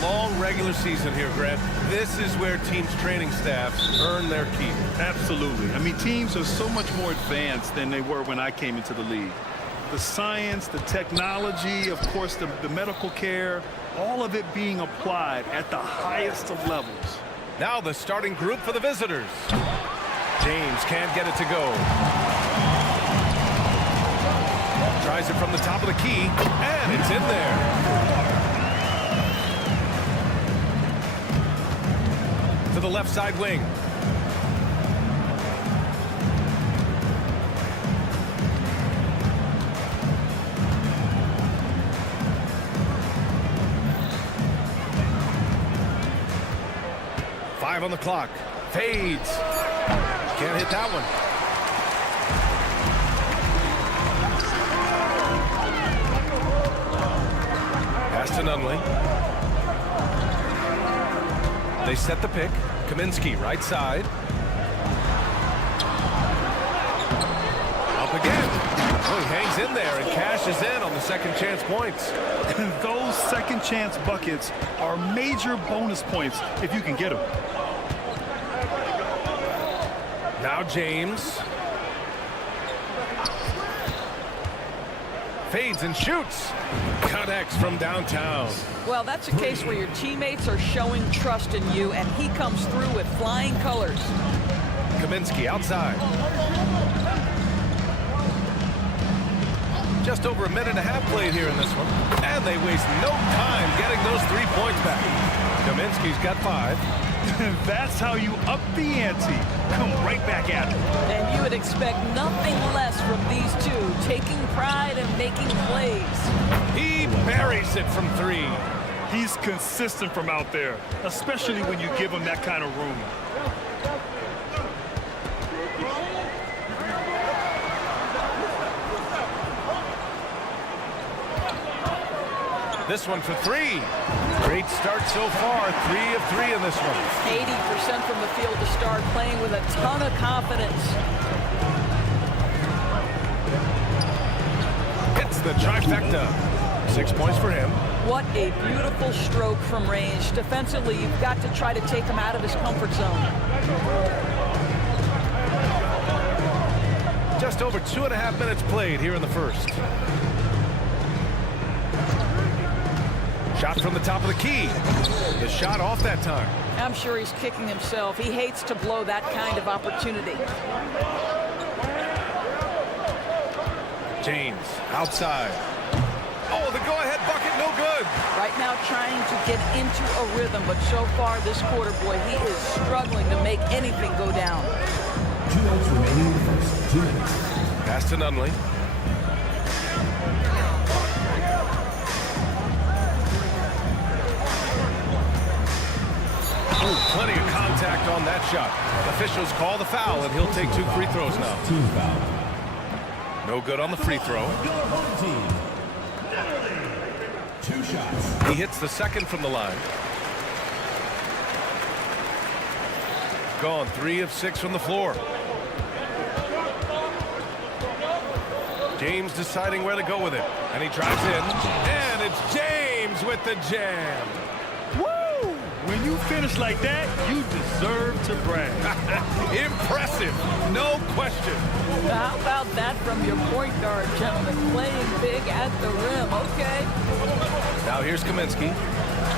Long regular season here, Grant. This is where teams' training staffs earn their keep. Absolutely. I mean, teams are so much more advanced than they were when I came into the league. The science, the technology, of course, the medical care, all of it being applied at the highest of levels. Now the starting group for the visitors. James can't get it to go. Tries it from the top of the key, and it's in there. To the left side wing. Five on the clock. Fades. Can't hit that one. Pass to Nunley. They set the pick. Kaminsky, right side. Up again. Oh, he hangs in there and cashes in on the second chance points. Those second chance buckets are major bonus points if you can get them. Now James. Fades and shoots. Connects from downtown. Well, that's a case where your teammates are showing trust in you, and he comes through with flying colors. Kaminsky outside. Just over a minute and a half played here in this one. And they waste no time getting those 3 points back. Kaminsky's got 5. That's how you up the ante. Come right back at it. And you would expect nothing less from these two, taking pride in making plays. He buries it from 3. He's consistent from out there, especially when you give him that kind of room. This one for 3. Great start so far. 3 of 3 in this one. 80% from the field to start, playing with a ton of confidence. Hits the trifecta. 6 points for him. What a beautiful stroke from range. Defensively, you've got to try to take him out of his comfort zone. Just over 2.5 minutes played here in the first. Shot from the top of the key. The shot off that time. I'm sure he's kicking himself. He hates to blow that kind of opportunity. James outside. Oh, the go-ahead bucket, no good. Right now trying to get into a rhythm, but so far this quarter, boy, he is struggling to make anything go down. 2 minutes remaining in the first. 2 minutes. Pass to Nunley. Ooh, plenty of contact on that shot. Officials call the foul, and he'll take 2 free throws now. Team foul. No good on the free throw. 2 shots. He hits the second from the line. Gone 3 of 6 from the floor. James deciding where to go with it. And he drives in. And it's James with the jam. Woo! When you finish like that, you deserve to brag. Impressive. No question. How about that from your point guard, gentlemen? Playing big at the rim. Okay. Now here's Kaminsky.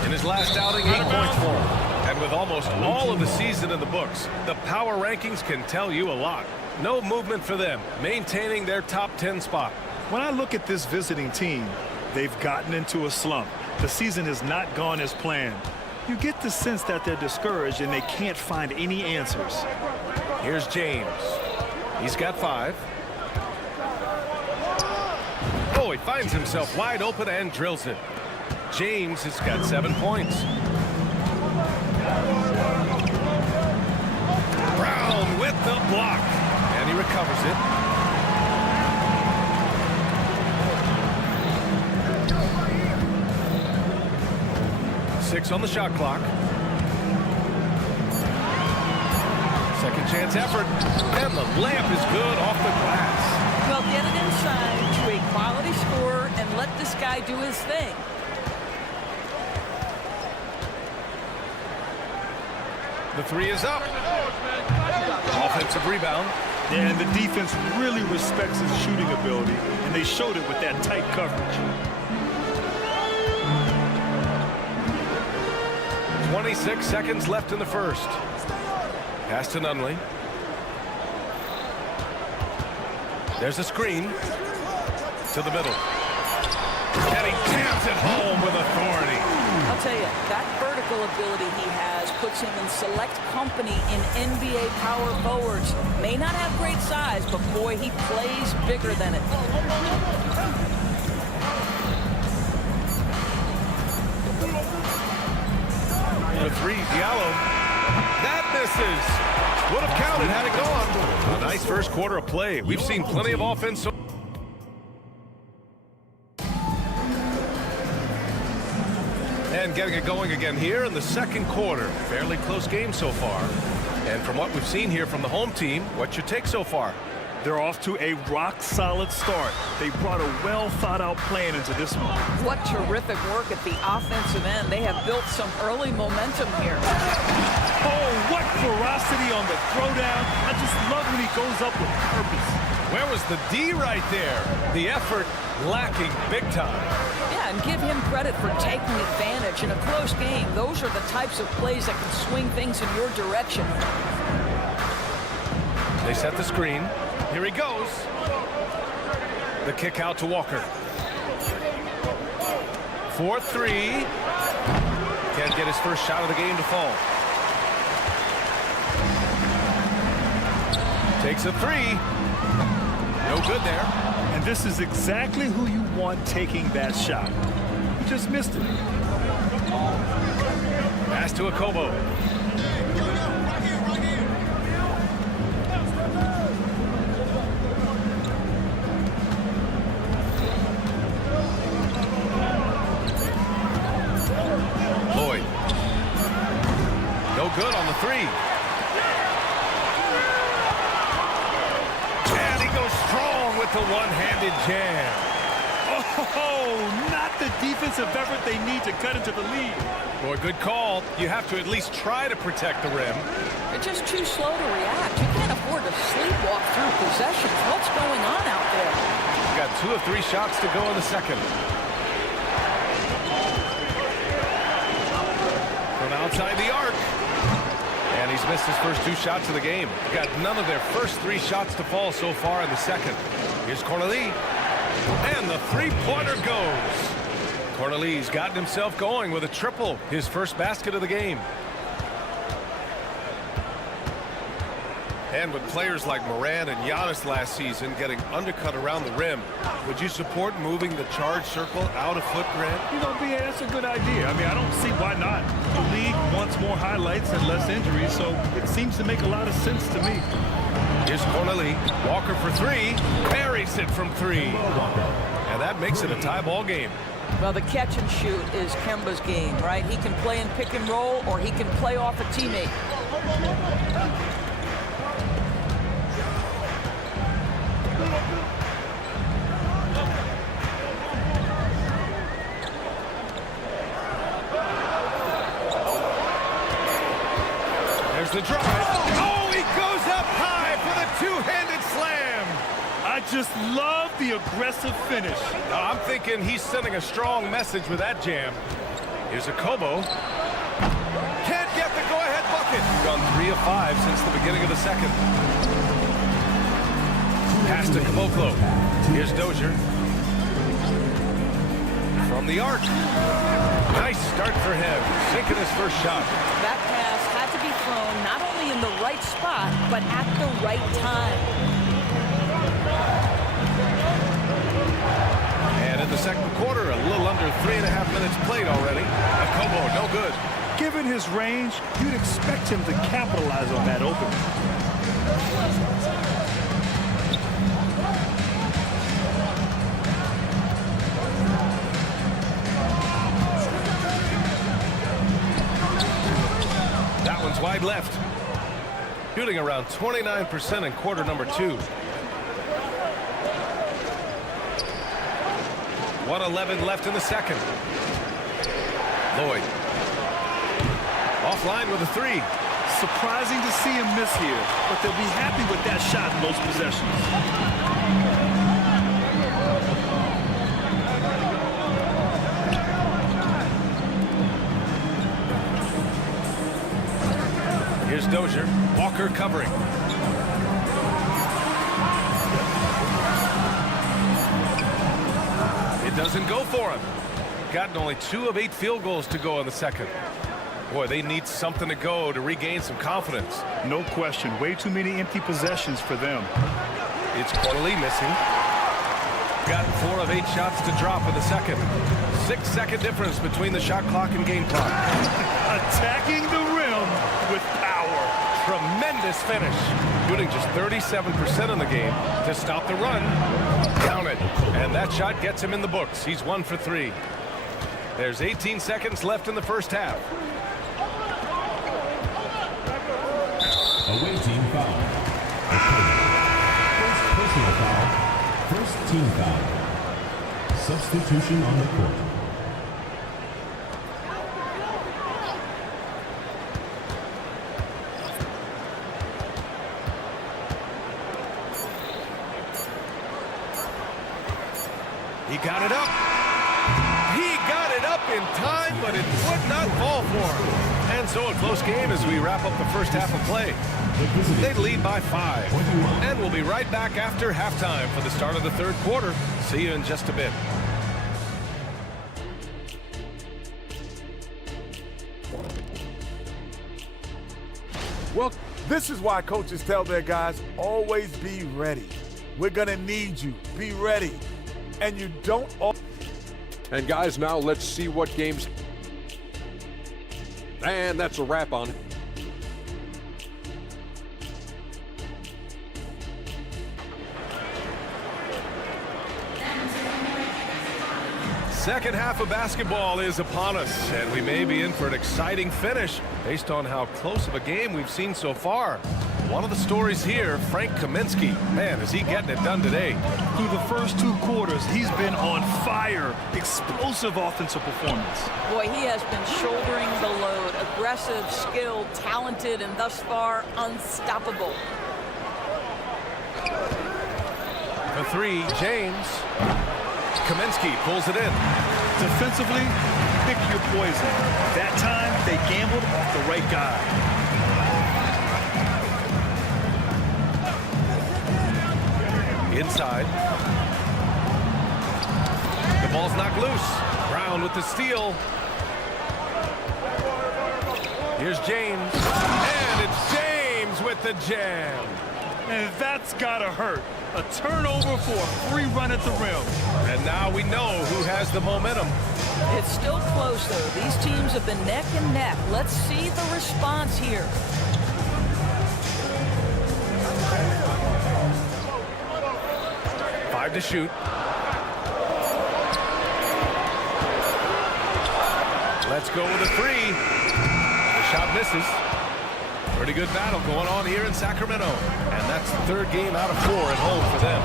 In his last outing, 8 points for him. And with almost all of the season in the books, the power rankings can tell you a lot. No movement for them, maintaining their top 10 spot. When I look at this visiting team, they've gotten into a slump. The season has not gone as planned. You get the sense that they're discouraged and they can't find any answers. Here's James. He's got 5. Oh, he finds himself wide open and drills it. James has got 7 points. Brown with the block. And he recovers it. Six on the shot clock. Second chance effort. And the layup is good off the glass. Well, get it inside to a quality scorer and let this guy do his thing. The 3 is up. Offensive rebound. And the defense really respects his shooting ability, and they showed it with that tight coverage. 26 seconds left in the first. Pass to Nunley. There's a screen to the middle. And he jams it home with authority. I'll tell you, that vertical ability he has puts him in select company in NBA power forwards. May not have great size, but boy, he plays bigger than it. The 3, Diallo. That misses. Would have counted had it gone. A nice first quarter of play. We've seen plenty of offense. And getting it going again here in the second quarter. Fairly close game so far. And from what we've seen here from the home team, what's your take so far? They're off to a rock-solid start. They brought a well-thought-out plan into this one. What terrific work at the offensive end. They have built some early momentum here. Oh, what ferocity on the throwdown. I just love when he goes up with purpose. Where was the D right there? The effort lacking big time. Yeah, and give him credit for taking advantage in a close game. Those are the types of plays that can swing things in your direction. They set the screen. Here he goes. The kick out to Walker. 4-3. Can't get his first shot of the game to fall. Takes a 3. No good there. And this is exactly who you want taking that shot. He just missed it. Pass to Akobo. Lloyd. No good on the 3. And he goes strong with the one-handed jam. Oh, not the defensive effort they need to cut into the lead. Boy, good call. You have to at least try to protect the rim. You're just too slow to react. You can't afford to sleepwalk through possessions. What's going on out there? He's got 2 of 3 shots to go in the second. From outside the arc. And he's missed his first 2 shots of the game. Got none of their first 3 shots to fall so far in the second. Here's Cornelie. And the 3-pointer goes. Cornelie's gotten himself going with a triple. His first basket of the game. And with players like Moran and Giannis last season getting undercut around the rim, would you support moving the charge circle out a foot, Grant? You know, BA, that's a good idea. I mean, I don't see why not. The league wants more highlights and less injuries, so it seems to make a lot of sense to me. Here's Cornelie. Walker for 3. Buries it from 3. And that makes it a tie ball game. Well, the catch and shoot is Kemba's game, right? He can play in pick and roll, or he can play off a teammate. There's the drive. Oh, he goes up high for the two-handed slam. I just love the aggressive finish. I'm thinking he's sending a strong message with that jam. Here's a Kobo. Can't get the go-ahead bucket. Gone 3 of 5 since the beginning of the second. Pass to Caboclo. Here's Dozier. From the arc. Nice start for him. Sinking his first shot. That pass had to be thrown not only in the right spot, but at the right time. And in the second quarter, a little under 3.5 minutes played already. A Kobo, no good. Given his range, you'd expect him to capitalize on that opening. That one's wide left. Shooting around 29% in quarter number 2. 1:11 left in the second. Lloyd. Offline with a 3. Surprising to see him miss here, but they'll be happy with that shot in most possessions. Here's Dozier. Walker covering. It doesn't go for him. Gotten only 2 of 8 field goals to go in the second. Boy, they need something to go to regain some confidence. No question. Way too many empty possessions for them. It's Corley missing. Got 4 of 8 shots to drop in the second. 6-second difference between the shot clock and game clock. Attacking the rim with power. Tremendous finish. Shooting just 37% in the game to stop the run. Count it. And that shot gets him in the books. He's 1 for 3. There's 18 seconds left in the first half. Away team foul. First personal foul. First team foul. Substitution on the court. He got it up. He got it up in time, but it would not fall for him. And so a close game as we wrap up the first half of play. They lead by 5. And we'll be right back after halftime for the start of the third quarter. See you in just a bit. Well, this is why coaches tell their guys, always be ready. We're going to need you. Be ready. And you don't... And guys, now let's see what games... And that's a wrap on it. Second half of basketball is upon us, and we may be in for an exciting finish based on how close of a game we've seen so far. One of the stories here, Frank Kaminsky. Man, is he getting it done today. Through the first 2 quarters, he's been on fire. Explosive offensive performance. Boy, he has been shouldering the load. Aggressive, skilled, talented, and thus far, unstoppable. For 3, James. Kaminsky pulls it in. Defensively, pick your poison. That time, they gambled off the right guy. Inside. The ball's knocked loose. Brown with the steal. Here's James. And it's James with the jam. And that's gotta hurt. A turnover for a free run at the rim. And now we know who has the momentum. It's still close, though. These teams have been neck and neck. Let's see the response here. To shoot. Let's go with a three. The shot misses. Pretty good battle going on here in Sacramento. And that's the third game out of 4 at home for them.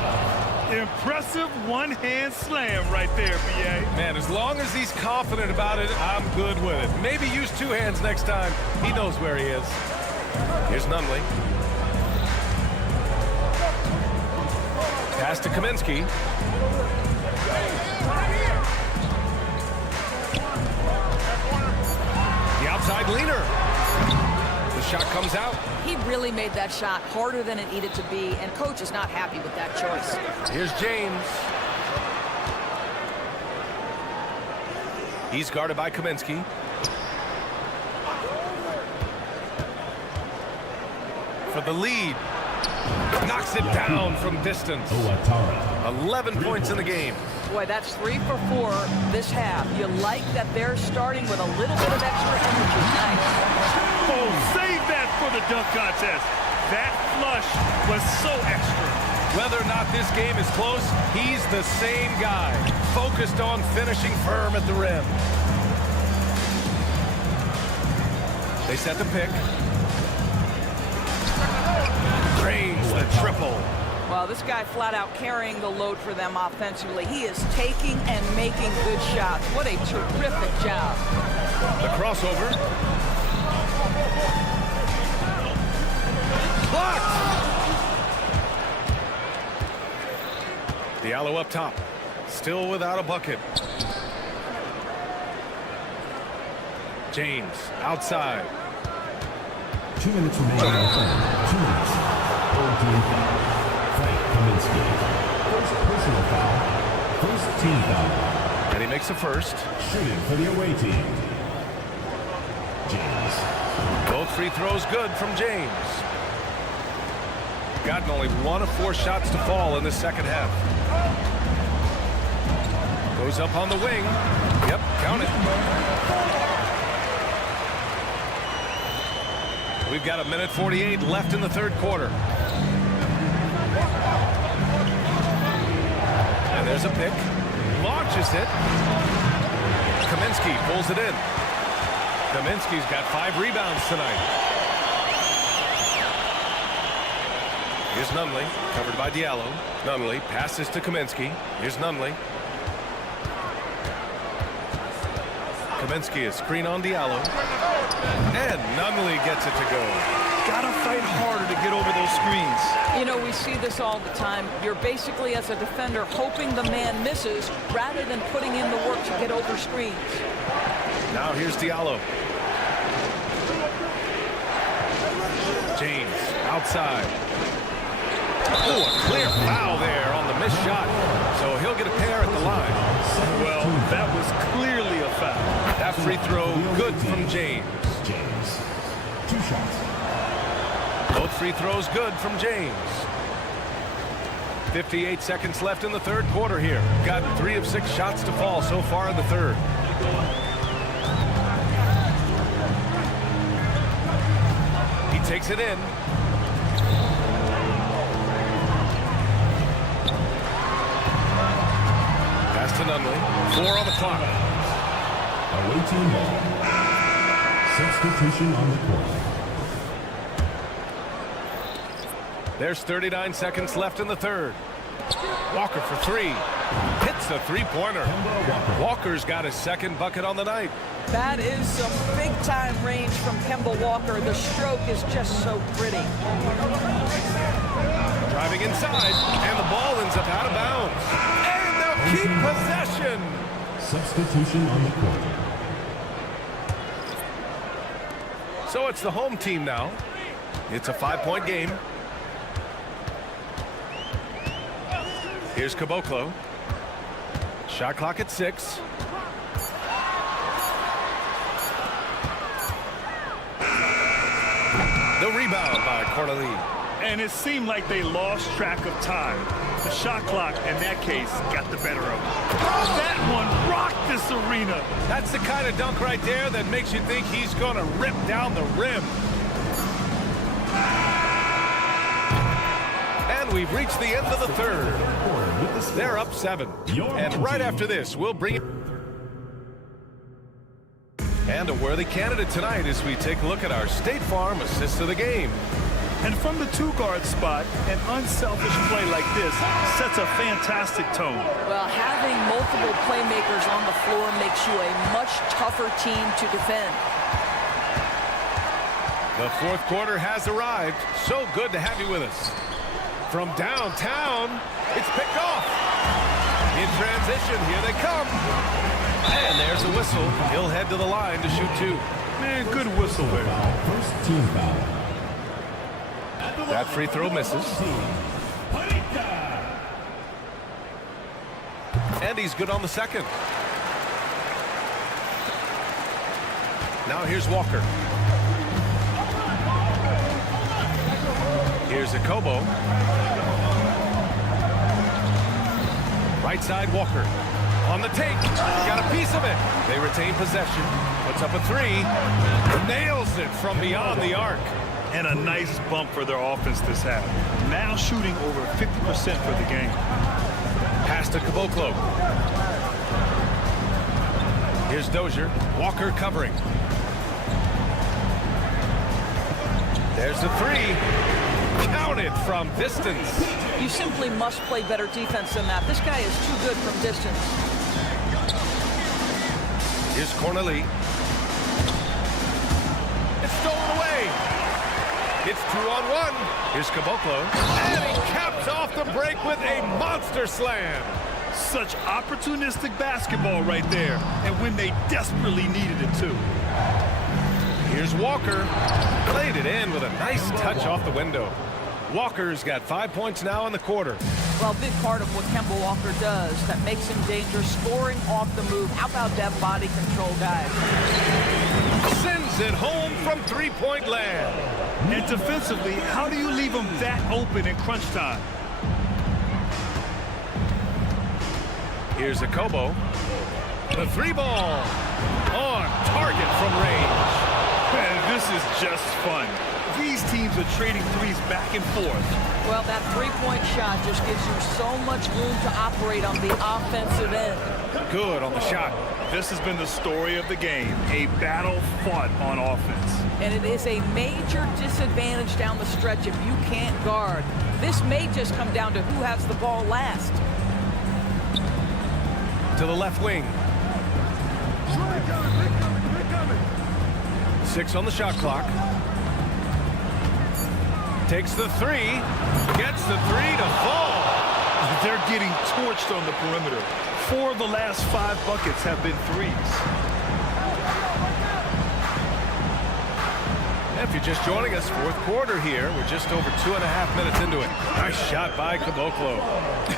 Impressive one-hand slam right there, B.A. Man, as long as he's confident about it, I'm good with it. Maybe use 2 hands next time. He knows where he is. Here's Nunley. Pass to Kaminsky. The outside leaner. The shot comes out. He really made that shot harder than it needed to be, and coach is not happy with that choice. Here's James. He's guarded by Kaminsky. For the lead. Knocks it down from distance. 11 points in the game. Boy, that's 3 for 4 this half. You like that they're starting with a little bit of extra energy. Nice. Oh, save that for the dunk contest. That flush was so extra. Whether or not this game is close, he's the same guy, focused on finishing firm at the rim. They set the pick. Drains the triple. Well, this guy flat out carrying the load for them offensively. He is taking and making good shots. What a terrific job. The crossover. Blocked! Diallo up top. Still without a bucket. James outside. 2 minutes remaining. 2 minutes. 14 foul. Frank Kaminsky. First personal foul. First team foul. And he makes the first. Shooting for the away team. James. Both free throws good from James. Gotten only 1 of 4 shots to fall in the second half. Goes up on the wing. Yep, count it. We've got 1:48 left in the third quarter. And there's a pick. Launches it. Kaminsky pulls it in. Kaminsky's got 5 rebounds tonight. Here's Nunley, covered by Diallo. Nunley passes to Kaminsky. Here's Nunley. Kaminsky is screen on Diallo. And Nunley gets it to go. Gotta fight harder to get over those screens. You know, we see this all the time. You're basically, as a defender, hoping the man misses rather than putting in the work to get over screens. Now here's Diallo. James outside. Oh, a clear foul there on the missed shot. So he'll get a pair at the line. Well, that was clearly a foul. That free throw good from James. James. 2 shots. Both free throws good from James. 58 seconds left in the third quarter here. Got 3 of 6 shots to fall so far in the third. He takes it in. Pass to Nunley. 4 on the clock. Away team ball. Substitution on the court. There's 39 seconds left in the third. Walker for 3. Hits the three-pointer. Walker's got his second bucket on the night. That is some big-time range from Kemba Walker. The stroke is just so pretty. Driving inside, and the ball ends up out of bounds. And they'll keep possession. Substitution on the court. So it's the home team now. It's a 5-point game. Here's Caboclo. Shot clock at 6. The rebound by Corneli. And it seemed like they lost track of time. The shot clock, in that case, got the better of them. That one rocked this arena. That's the kind of dunk right there that makes you think he's going to rip down the rim. And we've reached the end of the third. They're up 7. And right after this, we'll bring it. And a worthy candidate tonight as we take a look at our State Farm assist of the game. And from the two-guard spot, an unselfish play like this sets a fantastic tone. Well, having multiple playmakers on the floor makes you a much tougher team to defend. The fourth quarter has arrived. So good to have you with us. From downtown, it's picked off. In transition, here they come. And there's a whistle. He'll head to the line to shoot two. Man, good whistle there. First team foul. That free throw misses. And he's good on the second. Now here's Walker. Here's Akobo. Right side, Walker. On the take. Got a piece of it. They retain possession. Puts up a three. Nails it from beyond the arc. And a nice bump for their offense this half. Now shooting over 50% for the game. Pass to Caboclo. Here's Dozier. Walker covering. There's the three. Counted from distance. You simply must play better defense than that. This guy is too good from distance. Here's Cornelie. It's stolen away. It's 2-on-1. Here's Caboclo. And he caps off the break with a monster slam. Such opportunistic basketball right there. And when they desperately needed it, too. Here's Walker. Played it in with a nice touch off the window. Walker's got 5 points now in the quarter. Well, a big part of what Kemba Walker does that makes him dangerous, scoring off the move. How about that body control, guys? Sends it home from three-point land. And defensively, how do you leave them that open in crunch time? Here's Akobo. The three ball. On target from range. And this is just fun. These teams are trading threes back and forth. Well, that three-point shot just gives you so much room to operate on the offensive end. Good on the shot. This has been the story of the game, a battle fought on offense. And it is a major disadvantage down the stretch if you can't guard. This may just come down to who has the ball last. To the left wing. 6 on the shot clock. Takes the three. Gets the three to fall. They're getting torched on the perimeter. 4 of the last 5 buckets have been threes. If you're just joining us, fourth quarter here. We're just over 2.5 minutes into it. Nice shot by Caboclo.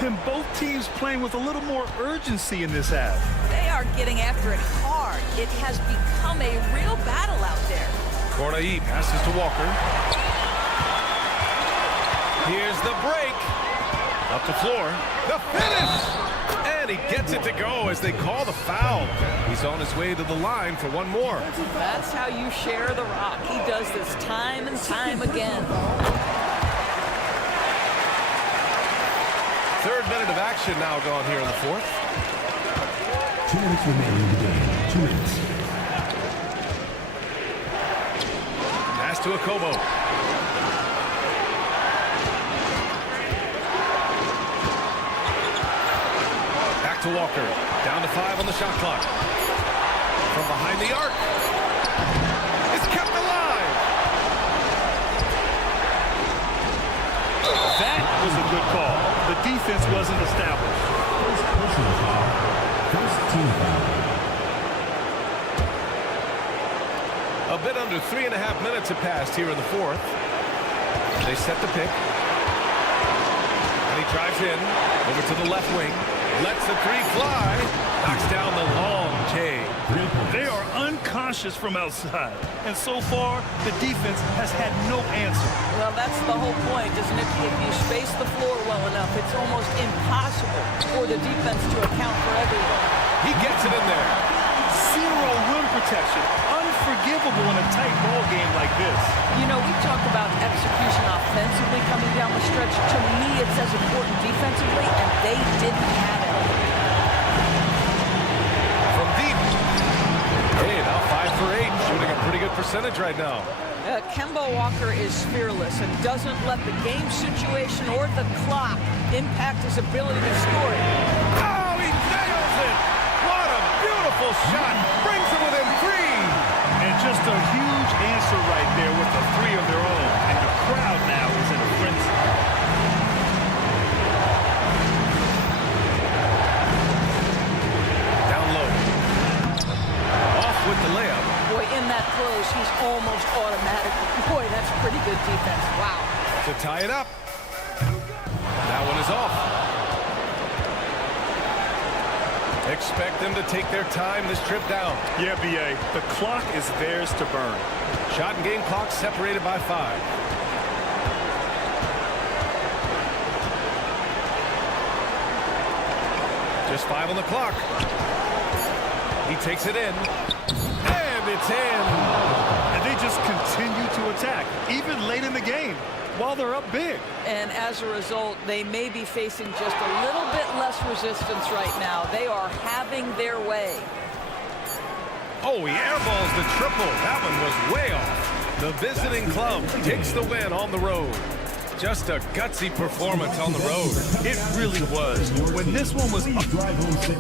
And both teams playing with a little more urgency in this half. They are getting after it hard. It has become a real battle out there. Corneille passes to Walker. Here's the break. Up the floor. The finish! And he gets it to go as they call the foul. He's on his way to the line for one more. That's how you share the rock. He does this time and time again. Third minute of action now gone here in the fourth. 2 minutes remaining in the game. 2 minutes. Pass to Akobo. To Walker, down to 5 on the shot clock. From behind the arc. It's kept alive. That was a good call. The defense wasn't established. First personal foul. First team foul. A bit under 3.5 minutes have passed here in the fourth. They set the pick. And he drives in, over to the left wing. Lets the three fly. Knocks down the long J. They are unconscious from outside. And so far, the defense has had no answer. Well, that's the whole point, isn't it? If you space the floor well enough, it's almost impossible for the defense to account for everything. He gets it in there. Zero rim protection. Unforgivable in a tight ball game like this. You know, we talked about execution offensively coming down the stretch. To me, it's as important defensively, and they didn't have it. From deep. Hey, now 5 for percentage right now. Kemba Walker is fearless and doesn't let the game situation or the clock impact his ability to score it. Oh, he nails it! What a beautiful shot! Brings it within 3. And just a huge answer right there with the 3 of their own. And the crowd now is in a frenzy. Down low. Off with the layup. Boy, in that close, he's almost automatic. Boy, that's pretty good defense. Wow. To tie it up. That one is off. Expect them to take their time this trip down. Yeah, B.A., the clock is theirs to burn. Shot and game clock separated by 5. Just 5 on the clock. He takes it in. And it's in. And they just continue to attack, even late in the game, while they're up big. And as a result, they may be facing just a little bit less resistance right now. They are having their way. Oh, he airballs the triple. That one was way off. The visiting club takes the win on the road. Just a gutsy performance on the road. It really was. When this one was up. Drive home 6.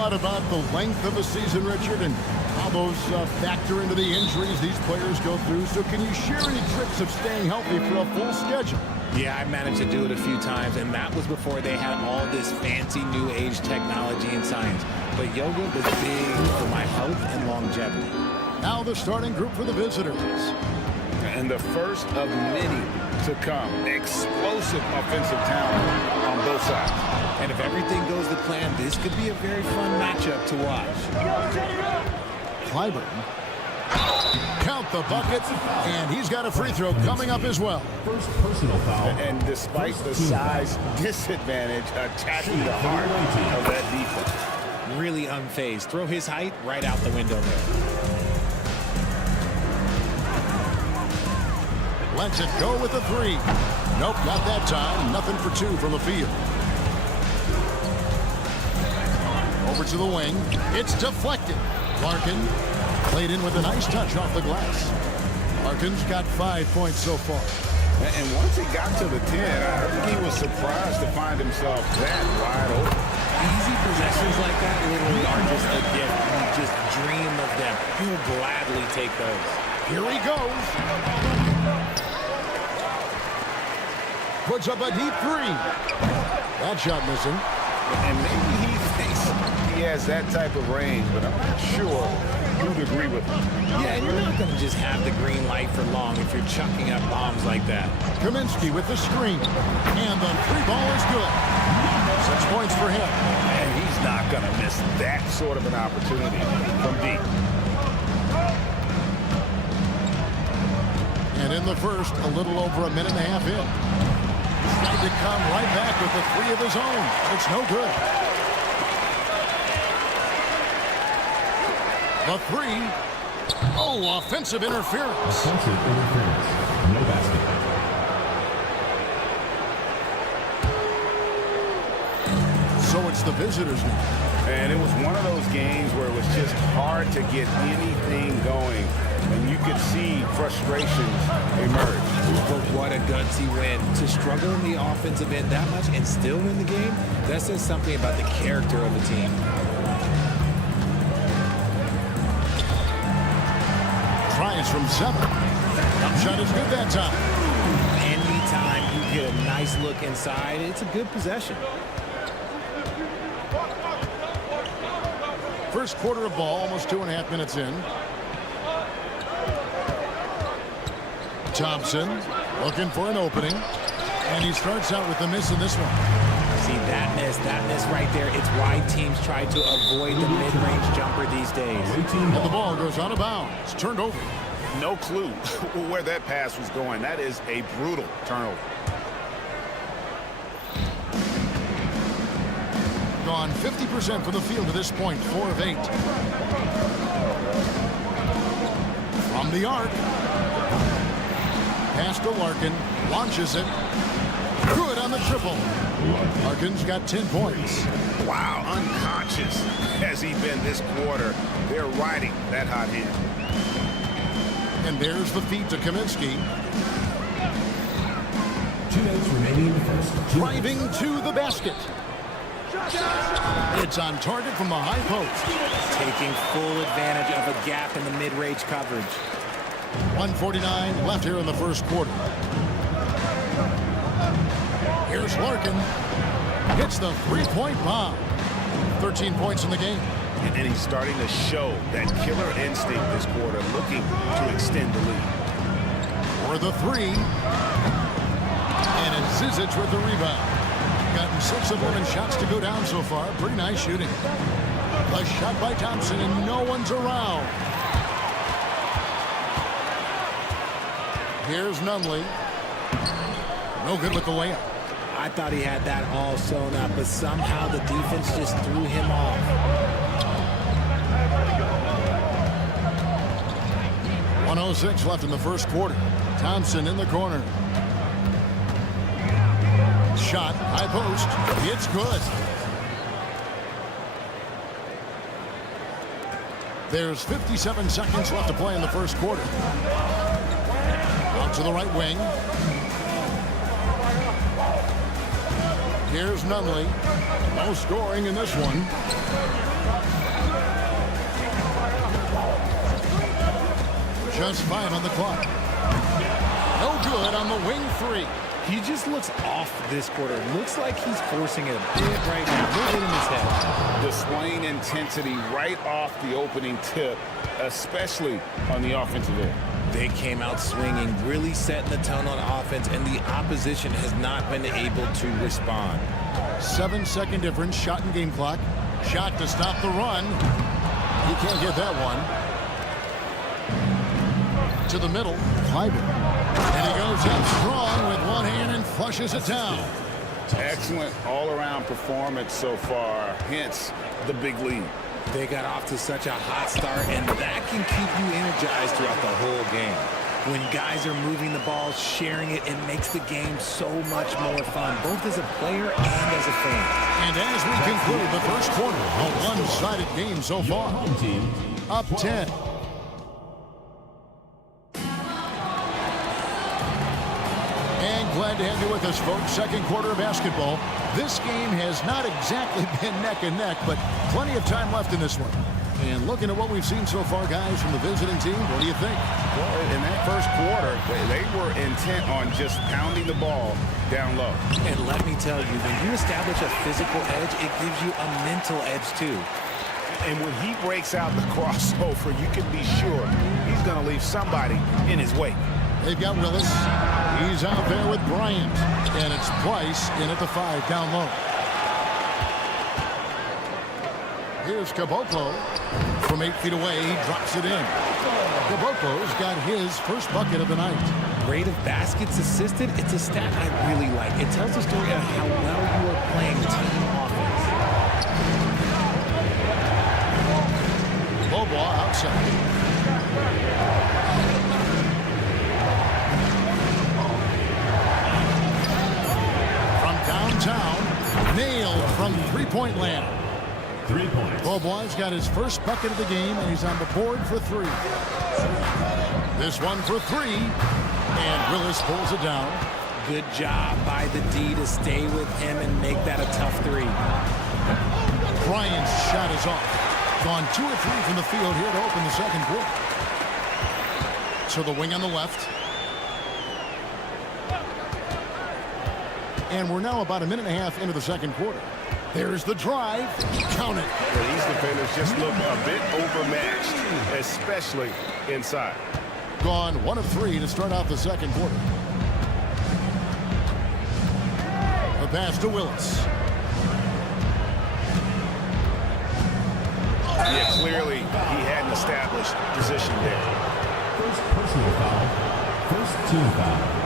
What about the length of a season, Richard, and how those factor into the injuries these players go through? So can you share any tricks of staying healthy for a full schedule? Yeah, I managed to do it a few times, and that was before they had all this fancy new age technology and science. But yoga was big for my health and longevity. Now the starting group for the visitors. And the first of many to come. Explosive offensive talent on both sides. And if everything goes to plan, this could be a very fun matchup to watch. Clyburn. Count the bucket, and he's got a free throw coming up as well. First personal foul. And despite the size disadvantage, attacking the heart of that defense. Really unfazed. Throw his height right out the window there. Lets it go with a three. Nope, not that time. Nothing for two from the field. Over to the wing. It's deflected. Larkin played in with a nice touch off the glass. Larkin's got 5 points so far. And once he got to the 10, I think he was surprised to find himself that wide open. Easy possessions like that literally are just a gift. You just dream of them. He'll gladly take those. Here he goes. Puts up a deep three. That shot missing. And maybe he thinks he has that type of range, but I'm not sure who'd agree with him. Yeah, and you're not going to just have the green light for long if you're chucking up bombs like that. Kaminsky with the screen. And the three ball is good. 6 points for him. And he's not going to miss that sort of an opportunity from deep. And in the first, a little over a minute and a half in. Tried to come right back with the three of his own. It's no good. The three. Oh, offensive interference. Offensive interference. No basket. So it's the visitors now. And it was one of those games where it was just hard to get anything going. And you could see frustrations emerge. But what a gutsy win. To struggle in the offensive end that much and still win the game, that says something about the character of the team. Tries from 7. Jump shot is good that time. Anytime you get a nice look inside, it's a good possession. First quarter of ball, almost 2.5 minutes in. Thompson looking for an opening. And he starts out with a miss in this one. See, that miss right there. It's why teams try to avoid the mid-range jumper these days. And the ball goes out of bounds. Turned over. No clue where that pass was going. That is a brutal turnover. Gone 50% from the field to this point. 4 of 8. From the arc. Pass to Larkin. Launches it. Good on the triple. Larkin's got 10 points. Wow, unconscious has he been this quarter. They're riding that hot hand. And there's the feed to Kaminsky. 2 minutes remaining in the first. Driving to the basket. It's on target from the high post. Taking full advantage of a gap in the mid-range coverage. 1:49 left here in the first quarter. Here's Larkin. Hits the three-point bomb. 13 points in the game. And he's starting to show that killer instinct this quarter, looking to extend the lead. For the three. And it's Zizic with the rebound. Gotten 6 of 11 shots to go down so far. Pretty nice shooting. A shot by Thompson, and no one's around. Here's Nunley. No good with the layup. I thought he had that all sewn up, but somehow the defense just threw him off. .106 left in the first quarter. Thompson in the corner. Shot, high post. It's good. There's 57 seconds left to play in the first quarter. Out to the right wing. Here's Nunley. No scoring in this one. Just 5 on the clock. No good on the wing 3. He just looks off this quarter. Looks like he's forcing it a bit right now. A little bit in his head. Displaying intensity right off the opening tip, especially on the offensive end. They came out swinging, really setting the tone on offense, and the opposition has not been able to respond. 7-second difference, shot and game clock. Shot to stop the run. He can't get that one. To the middle, Kleiber. And he goes up strong with one hand and flushes it down. Excellent all-around performance so far, hence the big lead. They got off to such a hot start, and that can keep you energized throughout the whole game. When guys are moving the ball, sharing it, it makes the game so much more fun, both as a player and as a fan. And as we conclude the first quarter, a one-sided game so far. Up 10. Glad to have you with us, folks. Second quarter of basketball. This game has not exactly been neck and neck, but plenty of time left in this one. And looking at what we've seen so far, guys, from the visiting team, what do you think? Well, in that first quarter, they were intent on just pounding the ball down low. And let me tell you, when you establish a physical edge, it gives you a mental edge, too. And when he breaks out the crossover, you can be sure he's going to leave somebody in his wake. They've got Willis. He's out there with Bryant. And it's Price in at the 5 down low. Here's Caboclo. From 8 feet away, he drops it in. Caboclo's got his first bucket of the night. Rate of baskets assisted, it's a stat I really like. It tells the story of how well you are playing team offense. Bobois outside. Downtown, nailed from three-point land. 3 points. Bobois got his first bucket of the game, and he's on the board for 3. This one for 3, and Willis pulls it down. Good job by the D to stay with him and make that a tough 3. Bryant's shot is off. Gone 2 or 3 from the field here to open the second quarter. So the wing on the left. And we're now about a minute and a half into the second quarter. There's the drive. Count it. Well, these defenders just look a bit overmatched, especially inside. Gone 1 of 3 to start out the second quarter. The pass to Willis. Yeah, clearly he hadn't established position there. First personal foul. First team foul.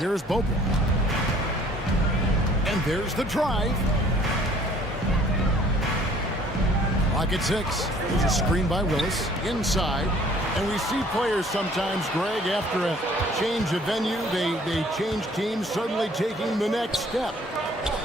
Here's Bobo. And there's the drive. Clock at 6. There's a screen by Willis. Inside. And we see players sometimes, Greg, after a change of venue, they change teams, suddenly taking the next step.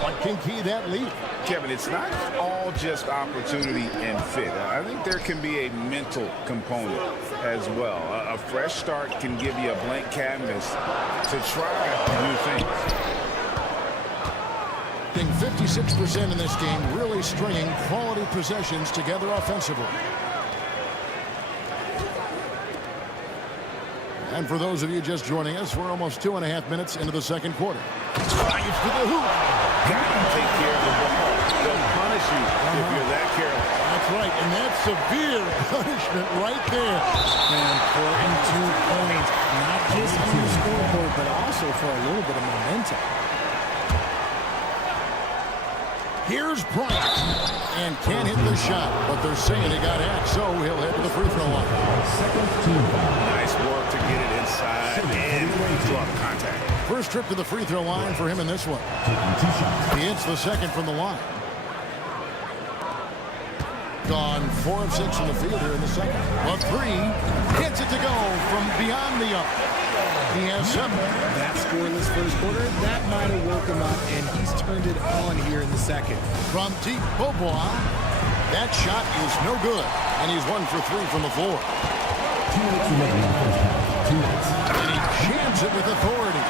What can key that lead? Kevin, it's not all just opportunity and fit. I think there can be a mental component as well. A fresh start can give you a blank canvas to try new things. I think 56% in this game, really stringing quality possessions together offensively. And for those of you just joining us, we're almost 2.5 minutes into the second quarter. Drives to the hoop. Got to take care of the ball. They'll punish you if you're that careless. That's right, and that's severe punishment right there. An important 2 points, not just on the scoreboard, but also for a little bit of momentum. Here's Bryant, and can't hit the shot, but they're saying he got hacked, so he'll head to the free throw line. Second team foul. Nice work to get it inside and draw the contact. First trip to the free throw line for him in this one. Taking 2 shots. He hits the second from the line. Gone 4 of 6 from the field here in the second. A 3, gets it to go from beyond the arc. He has 7. That scoreless first quarter, that might have woke him up, and he's turned it on here in the second. From deep, Bobois. That shot is no good, and he's 1 for 3 from the floor. 2 minutes remaining in the first half. 2 minutes. And he jams it with authority.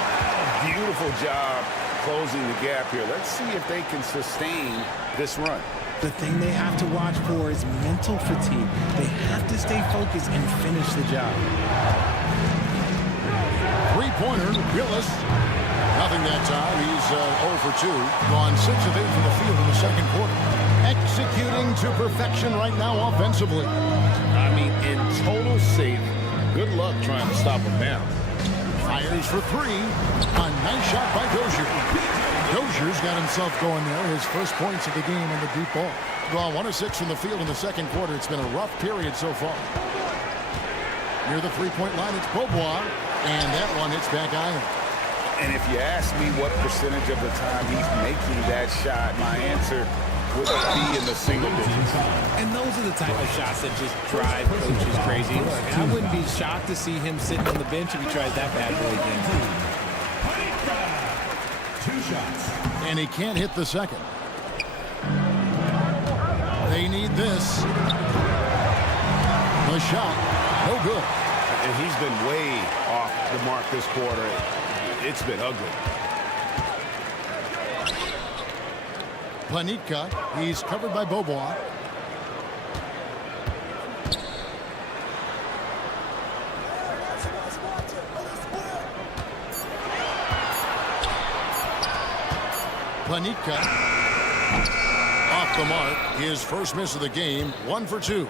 Beautiful job closing the gap here. Let's see if they can sustain this run. The thing they have to watch for is mental fatigue. They have to stay focused and finish the job. Three-pointer, Willis. Nothing that time. He's 0 for 2. Gone 6 of 8 from the field in the second quarter. Executing to perfection right now offensively. I mean, in total safe. Good luck trying to stop him now. Fires for 3. A nice shot by Dozier. Dozier's got himself going there. His first points of the game on the deep ball. Gone 1 of 6 from the field in the second quarter. It's been a rough period so far. Near the three-point line, it's Beaubois. And that one hits back iron. And if you ask me what percentage of the time he's making that shot, my answer would be in the single digits. And those are the type of shots that just drive coaches crazy. Look, I wouldn't be shocked to see him sitting on the bench if he tries that bad boy again. 2 shots. And he can't hit the second. They need this. The shot, no good. And he's been way off the mark this quarter. It's been ugly. Planitka, he's covered by Beaubois. Planitka off the mark. His first miss of the game, 1 for 2.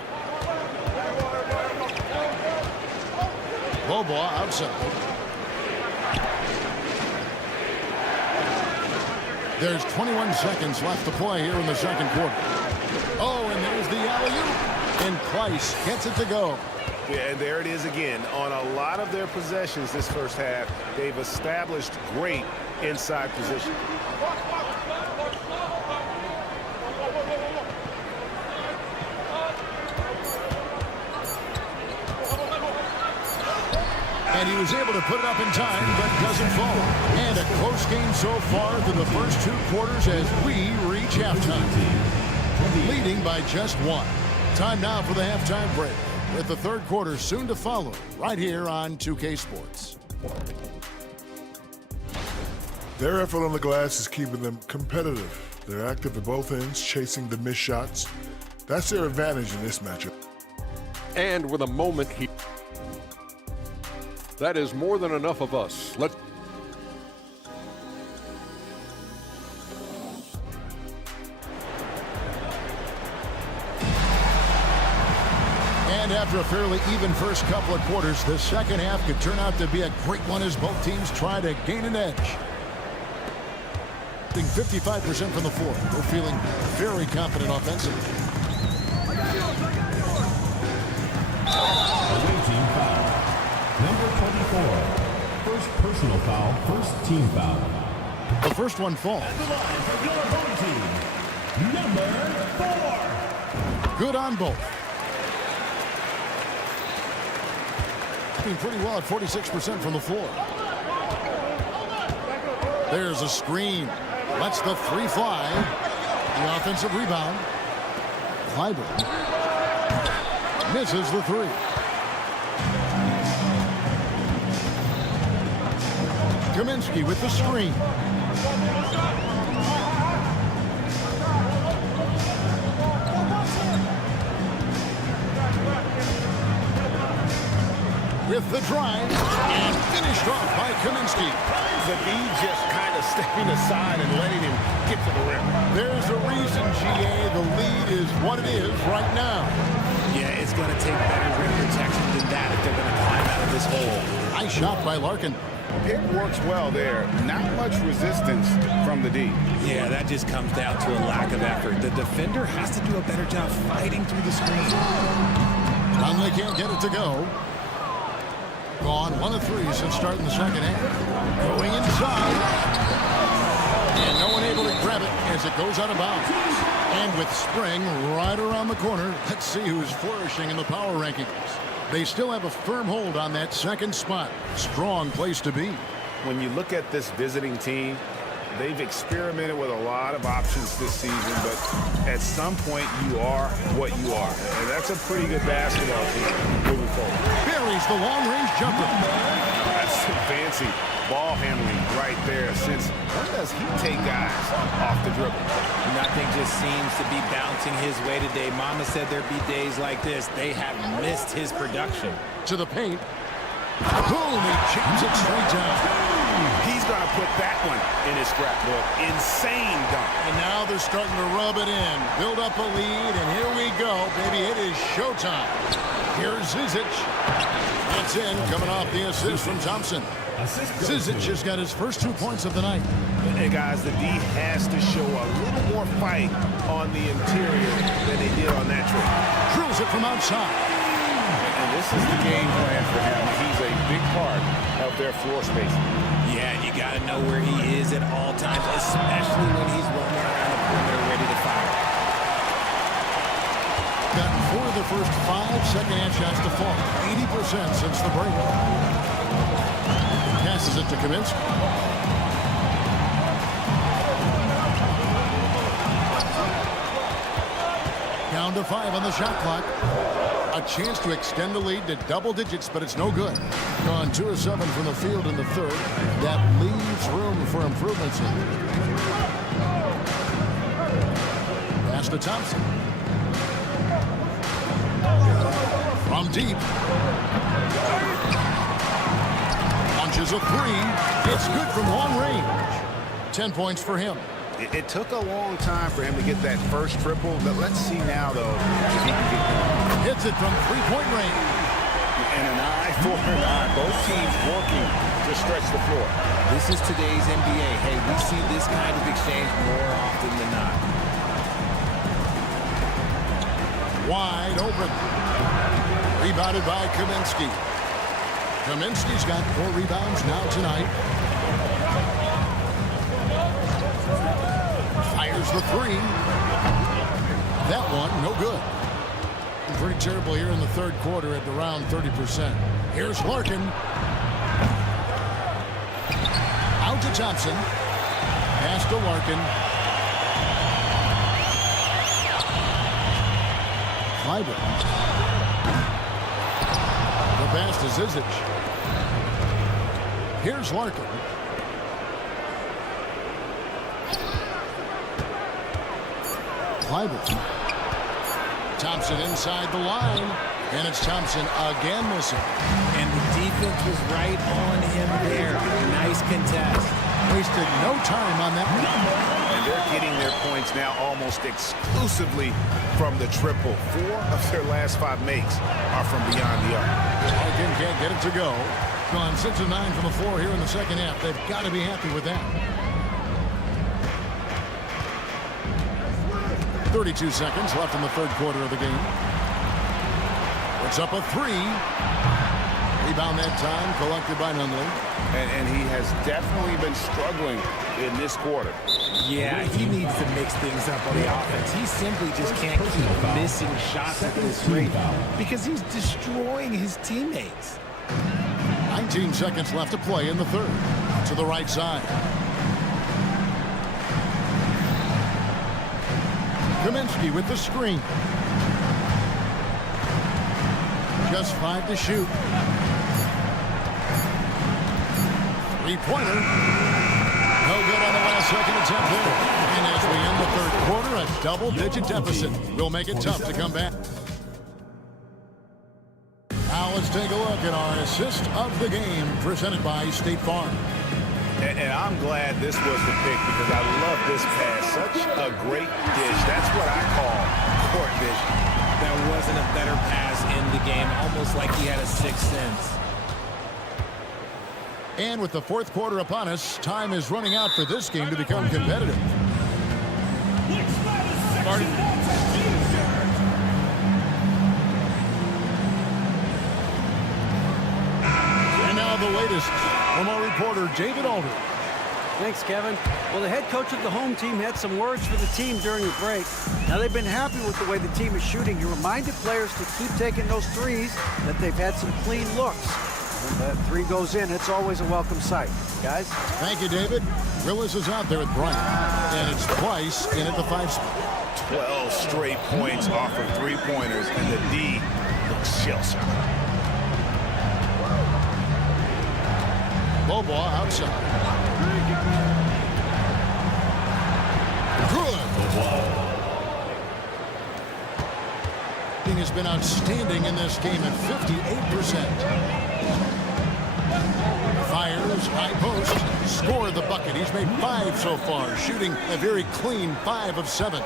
Beaubois outside. There's 21 seconds left to play here in the second quarter. Oh, and there's the alley-oop. And Price gets it to go. Yeah, and there it is again. On a lot of their possessions this first half, they've established great inside position. And he was able to put it up in time, but doesn't fall. And a close game so far through the first 2 quarters as we reach halftime. Leading by just 1. Time now for the halftime break, with the third quarter soon to follow, right here on 2K Sports. Their effort on the glass is keeping them competitive. They're active at both ends, chasing the missed shots. That's their advantage in this matchup. And with a moment here. That is more than enough of us. Let's. And after a fairly even first couple of quarters, the second half could turn out to be a great one as both teams try to gain an edge. 55% from the floor. They're feeling very confident offensively. Away team foul. Number 24. First personal foul, first team foul. The first one falls. At the line for your home team. Number 4. Good on both. Doing pretty well at 46% from the floor. There's a screen. Lets the 3 fly. The offensive rebound. Clyburn misses the 3. Kaminsky with the screen. With the drive and finished off by Kaminsky. The D just kind of stepping aside and letting him get to the rim. There's a reason, GA, the lead is what it is right now. Yeah, it's going to take better rim protection than that if they're going to climb out of this hole. Nice shot by Larkin. Pick works well there. Not much resistance from the D. Yeah, that just comes down to a lack of effort. The defender has to do a better job fighting through the screen. Conley can't get it to go. Gone 1 of 3 since starting the second half. Going inside. And no one able to grab it as it goes out of bounds. And with Spring right around the corner, let's see who's flourishing in the power rankings. They still have a firm hold on that second spot. Strong place to be. When you look at this visiting team, they've experimented with a lot of options this season, but at some point you are what you are. And that's a pretty good basketball team moving forward. Buries the long-range jumper. That's some fancy ball handling right there. Since when does he take guys off the dribble? Nothing just seems to be bouncing his way today. Mama said there'd be days like this. They have missed his production. To the paint. Boom, he jams it straight down. He's going to put that one in his scrapbook. Insane dunk. And now they're starting to rub it in. Build up a lead, and here we go, baby. It is showtime. Here's Zizic. That's in, coming off the assist from Thompson. Zizic has got his first 2 points of the night. Hey, guys, the D has to show a little more fight on the interior than they did on that trip. Drills it from outside. And this is the game plan for him. He's a big part of their floor spacing. Yeah, and you got to know where he is at all times, especially when he's roaming around the perimeter ready to fire. Gotten 4 of the first 5 second-half shots to fall. 80% since the break. Passes it to Kaminsky. Down to 5 on the shot clock. A chance to extend the lead to double digits, but it's no good. Gone 2 of 7 from the field in the third. That leaves room for improvements here. Pass to Thompson. From deep. Launches a 3. It's good from long range. 10 points for him. It took a long time for him to get that first triple, but let's see now, though, if he can get that. Hits it from three-point range. And an eye for an eye. Both teams working to stretch the floor. This is today's NBA. Hey, we see this kind of exchange more often than not. Wide open. Rebounded by Kaminsky. Kaminsky's got 4 rebounds now tonight. Fires the 3. That one, no good. Pretty terrible here in the third quarter at around 30%. Here's Larkin. Out to Thompson. Pass to Larkin. Clyburn. The pass to Zizic. Here's Larkin. Clyburn. Thompson inside the line, and it's Thompson again missing. And the defense was right on him there. Nice contest. Wasted no time on that one. And they're getting their points now almost exclusively from the triple. 4 of their last 5 makes are from beyond the arc. Larkin can't get it to go. Gone 6 of 9 from the floor here in the second half. They've got to be happy with that. 32 seconds left in the third quarter of the game. It's up a 3. Rebound that time collected by Nunley. And he has definitely been struggling in this quarter. Yeah, he needs to mix things up on the offense. He simply just can't keep missing shots at this rate because he's destroying his teammates. 19 seconds left to play in the third. To the right side. Kaminsky with the screen. Just 5 to shoot. Three-pointer. No good on the last second attempt there. And as we end the third quarter, a double-digit deficit will make it tough to come back. Now let's take a look at our assist of the game presented by State Farm. And I'm glad this was the pick because I love this pass. Such a great dish. That's what I call court vision. There wasn't a better pass in the game, almost like he had a sixth sense. And with the fourth quarter upon us, time is running out for this game to become competitive. And now the latest from our reporter, David Aldridge. Thanks, Kevin. Well, the head coach of the home team had some words for the team during the break. Now, they've been happy with the way the team is shooting. He reminded players to keep taking those threes, that they've had some clean looks. When that 3 goes in, it's always a welcome sight. Guys? Thank you, David. Willis is out there with Bryant. And it's Price in at the 5 spot. 12 straight points off of three-pointers, and the D looks shell-shocked. Low ball outside. Good. He has been outstanding in this game at 58%. Fires, high post, scored the bucket. He's made 5 so far, shooting a very clean 5 of 7.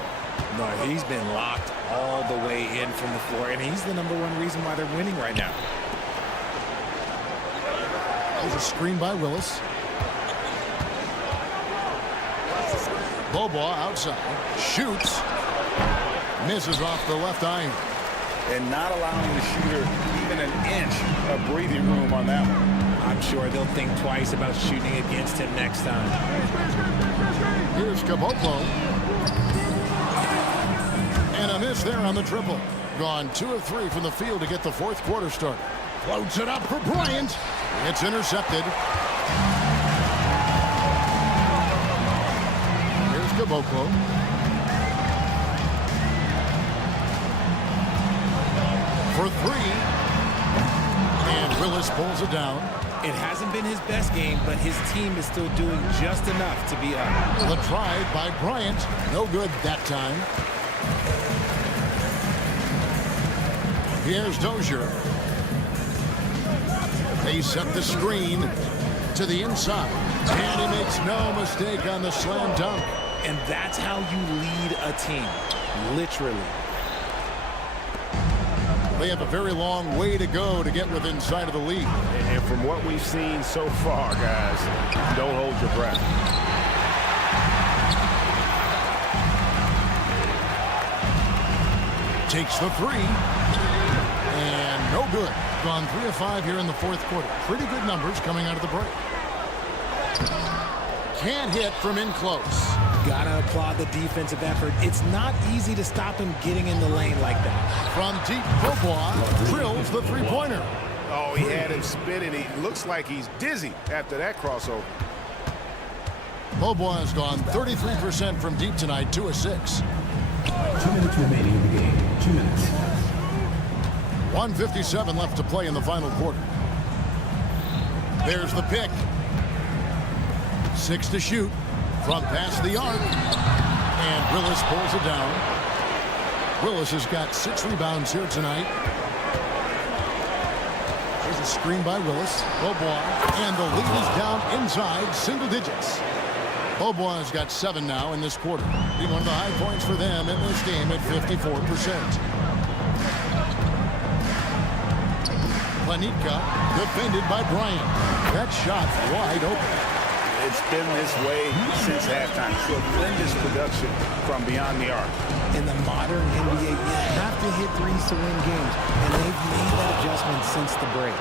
No, he's been locked all the way in from the floor, and he's the #1 reason why they're winning right now. There's a screen by Willis. Bobois outside, shoots, misses off the left iron. And not allowing the shooter even an inch of breathing room on that one. I'm sure they'll think twice about shooting against him next time. Here's Caboclo. And a miss there on the triple. Gone 2 of 3 from the field to get the fourth quarter started. Floats it up for Bryant. It's intercepted. Here's Caboclo. For 3. And Willis pulls it down. It hasn't been his best game, but his team is still doing just enough to be up. The try by Bryant. No good that time. Here's Dozier. They set the screen to the inside. And he makes no mistake on the slam dunk. And that's how you lead a team. Literally. They have a very long way to go to get within sight of the lead. And from what we've seen so far, guys, don't hold your breath. Takes the 3. And no good. Gone 3 of 5 here in the fourth quarter. Pretty good numbers coming out of the break. Can't hit from in close. Gotta applaud the defensive effort. It's not easy to stop him getting in the lane like that. From deep, Bobois drills the three-pointer. Oh, he had him spinning. He looks like he's dizzy after that crossover. Bobois has gone 33% from deep tonight, 2 of 6. 2 minutes remaining in the game. 2 minutes. 1:57 left to play in the final quarter. There's the pick. 6 to shoot from past the arc. And Willis pulls it down. Willis has got 6 rebounds here tonight. There's a screen by Willis. Bobois. And the lead is down inside single digits. Bobois has got 7 now in this quarter. Being one of the high points for them in this game at 54%. Panika defended by Bryant. That shot wide open. It's been this way since halftime. Tremendous production from beyond the arc. In the modern NBA, you have to hit threes to win games, and they've made that adjustment since the break.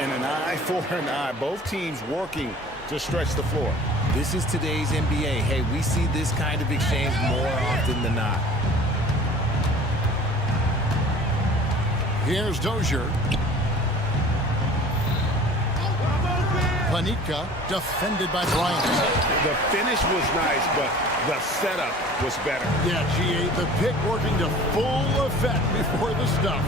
And an eye for an eye. Both teams working to stretch the floor. This is today's NBA. Hey, we see this kind of exchange more often than not. Here's Dozier. Panika defended by Bryant. The finish was nice, but the setup was better. Yeah, GA, the pick working to full effect before the stuff.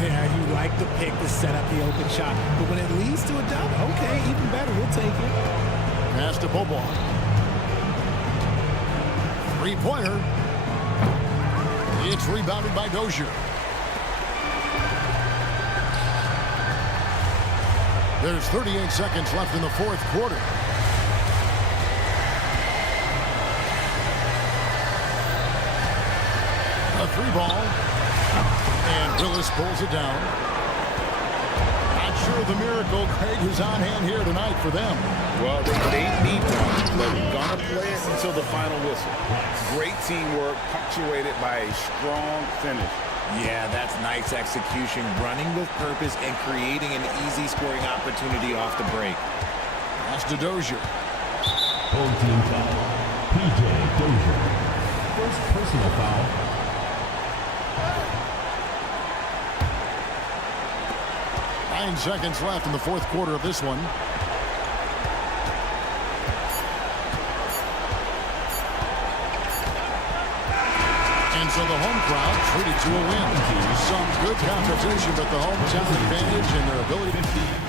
Yeah, you like the pick to set up the open shot, but when it leads to a dunk, okay, even better, we'll take it. Pass to Bobois. Three-pointer. It's rebounded by Dozier. There's 38 seconds left in the fourth quarter. A 3-ball. And Willis pulls it down. Not sure the miracle Craig is on hand here tonight for them. Well, they need one. They're going to play it until the final whistle. Great teamwork, punctuated by a strong finish. Yeah, that's nice execution, running with purpose and creating an easy scoring opportunity off the break. Pass to Dozier. Home team foul. PJ Dozier. First personal foul. Nine seconds left in the fourth quarter of this one. crowd treated to a win. Some good competition, but the hometown advantage and their ability to...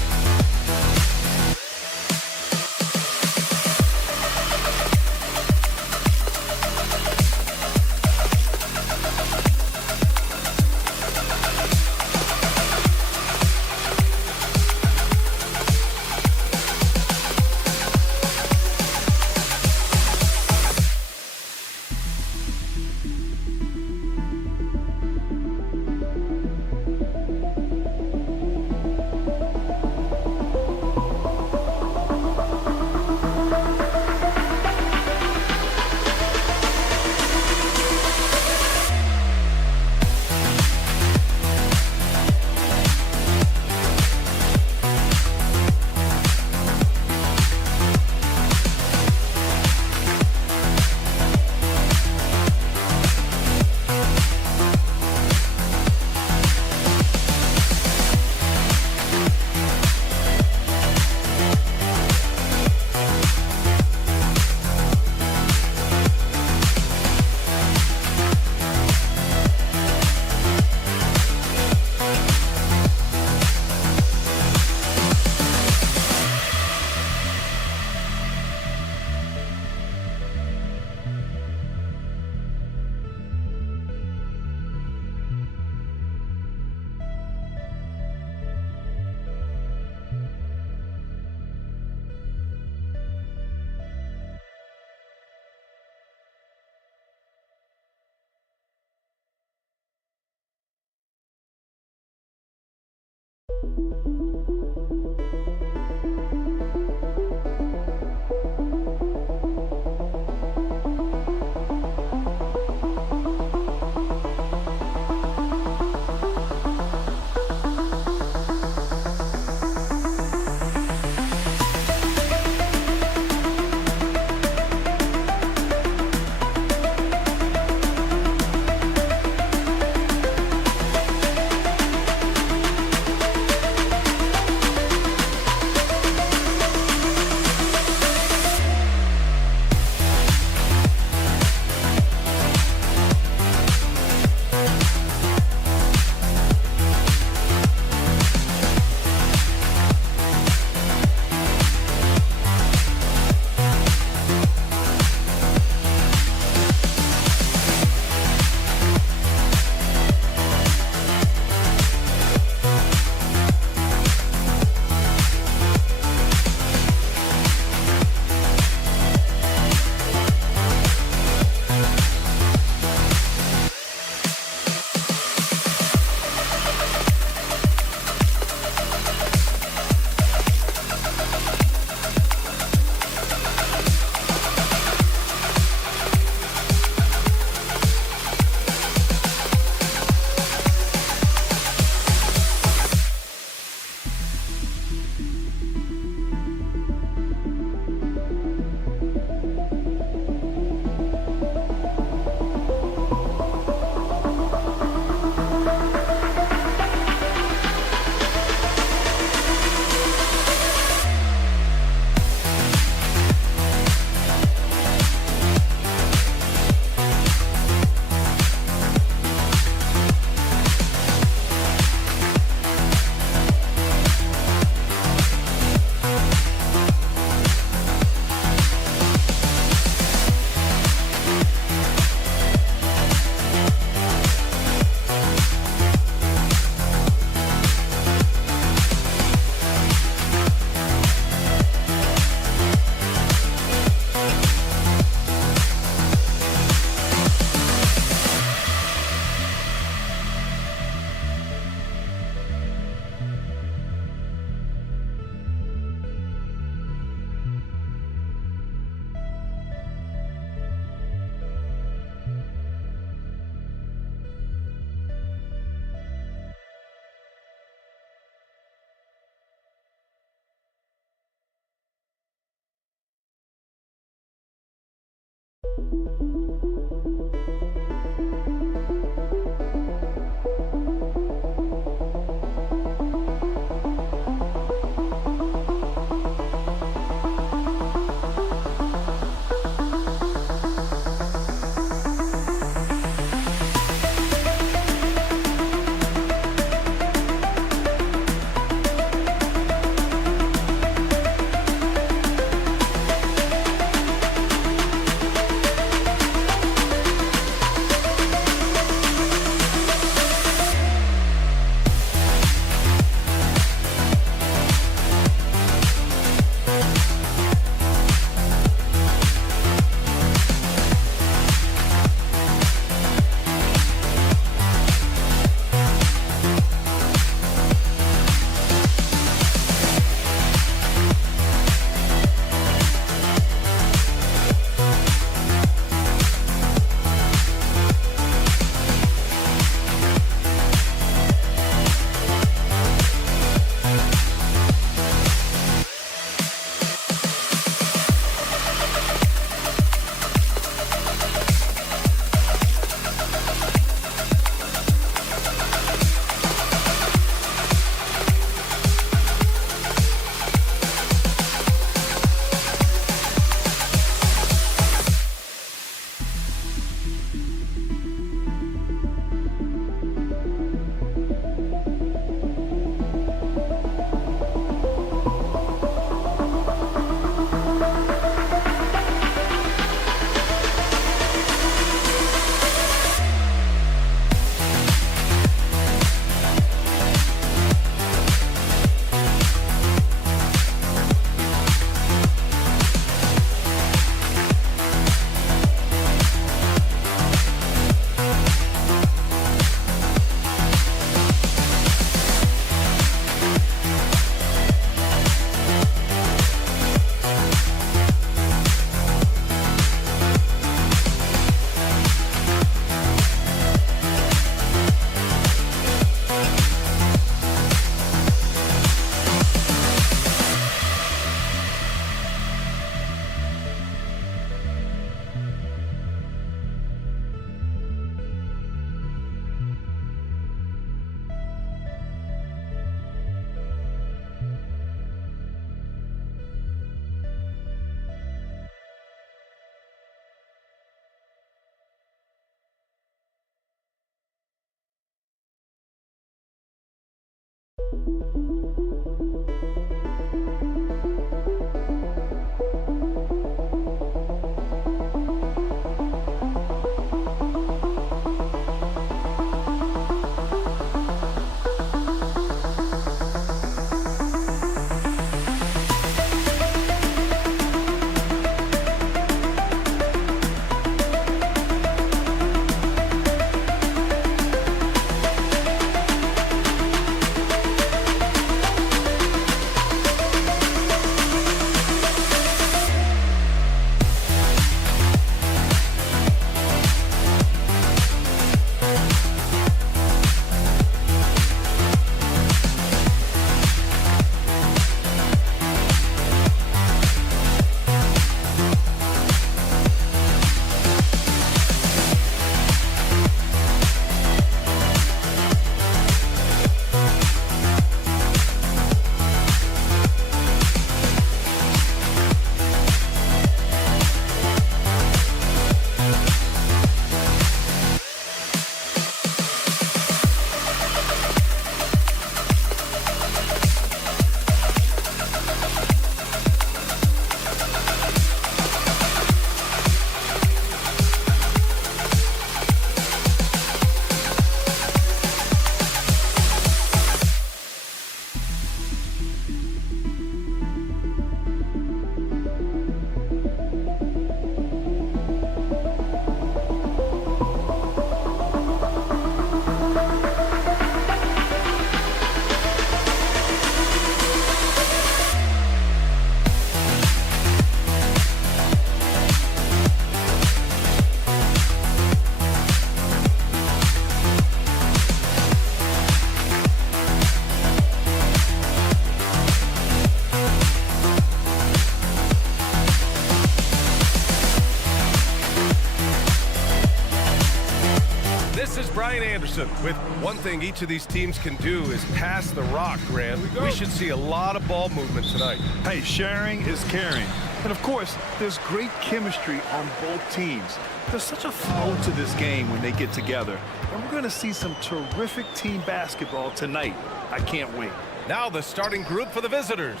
This is Brian Anderson with one thing each of these teams can do is pass the rock, Grant. We should see a lot of ball movement tonight. Hey, sharing is caring. And of course, there's great chemistry on both teams. There's such a flow to this game when they get together. And we're going to see some terrific team basketball tonight. I can't wait. Now the starting group for the visitors.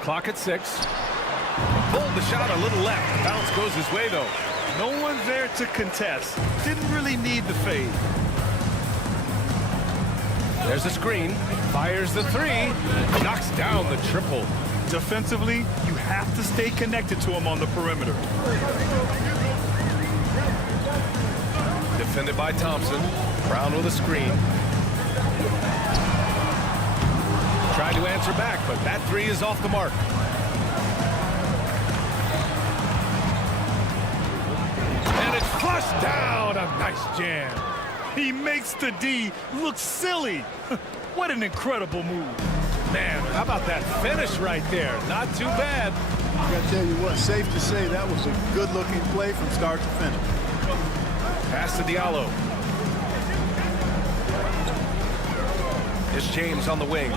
Clock at 6. Pulled the shot a little left. Bounce goes his way, though. No one's there to contest. Didn't really need the fade. There's a screen. Fires the 3. Knocks down the triple. Defensively, you have to stay connected to him on the perimeter. Defended by Thompson. Brown with a screen. Tried to answer back, but that 3 is off the mark. And it's flushed down. A nice jam. He makes the D look silly. What an incredible move. Man, how about that finish right there? Not too bad. I gotta tell you what, safe to say that was a good-looking play from start to finish. Pass to Diallo. Here's James on the wing.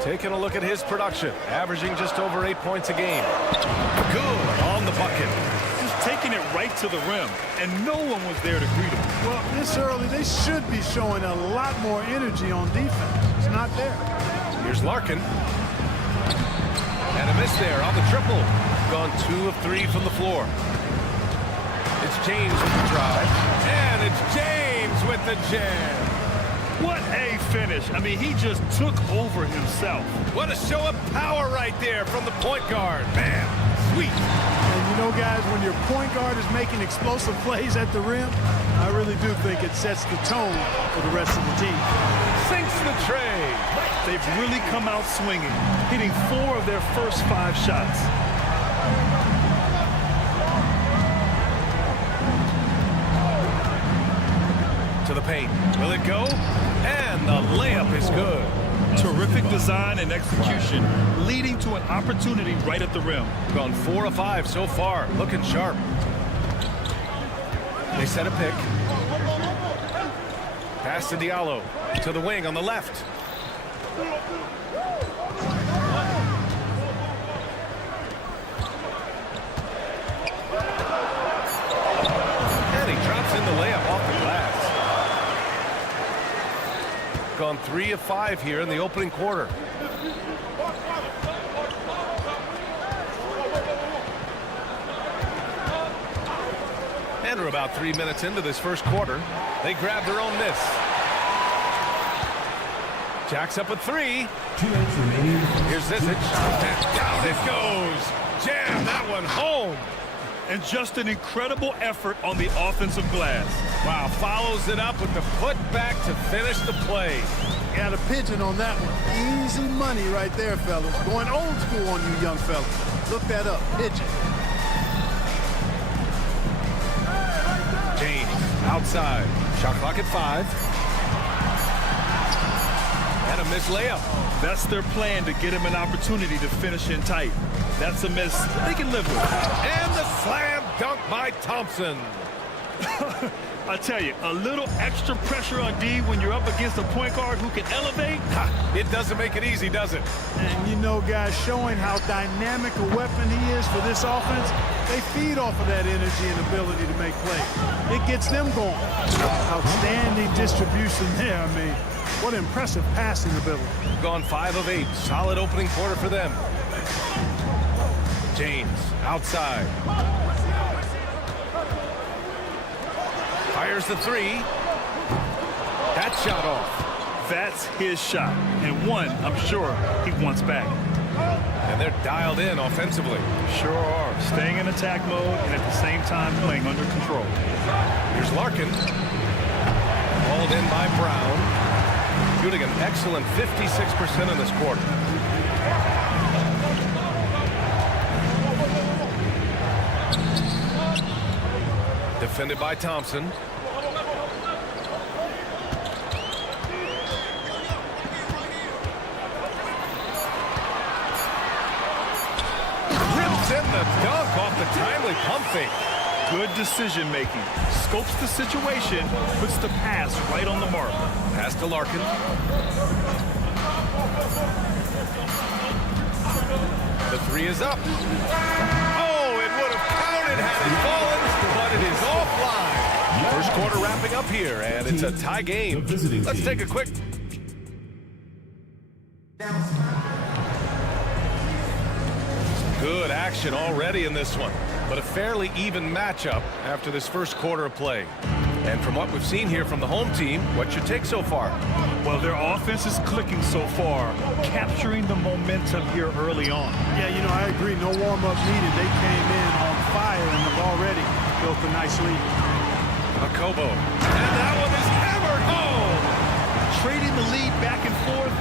Taking a look at his production. Averaging just over 8 points a game. Good on the bucket. Just taking it right to the rim, and no one was there to greet him. Well, this early, they should be showing a lot more energy on defense. It's not there. Here's Larkin. And a miss there on the triple. Gone 2 of 3 from the floor. It's James with the drive. And it's James with the jam. What a finish. I mean, he just took over himself. What a show of power right there from the point guard. Man, sweet. And you know, guys, when your point guard is making explosive plays at the rim, I really do think it sets the tone for the rest of the team. Sinks the tray. They've really come out swinging, hitting 4 of their first 5 shots. To the paint. Will it go? And the layup is good. Terrific design and execution, leading to an opportunity right at the rim. Gone 4 of 5 so far. Looking sharp. They set a pick. Pass to Diallo. To the wing on the left. And he drops in the layup off the glass. Gone 3 of 5 here in the opening quarter. And we're about 3 minutes into this first quarter. They grab their own miss. Jacks up a 3. 2 minutes remaining. Here's Zizic. And down it goes. Jam that one home. And just an incredible effort on the offensive glass. Wow, follows it up with the putback to finish the play. Got a pigeon on that one. Easy money right there, fellas. Going old school on you young fellas. Look that up. Pigeon. James outside. Shot clock at 5. And a missed layup. That's their plan to get him an opportunity to finish in tight. That's a miss they can live with. And the slam dunk by Thompson. I tell you, a little extra pressure on D when you're up against a point guard who can elevate. It doesn't make it easy, does it? And you know, guys, showing how dynamic a weapon he is for this offense, they feed off of that energy and ability to make plays. It gets them going. Outstanding distribution there. I mean, what impressive passing ability. Gone 5 of 8. Solid opening quarter for them. James outside. Fires the 3. That shot off. That's his shot, and one I'm sure he wants back. And they're dialed in offensively. Sure are. Staying in attack mode and at the same time playing under control. Here's Larkin. Hauled in by Brown. Shooting an excellent 56% in this quarter. Defended by Thompson. Rips in the dunk off the timely pump fake. Good decision making. Scopes the situation, puts the pass right on the mark. Pass to Larkin. The three is up. Oh, it would have counted had it fallen, but it is offline. First quarter wrapping up here, and it's a tie game. Let's take a quick... Good action already in this one, but a fairly even matchup after this first quarter of play. And from what we've seen here from the home team, what's your take so far? Well, their offense is clicking so far, capturing the momentum here early on. Yeah, you know, I agree. No warm-up needed. They came in on fire and have already built a nice lead. Akobo. And that one is hammered home. Trading the lead back and forth.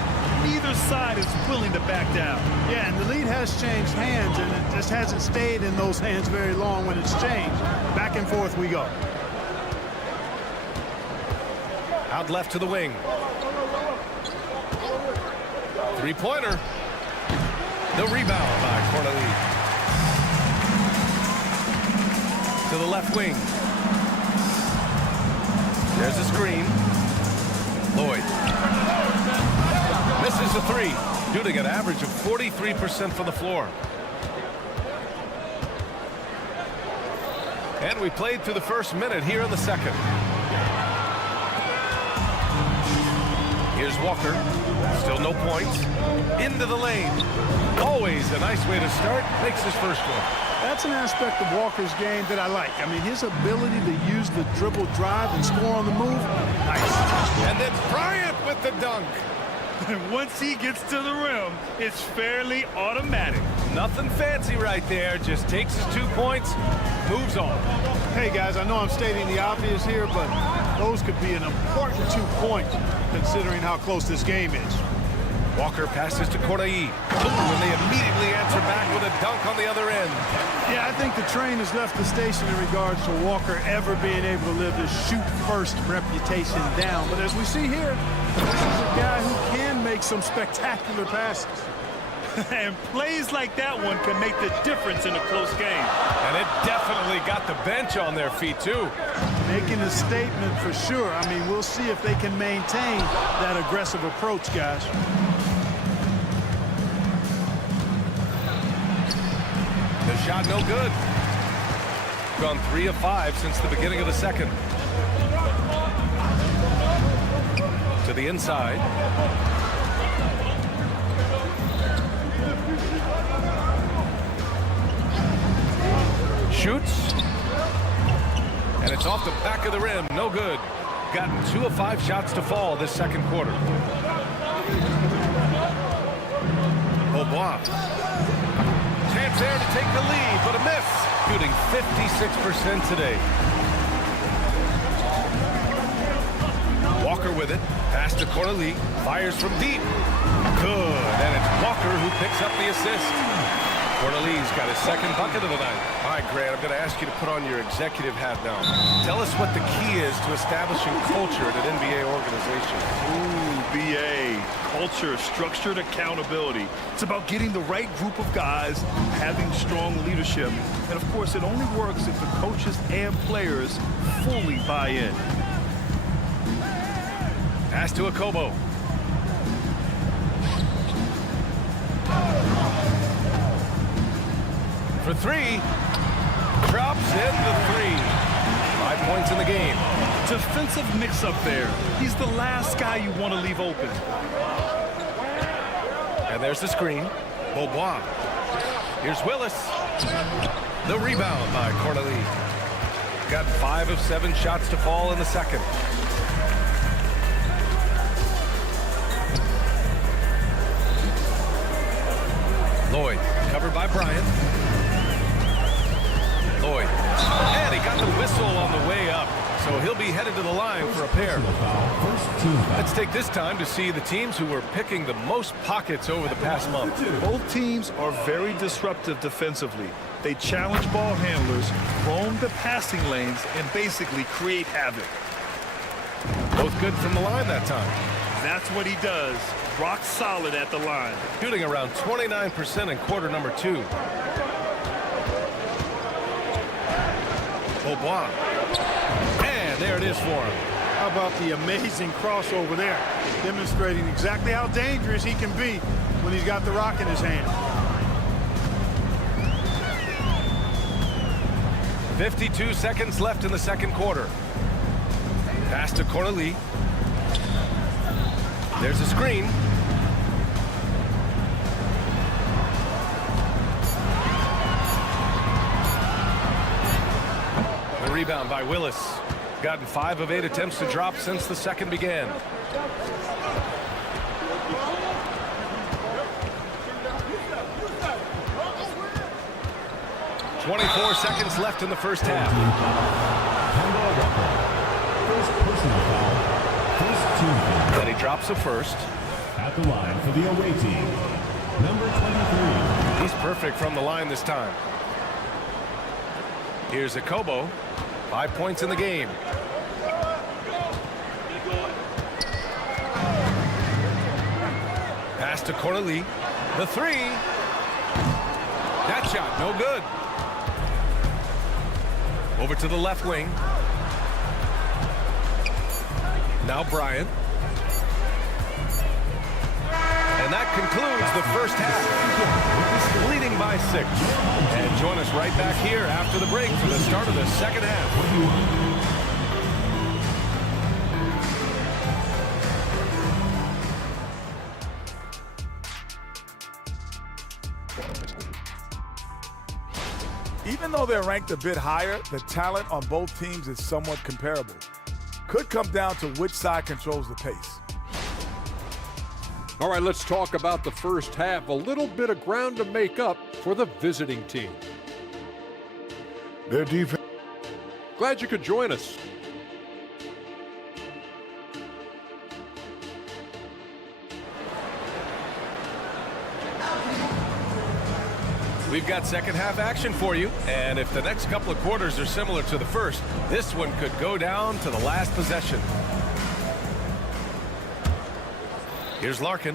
Neither side is willing to back down. Yeah, and the lead has changed hands, and it just hasn't stayed in those hands very long when it's changed. Back and forth we go. Out left to the wing. Three-pointer. The rebound by Corneli. To the left wing. There's a screen. Lloyd. Misses the three. Shooting an average of 43% from the floor. And we played through the first minute here in the second. Here's Walker. Still no points. Into the lane. Always a nice way to start. Makes his first one. That's an aspect of Walker's game that I like. I mean, his ability to use the dribble drive and score on the move, nice. And then Bryant with the dunk. And once he gets to the rim, it's fairly automatic. Nothing fancy right there. Just takes his 2 points, moves on. Hey, guys, I know I'm stating the obvious here, but those could be an important 2 points considering how close this game is. Walker passes to Corneli. And they immediately answer back with a dunk on the other end. Yeah, I think the train has left the station in regards to Walker ever being able to live this shoot-first reputation down. But as we see here, this is a guy who can make some spectacular passes. And plays like that one can make the difference in a close game. And it definitely got the bench on their feet, too. Making a statement for sure. I mean, we'll see if they can maintain that aggressive approach, guys. The shot no good. Gone 3 of 5 since the beginning of the second. To the inside. Shoots. And it's off the back of the rim. No good. Gotten 2 of 5 shots to fall this second quarter. Beaubois. Chance there to take the lead, but a miss. Shooting 56% today. Walker with it. Pass to Corneli. Fires from deep. Good. And it's Walker who picks up the assist. Corneli's got his second bucket of the night. All right, Grant, I'm going to ask you to put on your executive hat now. Tell us what the key is to establishing culture at an NBA organization. Ooh, BA. Culture, structured accountability. It's about getting the right group of guys, having strong leadership. And, of course, it only works if the coaches and players fully buy in. Pass to Akobo. For three. Drops in the three. 5 points in the game. Defensive mix-up there. He's the last guy you want to leave open. And there's the screen. Beaubois. Here's Willis. The rebound by Corneli. Got 5 of 7 shots to fall in the second. Lloyd, covered by Bryant. Lloyd. And he got the whistle on the way up. So he'll be headed to the line for a pair. Let's take this time to see the teams who were picking the most pockets over the past month. Both teams are very disruptive defensively. They challenge ball handlers, roam the passing lanes, and basically create havoc. Both good from the line that time. That's what he does. Rock solid at the line. Shooting around 29% in quarter number 2. Bobois. And there it is for him. How about the amazing crossover there, demonstrating exactly how dangerous he can be when he's got the rock in his hand. 52 seconds left in the second quarter. Pass to Corley. There's a screen. The rebound by Willis. Gotten 5 of 8 attempts to drop since the second began. .24 seconds left in the first half. First personal foul. First team foul. And he drops a first. At the line for the away team, number 23. He's perfect from the line this time. Here's Akobo. 5 points in the game. Pass to Corley. The three. That shot, no good. Over to the left wing. Now Bryant. And that concludes the first half. Leading by 6. And join us right back here after the break for the start of the second half. Even though they're ranked a bit higher, the talent on both teams is somewhat comparable. Could come down to which side controls the pace. All right, let's talk about the first half. A little bit of ground to make up for the visiting team. Their defense. Glad you could join us. We've got second half action for you, and if the next couple of quarters are similar to the first, this one could go down to the last possession. Here's Larkin.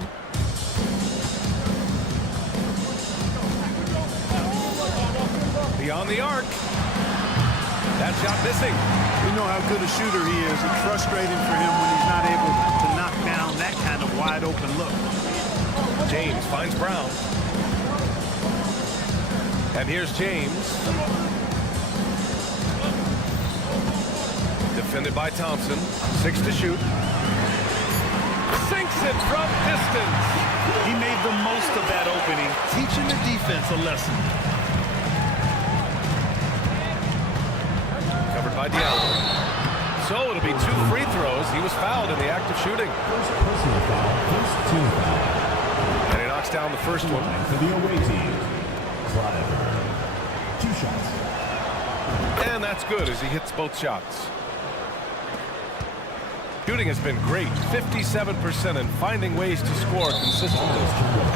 Beyond the arc. That shot missing. We know how good a shooter he is. It's frustrating for him when he's not able to knock down that kind of wide open look. James finds Brown. And here's James. Defended by Thompson. 6 to shoot. Sinks it from distance. He made the most of that opening, teaching the defense a lesson. Covered by Diallo. So it'll be 2 free throws. He was fouled in the act of shooting. First personal foul. First team foul. And he knocks down the first one. For the away team, Clive. 2 shots. And that's good as he hits both shots. Shooting has been great, 57%, and finding ways to score consistently.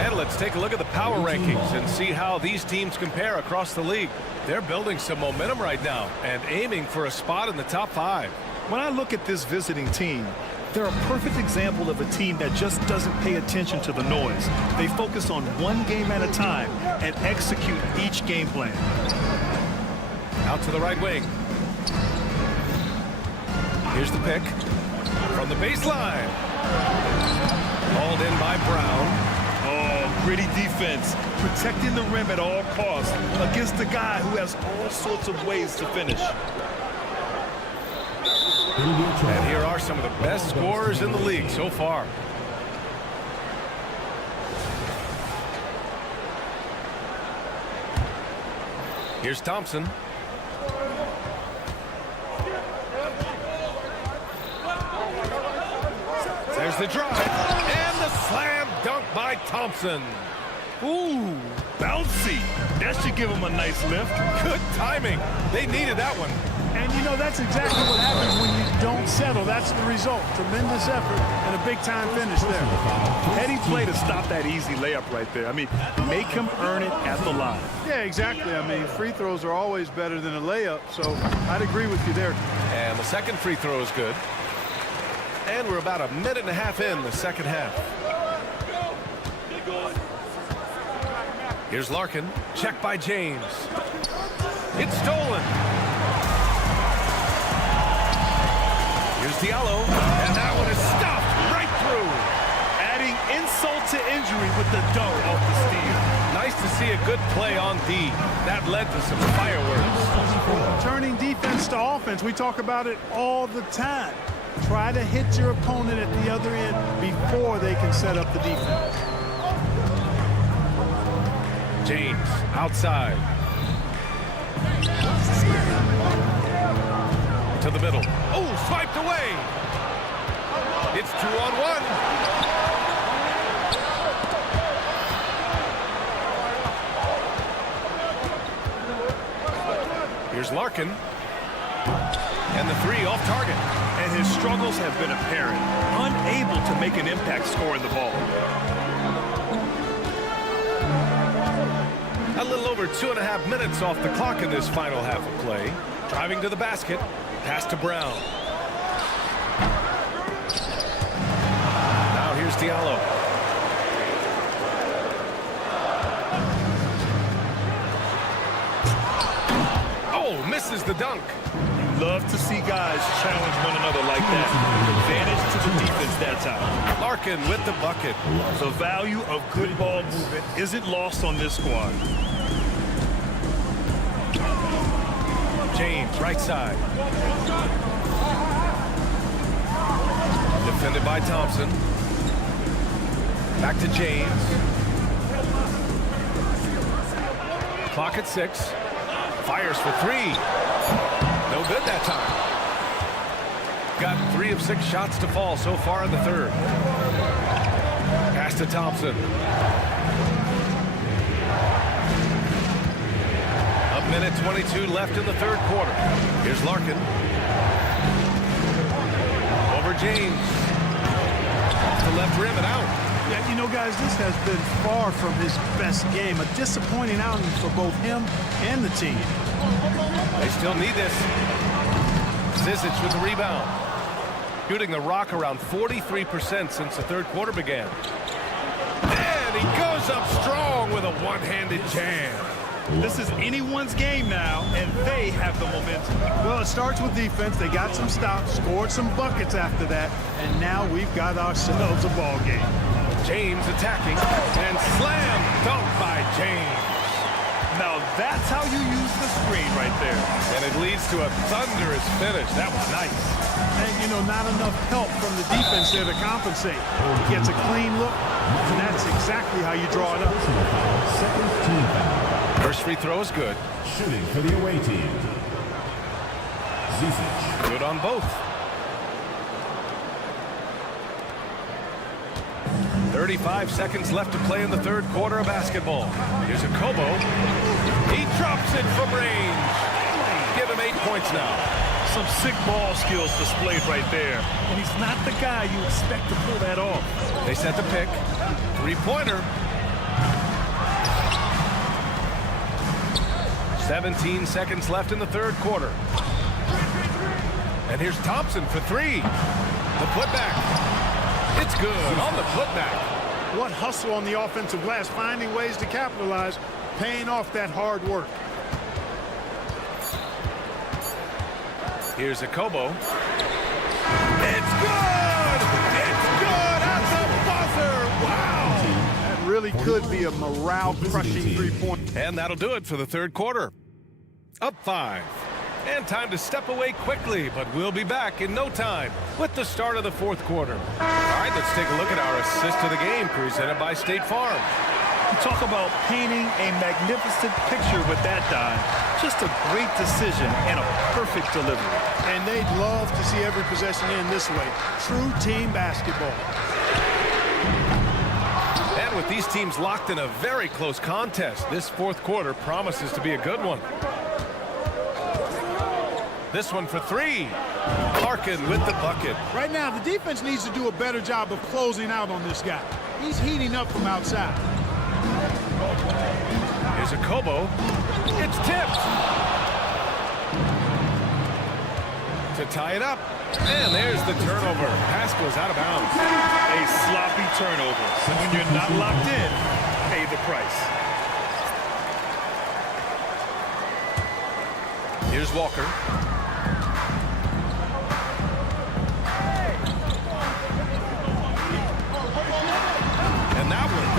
And let's take a look at the power rankings and see how these teams compare across the league. They're building some momentum right now and aiming for a spot in the top 5. When I look at this visiting team, they're a perfect example of a team that just doesn't pay attention to the noise. They focus on one game at a time and execute each game plan. Out to the right wing. Here's the pick. From the baseline. Hauled in by Brown. Oh, gritty defense. Protecting the rim at all costs against a guy who has all sorts of ways to finish. And here are some of the best scorers in the league so far. Here's Thompson. There's the drive, and the slam dunk by Thompson. Ooh, bouncy. That should give him a nice lift. Good timing. They needed that one. And, you know, that's exactly what happens when you don't settle. That's the result. Tremendous effort and a big-time finish there. Heady play to stop that easy layup right there. I mean, make him earn it at the line. Yeah, exactly. I mean, free throws are always better than a layup, so I'd agree with you there. And the second free throw is good. And we're about a minute and a half in the second half. Here's Larkin. Checked by James. It's stolen. injury with the dunk off the steal. Nice to see a good play on D. That led to some fireworks. Turning defense to offense, we talk about it all the time. Try to hit your opponent at the other end before they can set up the defense. James outside. To the middle. Oh, swiped away. It's 2-on-1. Here's Larkin. And the three off target. And his struggles have been apparent. Unable to make an impact scoring the ball. A little over 2.5 minutes off the clock in this final half of play. Driving to the basket. Pass to Brown. Now here's Diallo. Oh, misses the dunk. Love to see guys challenge one another like that. Advantage to the defense that time. Larkin with the bucket. The value of good ball movement isn't lost on this squad. James, right side. Defended by Thompson. Back to James. Clock at 6. Fires for 3. No good that time. Got 3 of 6 shots to fall so far in the third. Pass to Thompson. A minute 22 left in the third quarter. Here's Larkin. Over James. Off the left rim and out. Yeah, you know, guys, this has been far from his best game. A disappointing outing for both him and the team. They still need this. Zizic with the rebound. Shooting the rock around 43% since the third quarter began. And he goes up strong with a one-handed jam. This is anyone's game now, and they have the momentum. Well, it starts with defense. They got some stops, scored some buckets after that, and now we've got ourselves a ball game. James attacking, and slam dunk by James. Now that's how you use the screen right there. And it leads to a thunderous finish. That was nice. And, you know, not enough help from the defense there to compensate. He gets a clean look, and that's exactly how you draw it up. Second team foul. First free throw is good. Shooting for the away team. Zizic. Good on both. 35 seconds left to play in the third quarter of basketball. Here's a Kobo. He drops it from range. Give him 8 points now. Some sick ball skills displayed right there. And he's not the guy you expect to pull that off. They set the pick. Three-pointer. 17 seconds left in the third quarter. And here's Thompson for 3. The putback. It's good on the putback. What hustle on the offensive glass, finding ways to capitalize, paying off that hard work. Here's a Kobo. It's good! It's good at the buzzer! Wow! That really could be a morale-crushing three-point. And that'll do it for the third quarter. Up 5. And time to step away quickly, but we'll be back in no time with the start of the fourth quarter. All right, let's take a look at our assist to the game presented by State Farm. You talk about painting a magnificent picture with that, Don. Just a great decision and a perfect delivery. And they'd love to see every possession in this way. True team basketball. And with these teams locked in a very close contest, this fourth quarter promises to be a good one. This one for 3. Larkin with the bucket. Right now, the defense needs to do a better job of closing out on this guy. He's heating up from outside. Here's a Kobo. It's tipped. To tie it up. And there's the turnover. Pass goes out of bounds. A sloppy turnover. When you're not locked in, pay the price. Here's Walker. And that one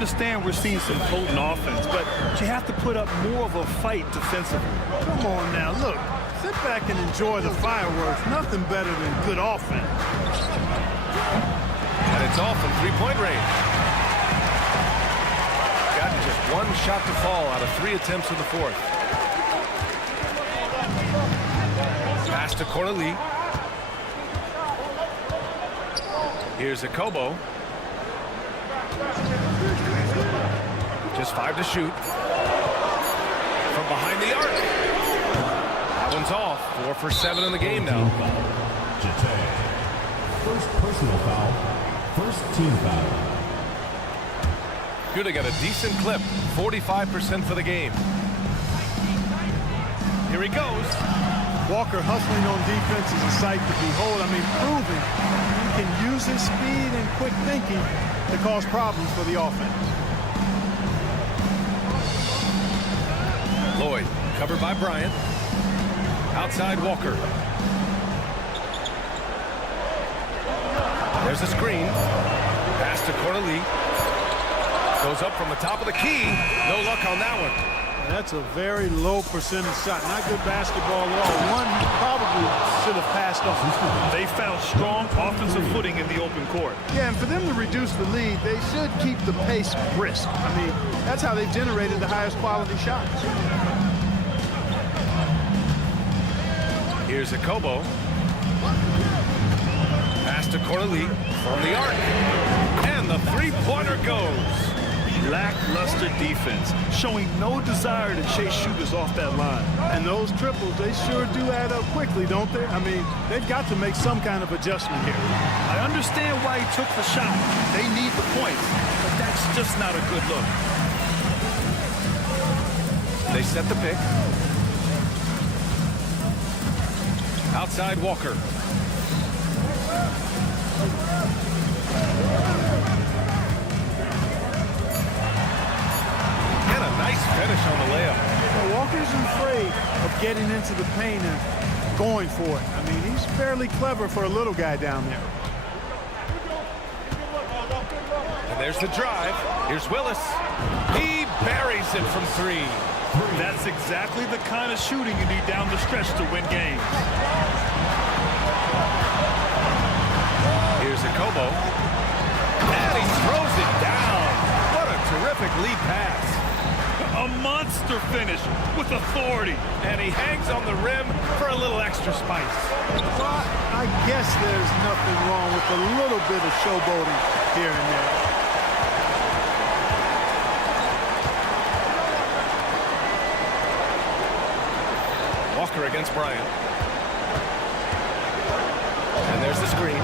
understand we're seeing some potent offense, but you have to put up more of a fight defensively. Come on now, look. Sit back and enjoy the fireworks. Nothing better than good offense. And it's off from three-point range. Got just one shot to fall out of 3 attempts in the fourth. Pass to Corneli. Here's Akobo. Just 5 to shoot. From behind the arc. That one's off. 4 for 7 in the game now. First personal foul. First team foul. Good, got a decent clip. 45% for the game. Here he goes. Walker hustling on defense is a sight to behold. I mean, proving he can use his speed and quick thinking to cause problems for the offense. Lloyd, covered by Bryant. Outside Walker. There's a screen. Pass to Corneli. Goes up from the top of the key. No luck on that one. That's a very low percentage shot. Not good basketball at all. One he probably should have passed on. They found strong offensive footing in the open court. Yeah, and for them to reduce the lead, they should keep the pace brisk. I mean, that's how they've generated the highest quality shots. Here's Akobo. Pass to Corneli from the arc. And the three-pointer goes. Lackluster defense, showing no desire to chase shooters off that line. And those triples, they sure do add up quickly, don't they? I mean, they've got to make some kind of adjustment here. I understand why he took the shot. They need the points, but that's just not a good look. They set the pick. Outside Walker. And a nice finish on the layup. Well, Walker's afraid of getting into the paint and going for it. I mean, he's fairly clever for a little guy down there. And there's the drive. Here's Willis. He buries it from 3. That's exactly the kind of shooting you need down the stretch to win games. Here's Akobo. And he throws it down. What a terrific lead pass. A monster finish with authority. And he hangs on the rim for a little extra spice. Well, I guess there's nothing wrong with a little bit of showboating here and there. Walker against Bryant. And there's the screen.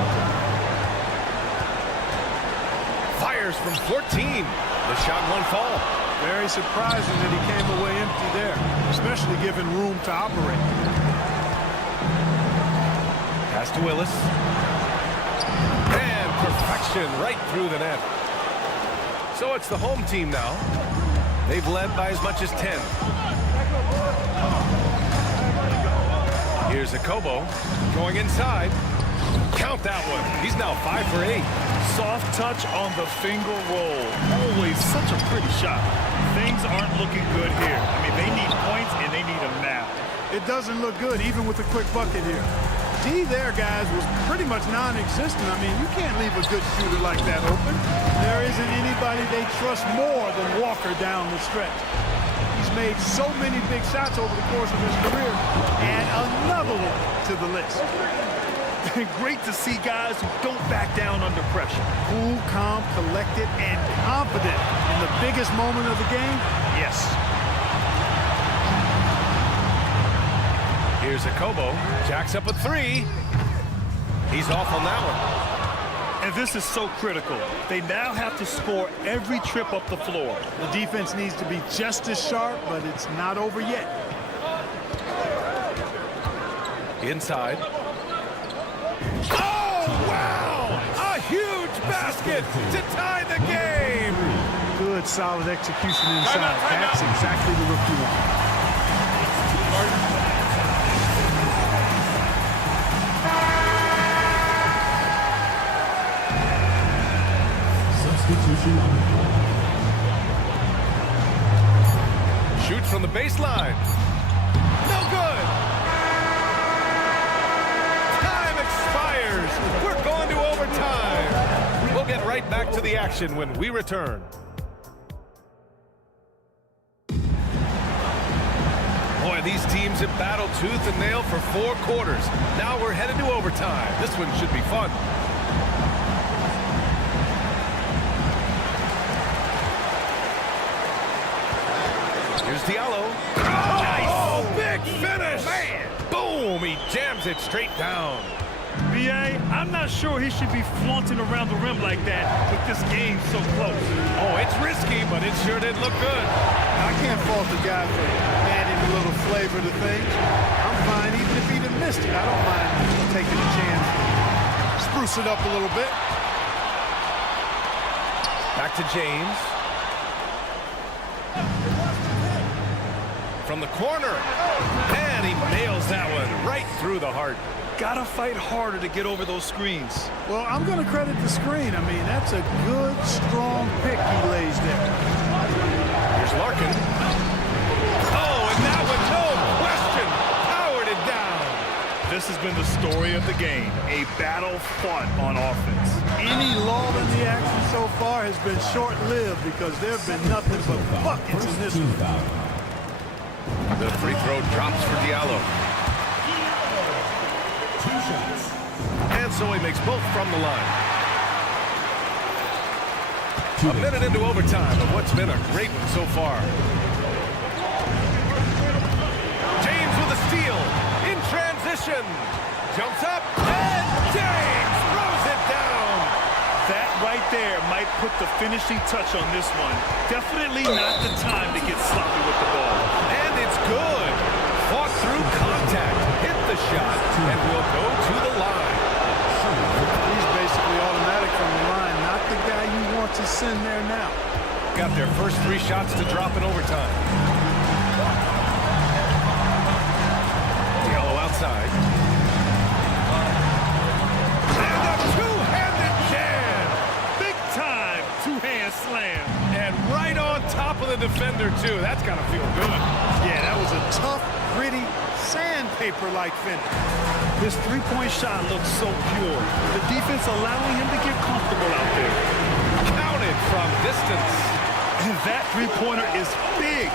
Fires from 14. The shot won't fall. Very surprising that he came away empty there, especially given room to operate. Pass to Willis. And perfection right through the net. So it's the home team now. They've led by as much as 10. Here's Akobo going inside. Count that one. He's now 5 for 8. Soft touch on the finger roll. Always such a pretty shot. Things aren't looking good here. I mean, they need points and they need them now. It doesn't look good, even with a quick bucket here. D there, guys, was pretty much non-existent. I mean, you can't leave a good shooter like that open. There isn't anybody they trust more than Walker down the stretch. He's made so many big shots over the course of his career, and another one to the list. Great to see guys who don't back down under pressure. Cool, calm, collected, and confident in the biggest moment of the game. Yes. Here's Akobo. Jacks up a 3. He's off on that one. And this is so critical. They now have to score every trip up the floor. The defense needs to be just as sharp, but it's not over yet. Inside. Oh, wow! A huge basket to tie the game! Good, solid execution inside. That's exactly the look you want. Substitution on the floor. from the baseline. No good. Time expires. We're going to overtime. We'll get right back to the action when we return. Boy, these teams have battled tooth and nail for 4 quarters. Now we're headed to overtime. This one should be fun. Here's Diallo. Oh, nice! Big finish! Man! Boom! He jams it straight down. B.A., I'm not sure he should be flaunting around the rim like that with this game so close. Oh, it's risky, but it sure did look good. I can't fault the guy for adding a little flavor to things. I'm fine even if he'd have missed it. I don't mind taking a chance. Spruce it up a little bit. Back to James. From the corner. And he nails that one right through the heart. Gotta fight harder to get over those screens. Well, I'm going to credit the screen. I mean, that's a good, strong pick he lays there. Here's Larkin. Oh, and that one, no question, powered it down. This has been the story of the game, a battle fought on offense. Any lull in the action so far has been short-lived because there have been nothing but buckets in this one. The free throw drops for Diallo. And so he makes both from the line. A minute into overtime of what's been a great one so far. James with a steal. In transition. Jumps up. And James throws it down. That right there might put the finishing touch on this one. Definitely not the time to get sloppy with the ball. And it's good. Fought through contact. Hit the shot. And will go to the line. He's basically automatic from the line, not the guy you want to send there now. Got their first 3 shots to drop in overtime. Diallo outside. And a two-handed jam. Big time two-hand slam. And right on top of the defender, too. That's got to feel good. Yeah, that was a tough, gritty, sandpaper-like finish. His three-point shot looks so pure. The defense allowing him to get comfortable out there. Counted from distance. And that three-pointer is big.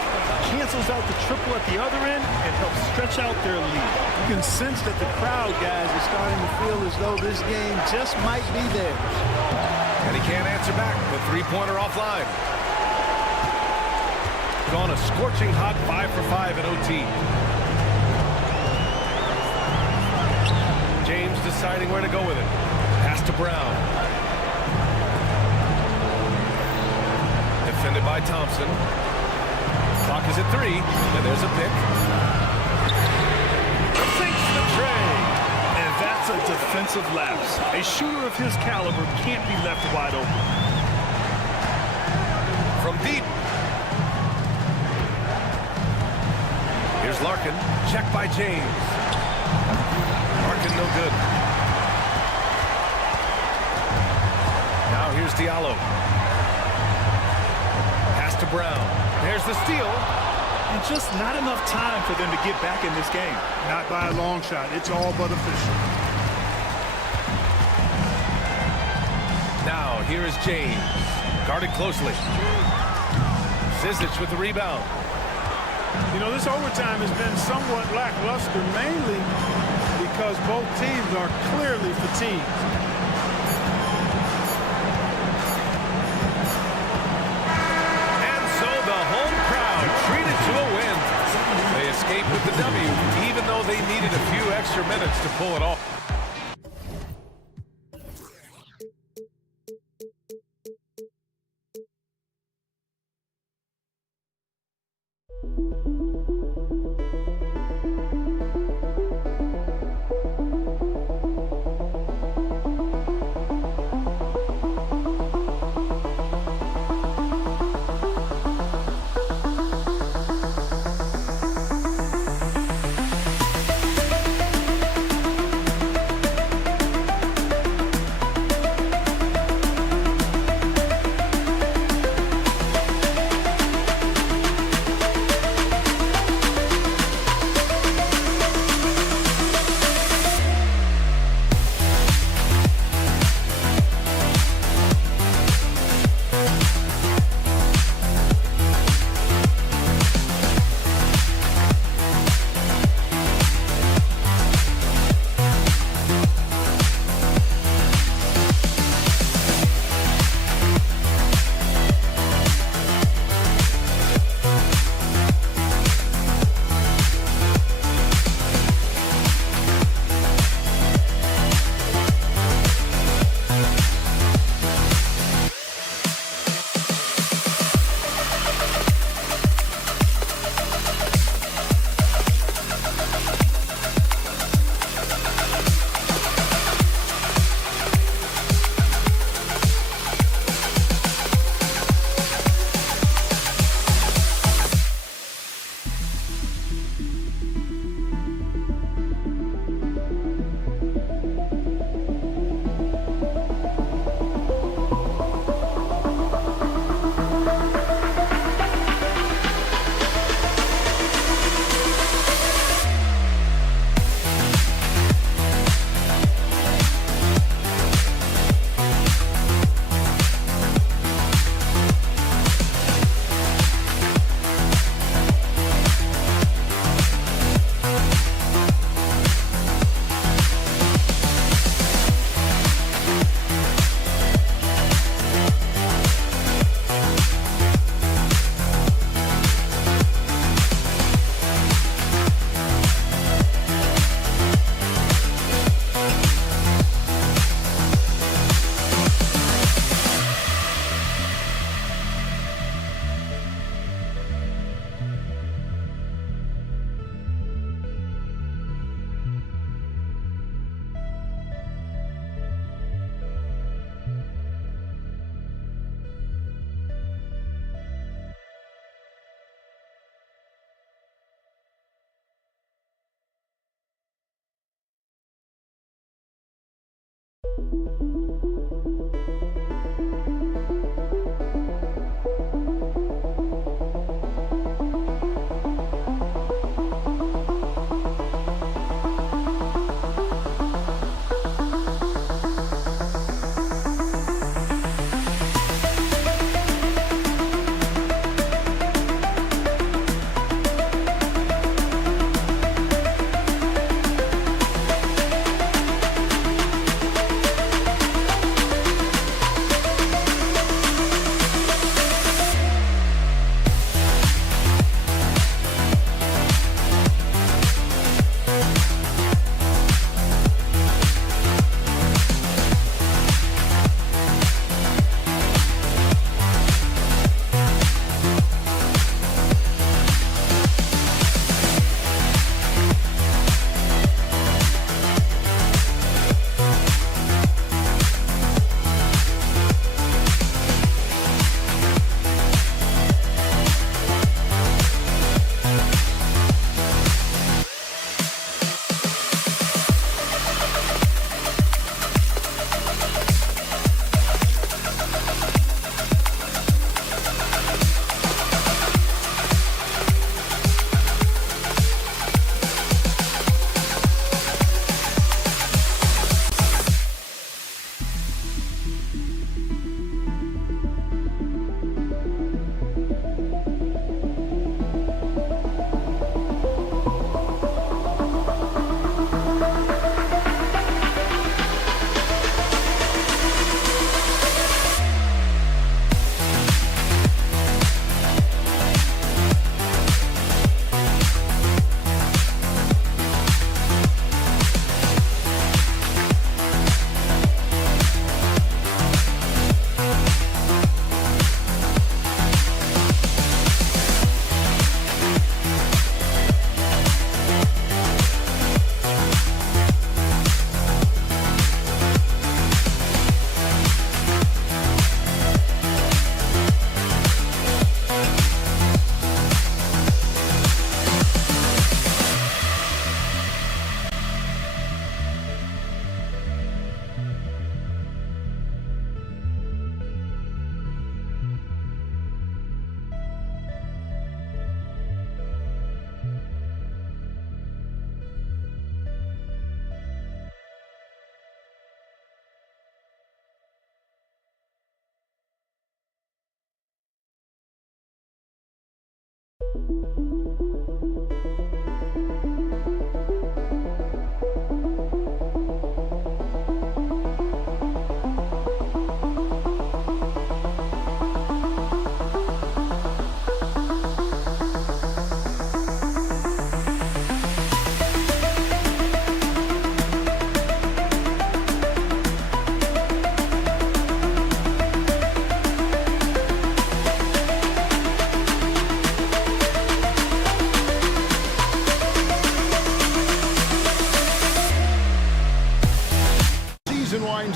Cancels out the triple at the other end and helps stretch out their lead. You can sense that the crowd, guys, is starting to feel as though this game just might be theirs. And he can't answer back. The three-pointer offline. Gone a scorching hot 5 for 5 in OT. James deciding where to go with it. Pass to Brown. Defended by Thompson. Clock is at 3, and there's a pick. Sinks the tray. And that's a defensive lapse. A shooter of his caliber can't be left wide open. From deep. Here's Larkin. Check by James. Larkin no good. Now here's Diallo. Pass to Brown. There's the steal. And just not enough time for them to get back in this game. Not by a long shot. It's all but official. Now here is James. Guarded closely. Zizic with the rebound. You know, this overtime has been somewhat lackluster, mainly because both teams are clearly fatigued. And so the home crowd treated to a win. They escaped with the W, even though they needed a few extra minutes to pull it off.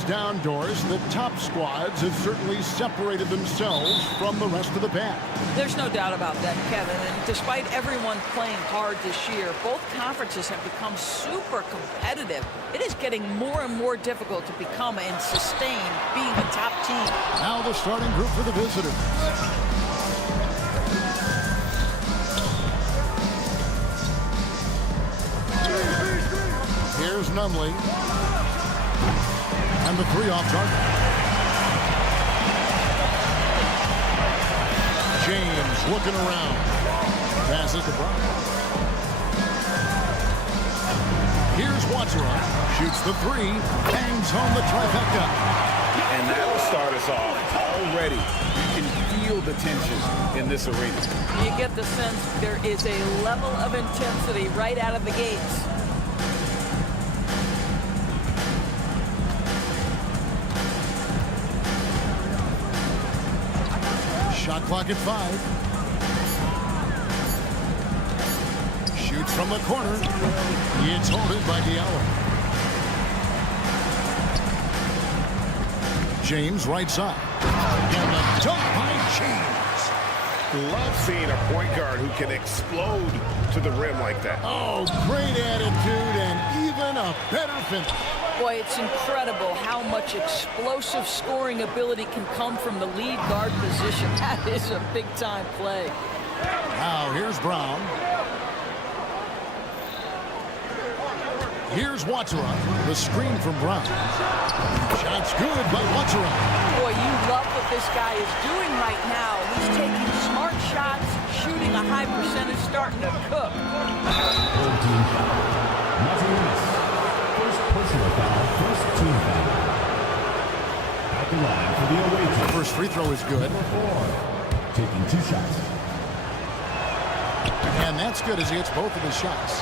Down doors, the top squads have certainly separated themselves from the rest of the pack. There's no doubt about that, Kevin. And despite everyone playing hard this year, both conferences have become super competitive. It is getting more and more difficult to become and sustain being a top team. Now the starting group for the visitors. Here's Nunley. And the three off target. James looking around. Passes to Brown. Here's Watsura. Shoots the three. Bangs home the trifecta. And that'll start us off. Already, you can feel the tension in this arena. You get the sense there is a level of intensity right out of the gates. Shot clock at 5. Shoots from the corner. It's holded by Diallo. James right side. And the dunk by James. Love seeing a point guard who can explode to the rim like that. Oh, great attitude and even a better finish. Boy, it's incredible how much explosive scoring ability can come from the lead guard position. That is a big-time play. Now, here's Brown. Here's Watsura. The screen from Brown. Shot's good by Watsura. Boy, you love what this guy is doing right now. He's taking smart shots, shooting a high percentage, starting to cook. Personal foul, first team foul. At the line for the away team. First free throw is good. Number 4, taking 2 shots. And that's good as he hits both of his shots.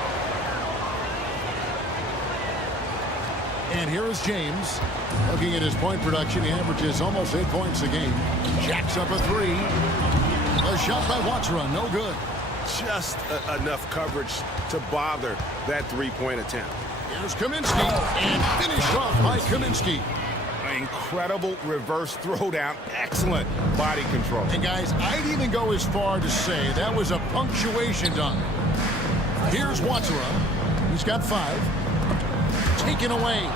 And here is James. Looking at his point production, he averages almost 8 points a game. Jacks up a 3. A shot by Watsura, no good. Just enough coverage to bother that three-point attempt. Here's Kaminsky, and finished off by Kaminsky. Incredible reverse throwdown. Excellent body control. And guys, I'd even go as far to say that was a punctuation dunk. Here's Watsura. He's got 5. Taken away.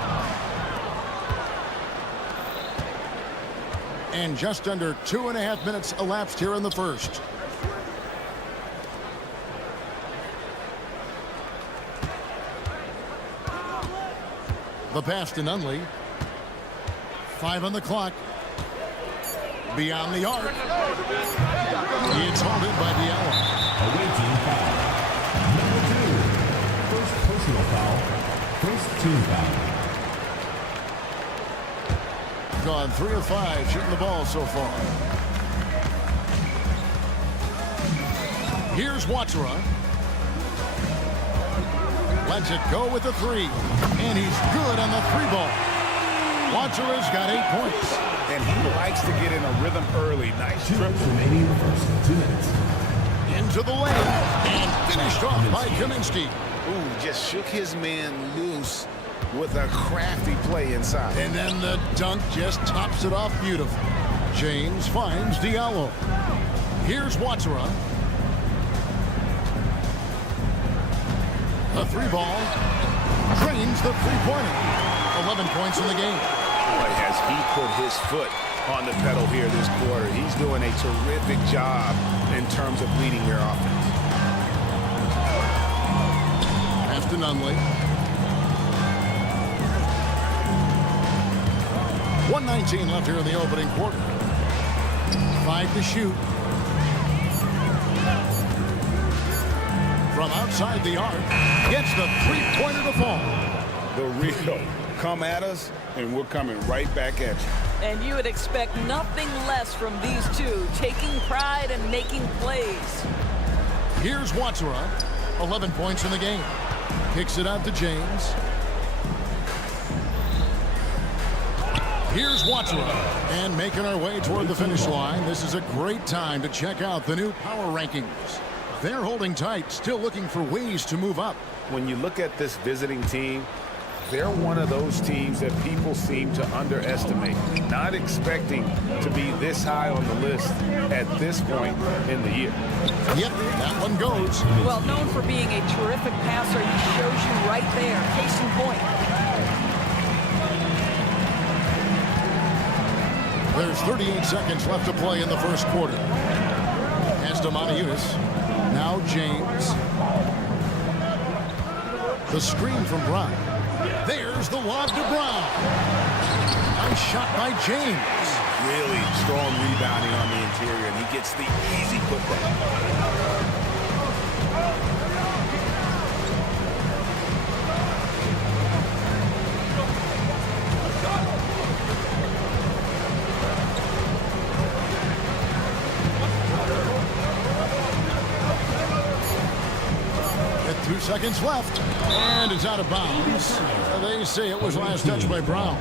And just under 2.5 minutes elapsed here in the first. The pass to Nunley. 5 on the clock. Beyond the arc. It's holded by Diallo. Away team foul. Number 2, first personal foul, first team foul. Gone 3 of 5 shooting the ball so far. Here's Watsura. Lets it go with the 3. And he's good on the 3-ball. Watsura's got 8 points. And he likes to get in a rhythm early. Nice 2 minutes remaining in the first 2 minutes. Into the lane. And finished off by Kaminsky. Ooh, just shook his man loose with a crafty play inside. And then the dunk just tops it off beautifully. James finds Diallo. Here's Watsura. The 3-ball drains the 3-pointer. 11 points in the game. Boy, has he put his foot on the pedal here this quarter. He's doing a terrific job in terms of leading their offense. Pass to Nunley. 1:19 left here in the opening quarter. 5 to shoot. from outside the arc. Gets the three-pointer to fall. The real. Come at us, and we're coming right back at you. And you would expect nothing less from these two, taking pride and making plays. Here's Watsura, 11 points in the game. Kicks it out to James. Here's Watsura, and making our way toward the finish line. This is a great time to check out the new power rankings. They're holding tight, still looking for ways to move up. When you look at this visiting team, they're one of those teams that people seem to underestimate, not expecting to be this high on the list at this point in the year. Yep, that one goes. Well, known for being a terrific passer, he shows you right there. Case in point. There's 38 seconds left to play in the first quarter. As to Monaco. Now James. The screen from Brown. There's the lob to Brown. Nice shot by James. Really strong rebounding on the interior, and he gets the easy putback. At 2 seconds left, and it's out of bounds. They say it was last touched by Brown.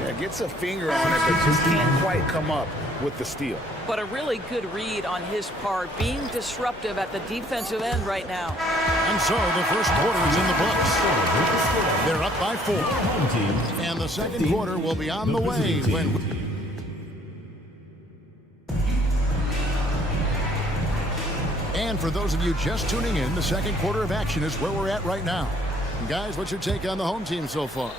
Yeah, gets a finger on it, but just can't quite come up with the steal. But a really good read on his part, being disruptive at the defensive end right now. And so the first quarter is in the books. They're up by 4. And the second quarter will be on the way when... And for those of you just tuning in, the second quarter of action is where we're at right now. And guys, what's your take on the home team so far?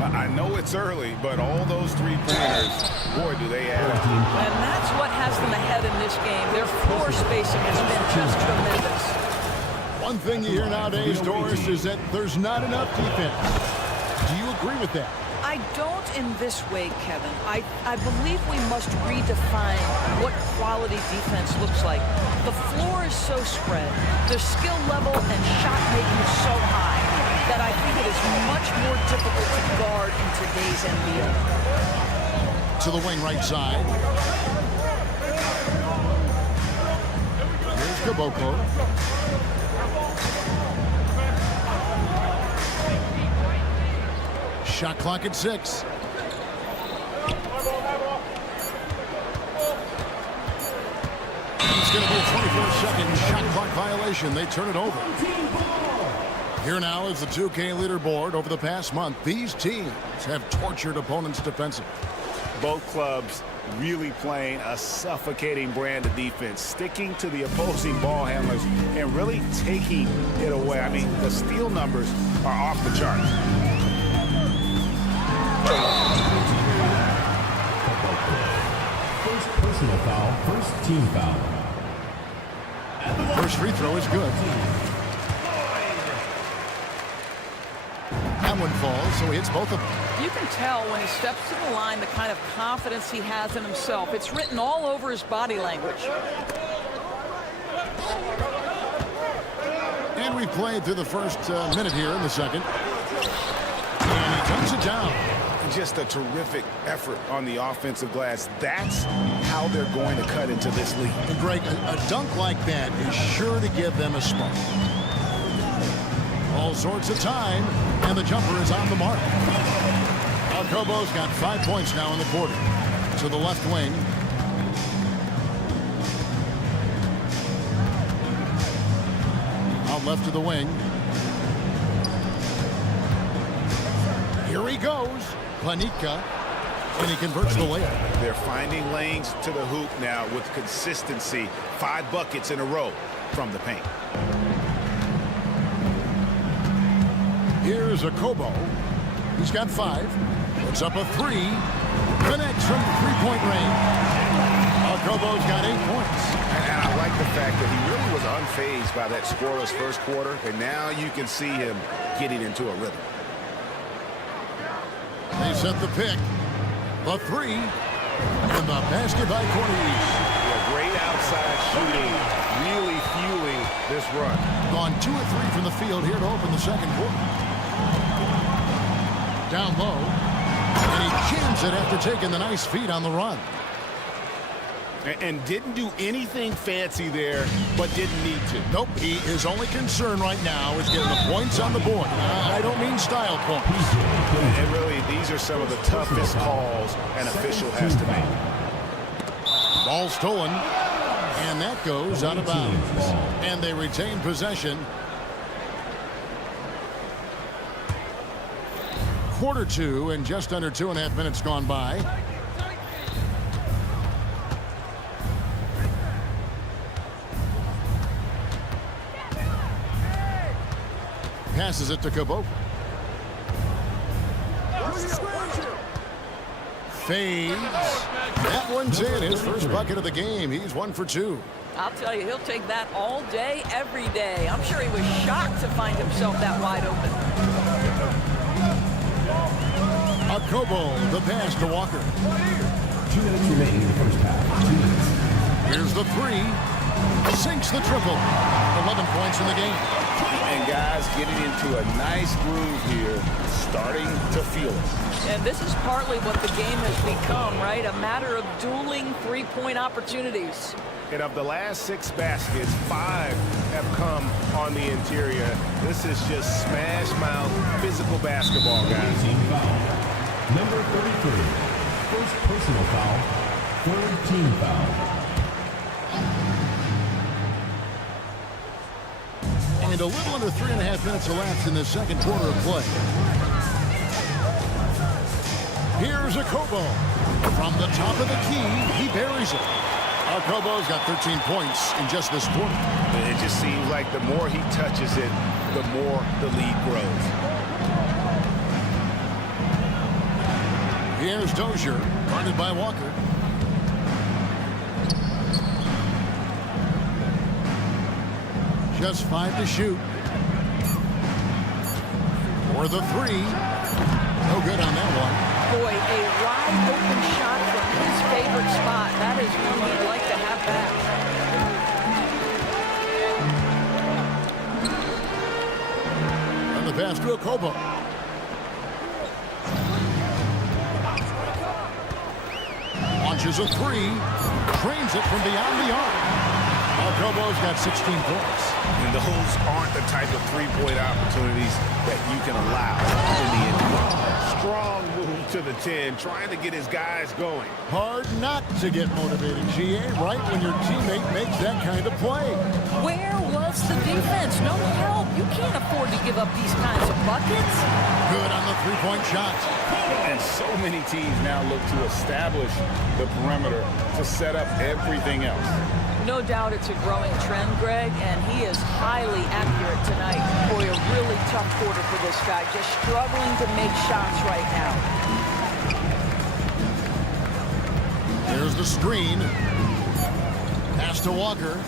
I know it's early, but all those three-pointers, boy, do they add up. And that's what has them ahead in this game. Their floor spacing has been just tremendous. One thing you hear nowadays, Doris, is that there's not enough defense. Do you agree with that? I don't in this way, Kevin. I believe we must redefine what quality defense looks like. The floor is so spread, the skill level and shot making is so high that I think it is much more difficult to guard in today's NBA. To the wing right side. Here's Caboclo. Shot clock at 6. It's going to be a 24-second shot clock violation. They turn it over. Here now is the 2K leaderboard. Over the past month, these teams have tortured opponents defensively. Both clubs really playing a suffocating brand of defense, sticking to the opposing ball handlers and really taking it away. I mean, the steal numbers are off the charts. First personal foul, first team foul. First free throw is good. That one falls, so he hits both of them. You can tell when he steps to the line the kind of confidence he has in himself. It's written all over his body language. And we've played through the first minute here in the second. And he turns it down. Just a terrific effort on the offensive glass. That's how they're going to cut into this league. And Greg, a dunk like that is sure to give them a spark. All sorts of time, and the jumper is on the mark. Alcobo's got 5 points now in the quarter. To the left wing. Out left to the wing. Here he goes. Panika, and he converts the layup. They're finding lanes to the hoop now with consistency. 5 buckets in a row from the paint. Here's Akobo. He's got 5. Puts up a 3. Connects from three-point range. Akobo's got 8 points. And I like the fact that he really was unfazed by that scoreless first quarter, and now you can see him getting into a rhythm. They set the pick. The 3. And the basket by Cornelius. Yeah, Great outside shooting, really fueling this run. Gone 2 of 3 from the field here to open the second quarter. Down low, and he jams it after taking the nice feed on the run. And didn't do anything fancy there, but didn't need to. Nope, his only concern right now is getting the points on the board. I don't mean style points. And really, these are some of the toughest calls an official has to make. Ball stolen, and that goes out of bounds. And they retain possession. Quarter 2 and just under 2.5 minutes gone by. Passes it to Caboclo. Fades. That one's in. His first bucket of the game. He's 1 for 2. I'll tell you, he'll take that all day, every day. I'm sure he was shocked to find himself that wide open. Akobo, the pass to Walker. 2 minutes remaining in the first half. 2 minutes. Here's the three. Sinks the triple. 11 points in the game. And guys getting into a nice groove here, starting to feel it. And this is partly what the game has become, right? A matter of dueling three-point opportunities. And of the last 6 baskets, 5 have come on the interior. This is just smash mouth physical basketball, guys. Team foul. Number 33. First personal foul. Third team foul. And a little under 3.5 minutes elapsed in the second quarter of play. Here's Akobo. From the top of the key, he buries it. Akobo's got 13 points in just this quarter. It just seems like the more he touches it, the more the lead grows. Here's Dozier, guarded by Walker. Just 5 to shoot. For the three. No good on that one. Boy, a wide open shot from his favorite spot. That is one he'd like to have back. And the pass to Akobo. Launches a three. Trains it from beyond the arc. Akobo's got 16 points. And those aren't the type of three-point opportunities that you can allow in the NBA. Strong move to the 10, trying to get his guys going. Hard not to get motivated, GA, right when your teammate makes that kind of play. Where was the defense? No help. You can't afford to give up these kinds of buckets. Good on the three-point shot. And so many teams now look to establish the perimeter to set up everything else. No doubt it's a growing trend, Greg, and he is highly accurate tonight. Boy, a really tough quarter for this guy, just struggling to make shots right now. There's the screen. Pass to Walker.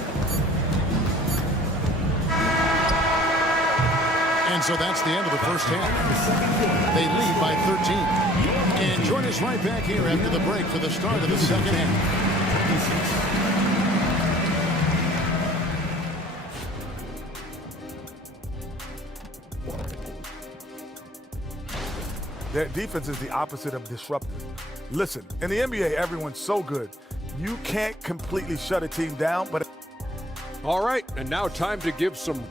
And so that's the end of the first half. They lead by 13. And join us right back here after the break for the start of the second half. Their defense is the opposite of disruptive. Listen, in the NBA, everyone's so good. You can't completely shut a team down, but... All right, and now time to give some...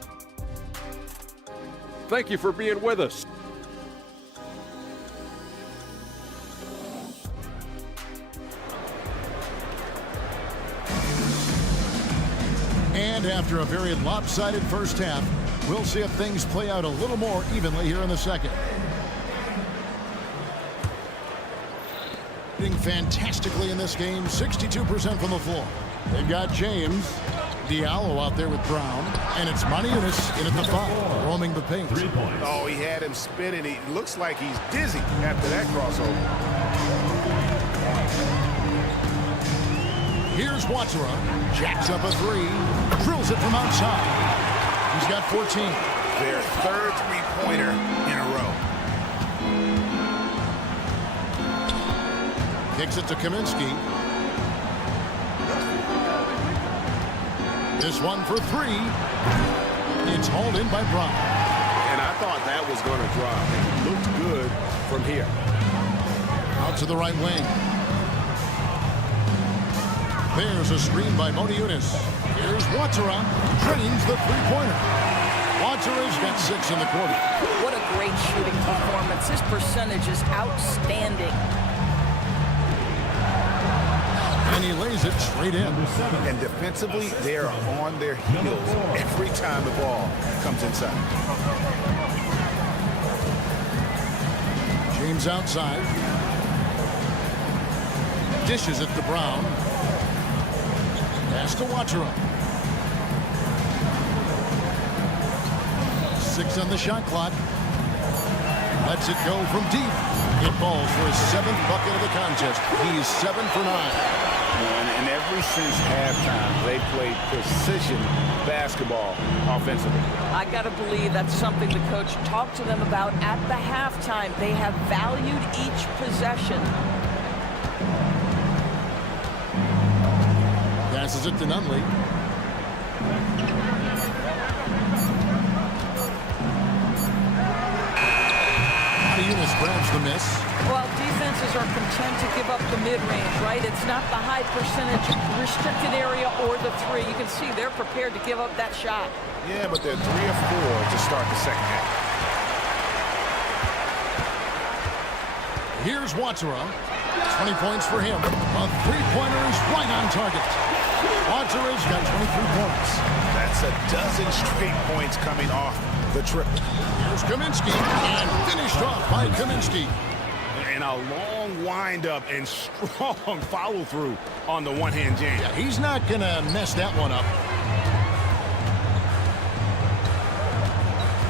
Thank you for being with us. And after a very lopsided first half, we'll see if things play out a little more evenly here in the second. Fantastically in this game, 62% from the floor. They've got James, Diallo out there with Brown, and it's Maniunas in at the 5, roaming the paint. 3 points. Oh, he had him spinning. He looks like he's dizzy after that crossover. Here's Watsura, jacks up a 3, drills it from outside. He's got 14. Their third three-pointer in a row. Kicks it to Kaminsky. This one for three. It's hauled in by Brown. And I thought that was going to drop. It looked good from here. Out to the right wing. There's a screen by Modiunas. Here's Watara. Drains the three-pointer. Watara's got 6 in the quarter. What a great shooting performance. His percentage is outstanding. And he lays it straight in. And defensively, they're on their heels every time the ball comes inside. James outside. Dishes it to Brown. Pass to Watara. 6 on the shot clock. Lets it go from deep. It falls for his 7th bucket of the contest. He's 7 for 9. And ever since halftime, they played precision basketball offensively. I got to believe that's something the coach talked to them about at the halftime. They have valued each possession. Passes it to Nunley. Eunice grabs the miss. Well, defenses are content to give up the mid-range, right? It's not the high percentage restricted area or the three. You can see they're prepared to give up that shot. Yeah, but they're 3 of 4 to start the second half. Here's Watara. 20 points for him. A three-pointer is right on target. Watara's got 23 points. That's a dozen straight points coming off the triple. Here's Kaminsky, and finished off by Kaminsky. And a long windup and strong follow-through on the one-hand jam. Yeah, he's not going to mess that one up.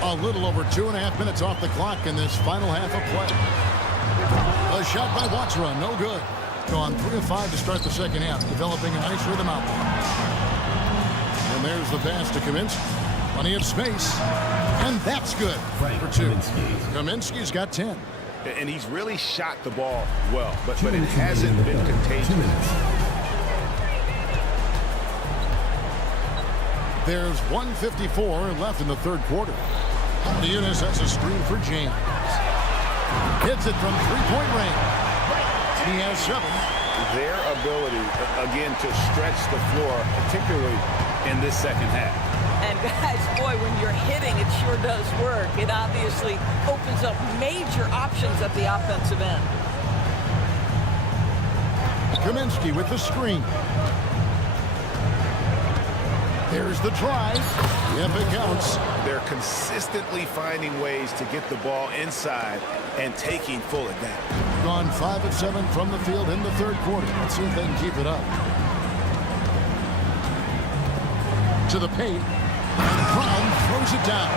A little over 2.5 minutes off the clock in this final half of play. A shot by Watara, no good. Gone 3 of 5 to start the second half, developing a nice rhythm out there. And there's the pass to Kaminsky. Plenty of space, and that's good for 2. Kaminsky's got 10. And he's really shot the ball well, but it hasn't been contagious. There's 1:54 left in the third quarter. Eunice has a screen for James. Hits it from three-point range. He has 7. Their ability, again, to stretch the floor, particularly in this second half. And guys, boy, when you're hitting, it sure does work. It obviously opens up major options at the offensive end. Kaminsky with the screen. There's the drive. Yep, it counts. They're consistently finding ways to get the ball inside and taking full advantage. Gone 5 of 7 from the field in the third quarter. Let's see if they can keep it up. To the paint. Brown throws it down.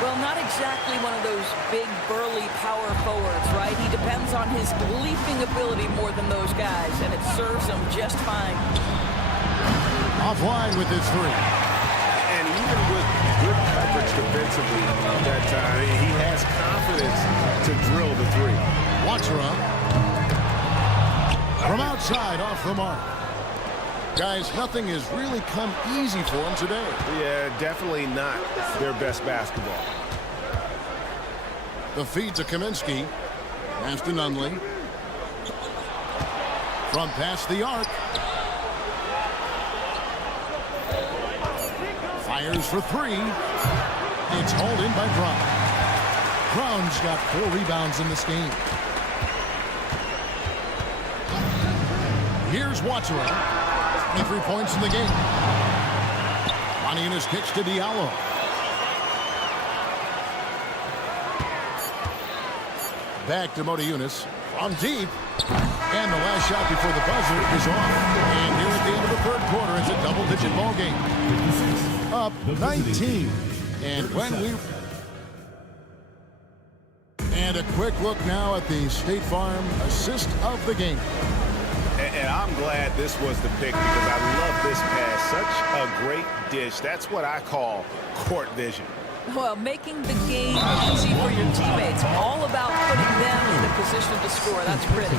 Well, not exactly one of those big, burly power forwards, right? He depends on his leaping ability more than those guys, and it serves him just fine. Offline with his 3. And even with good coverage defensively at that time, he has confidence to drill the 3. Watara. From outside, off the mark. Guys, nothing has really come easy for them today. Yeah, definitely not their best basketball. The feed to Kaminsky. Pass to Nunley. From past the arc. Fires for 3. It's hauled in by Brown. Brown's got 4 rebounds in this game. Here's Watara. 23 points in the game. Modiunas kicks to Diallo. Back to Modiunas. From deep. And the last shot before the buzzer is off. And here at the end of the third quarter, it's a double-digit ball game. Up 19. And when we... And a quick look now at the State Farm assist of the game. And I'm glad this was the pick because I love this pass. Such a great dish. That's what I call court vision. Well, making the game easy for your teammates. All about putting them in a position to score. That's pretty.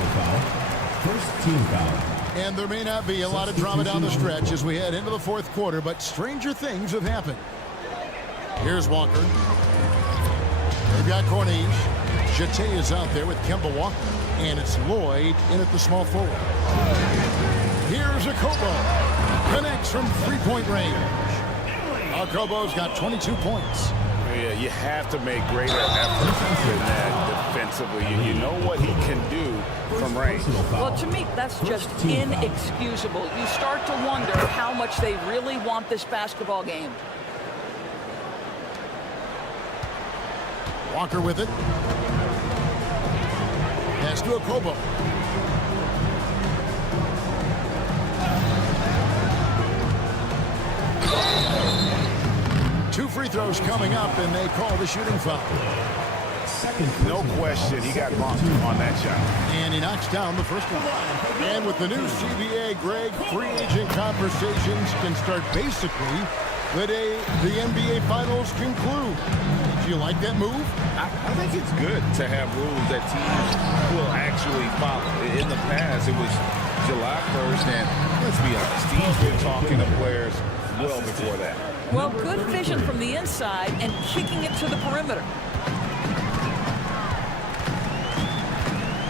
First team foul. And there may not be a lot of drama down the stretch as we head into the fourth quarter, but stranger things have happened. Here's Walker. They've got Corniche. Jete is out there with Kemba Walker. And it's Lloyd in at the small forward. Here's Okobo. Connects from three-point range. Okobo's got 22 points. Yeah, you have to make greater efforts than that defensively. You know what he can do from range. Well, to me, that's just inexcusable. You start to wonder how much they really want this basketball game. Walker with it. Pass to Okobo. Two free throws coming up, and they call the shooting foul. No question, he got bumped on that shot. And he knocks down the first one. And with the new CBA, Greg, free agent conversations can start basically the day the NBA Finals conclude. Do you like that move? I think it's good to have rules that teams will actually follow. In the past, it was July 1st, and let's be honest, teams were talking to players well before that. Well, good vision from the inside and kicking it to the perimeter.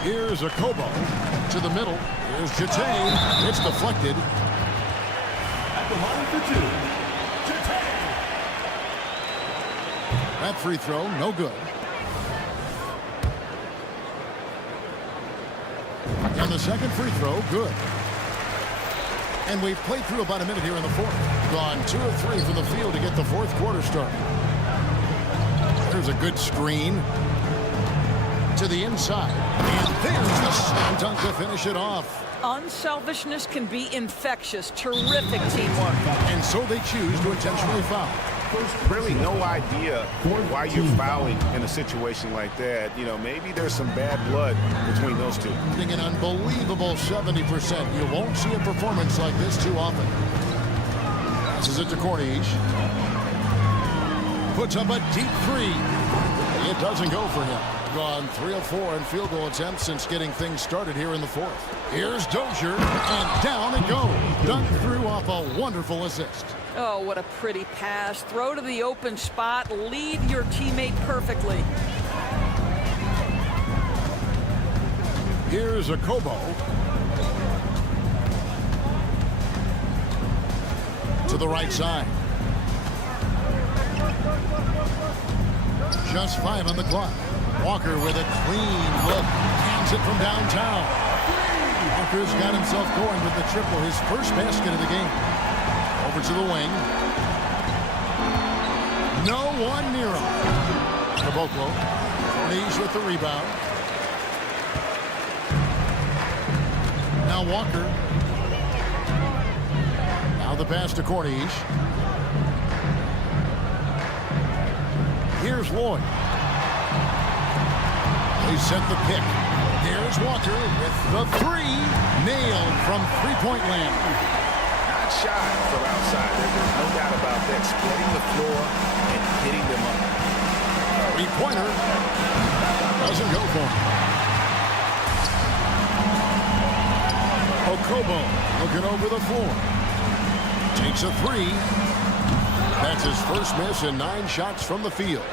Here's Okobo to the middle. Here's Jete. It's deflected. At the line for two, Jete. That free throw, no good. And the second free throw, good. And we've played through about a minute here in the fourth. Gone 2 of 3 from the field to get the fourth quarter started. There's a good screen to the inside. And there's the slam dunk to finish it off. Unselfishness can be infectious. Terrific teamwork. And so they choose to intentionally foul. Really no idea why you're fouling in a situation like that. You know, maybe there's some bad blood between those two. I think an unbelievable 70%. You won't see a performance like this too often. Passes it to Corniche. Puts up a deep three. It doesn't go for him. Gone 3 of 4 in field goal attempts since getting things started here in the fourth. Here's Dozier, and down it goes. Dunked through off a wonderful assist. Oh, what a pretty pass. Throw to the open spot. Lead your teammate perfectly. Here's Okobo. To the right side. Just 5 on the clock. Walker with a clean look. Hands it from downtown. Walker's got himself going with the triple. His first basket of the game. Over to the wing. No one near him. Caboclo. Corniche with the rebound. Now Walker. Now the pass to Corniche. Here's Lloyd. They set the pick. There's Walker with the three. Nailed from three-point land. Not shy from outside. There's no doubt about that. Splitting the floor and hitting them up. Three-pointer. Doesn't go for him. Okobo looking over the floor. Takes a three. That's his first miss in 9 shots from the field.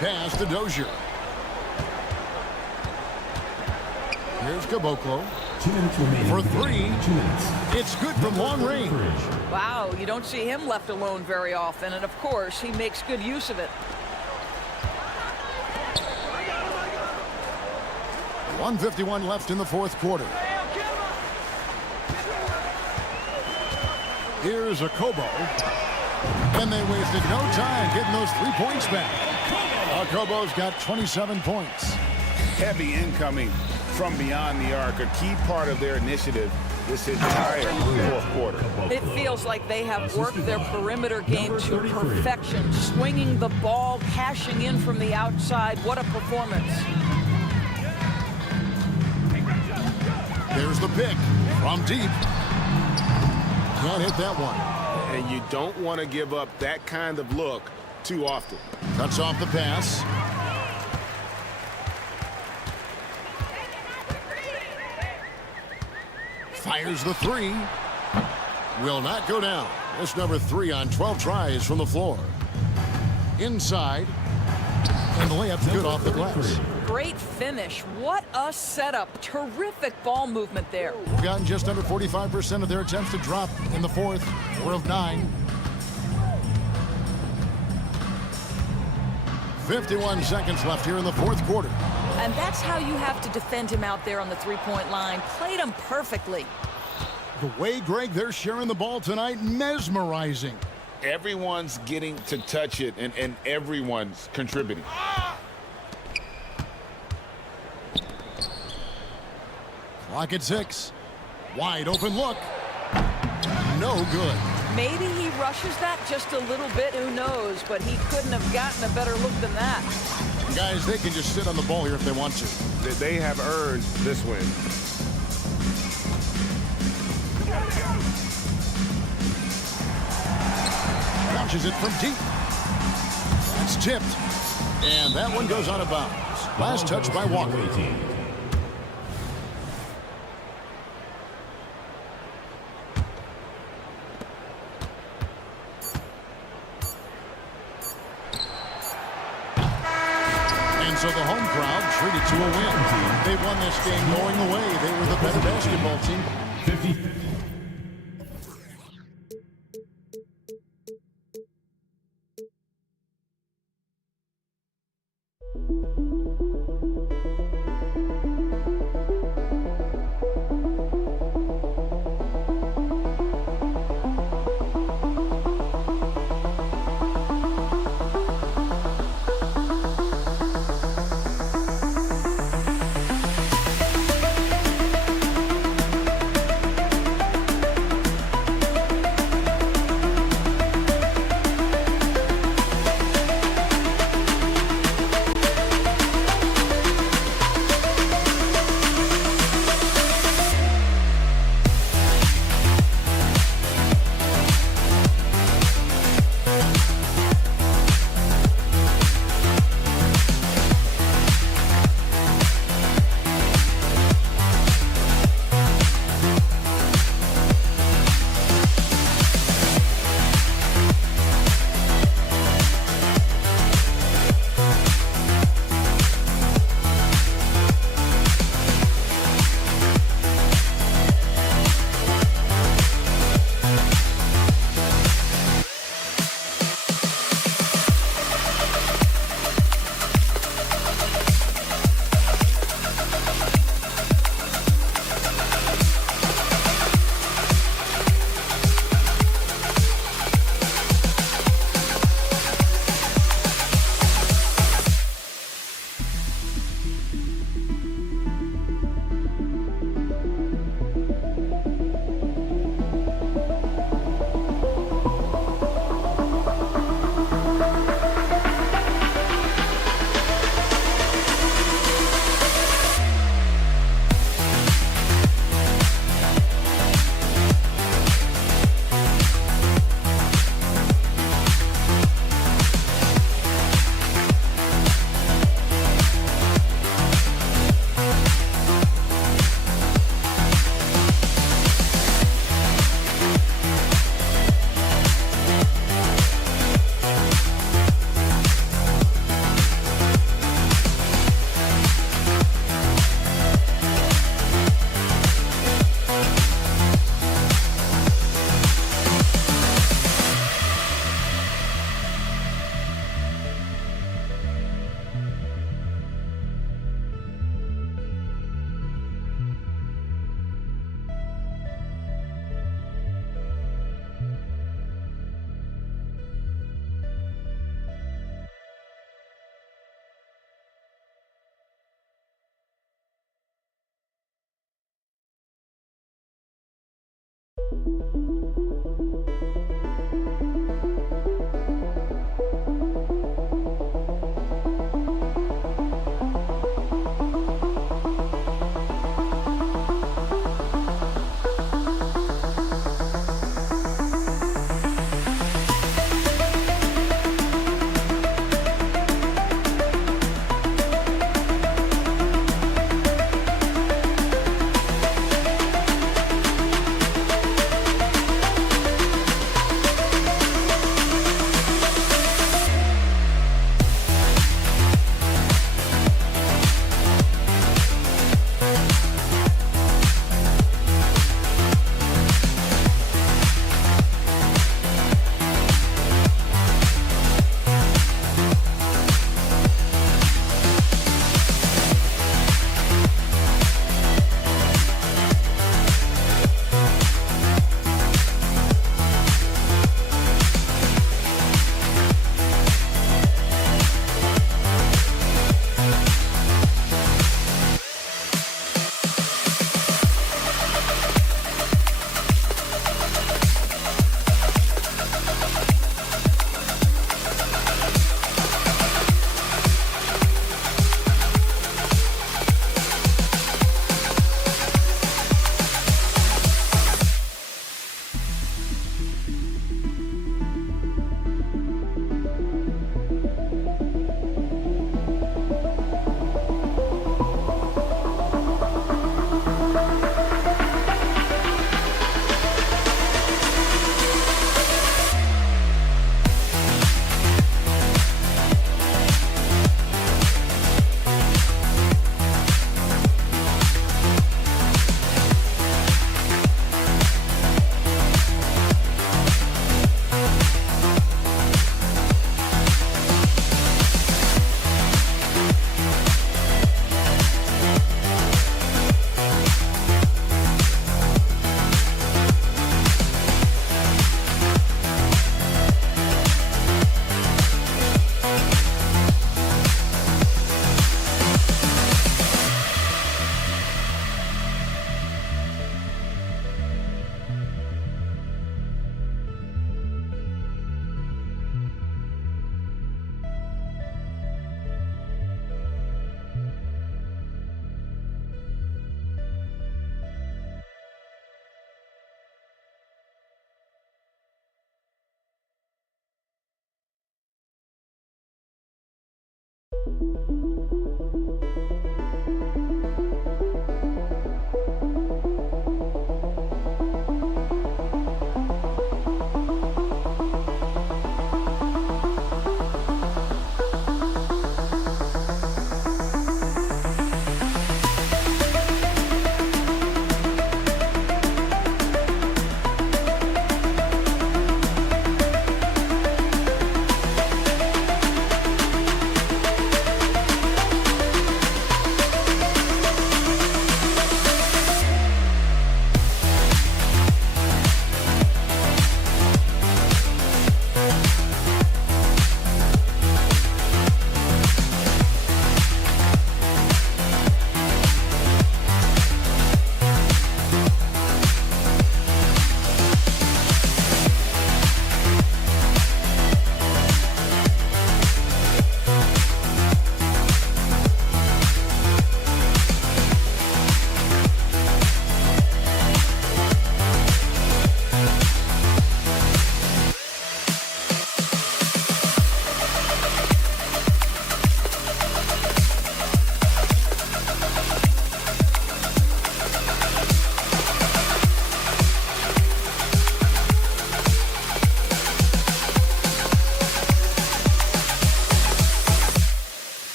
Pass to Dozier. Here's Caboclo. 2 minutes remaining. For 3. 2 minutes. It's good from long range. Wow, you don't see him left alone very often, and of course, he makes good use of it. 1:51 left in the fourth quarter. Here's Okobo. And they wasted no time getting those 3 points back. Okobo's got 27 points. Heavy incoming from beyond the arc, a key part of their initiative this entire fourth quarter. It feels like they have worked their perimeter game to perfection, swinging the ball, cashing in from the outside. What a performance. There's the pick from deep. Can't hit that one. And you don't want to give up that kind of look too often. Cuts off the pass. Fires the three. Will not go down. That's number 3 on 12 tries from the floor. Inside. And the layup's good off the glass. Great finish. What a setup. Terrific ball movement there. We've gotten just under 45% of their attempts to drop in the fourth. 4 of 9. 51 seconds left here in the fourth quarter. And that's how you have to defend him out there on the three-point line. Played him perfectly. The way, Greg, they're sharing the ball tonight, mesmerizing. Everyone's getting to touch it, and everyone's contributing. Clock at 6. Wide open look. No good. Maybe he rushes that just a little bit, who knows, but he couldn't have gotten a better look than that. Guys, they can just sit on the ball here if they want to. They have earned this win. Launches it from deep. That's tipped. And that one goes out of bounds. Last touch by Walker. And so the home crowd treated to a win. They won this game going away. They were the better basketball team. 50.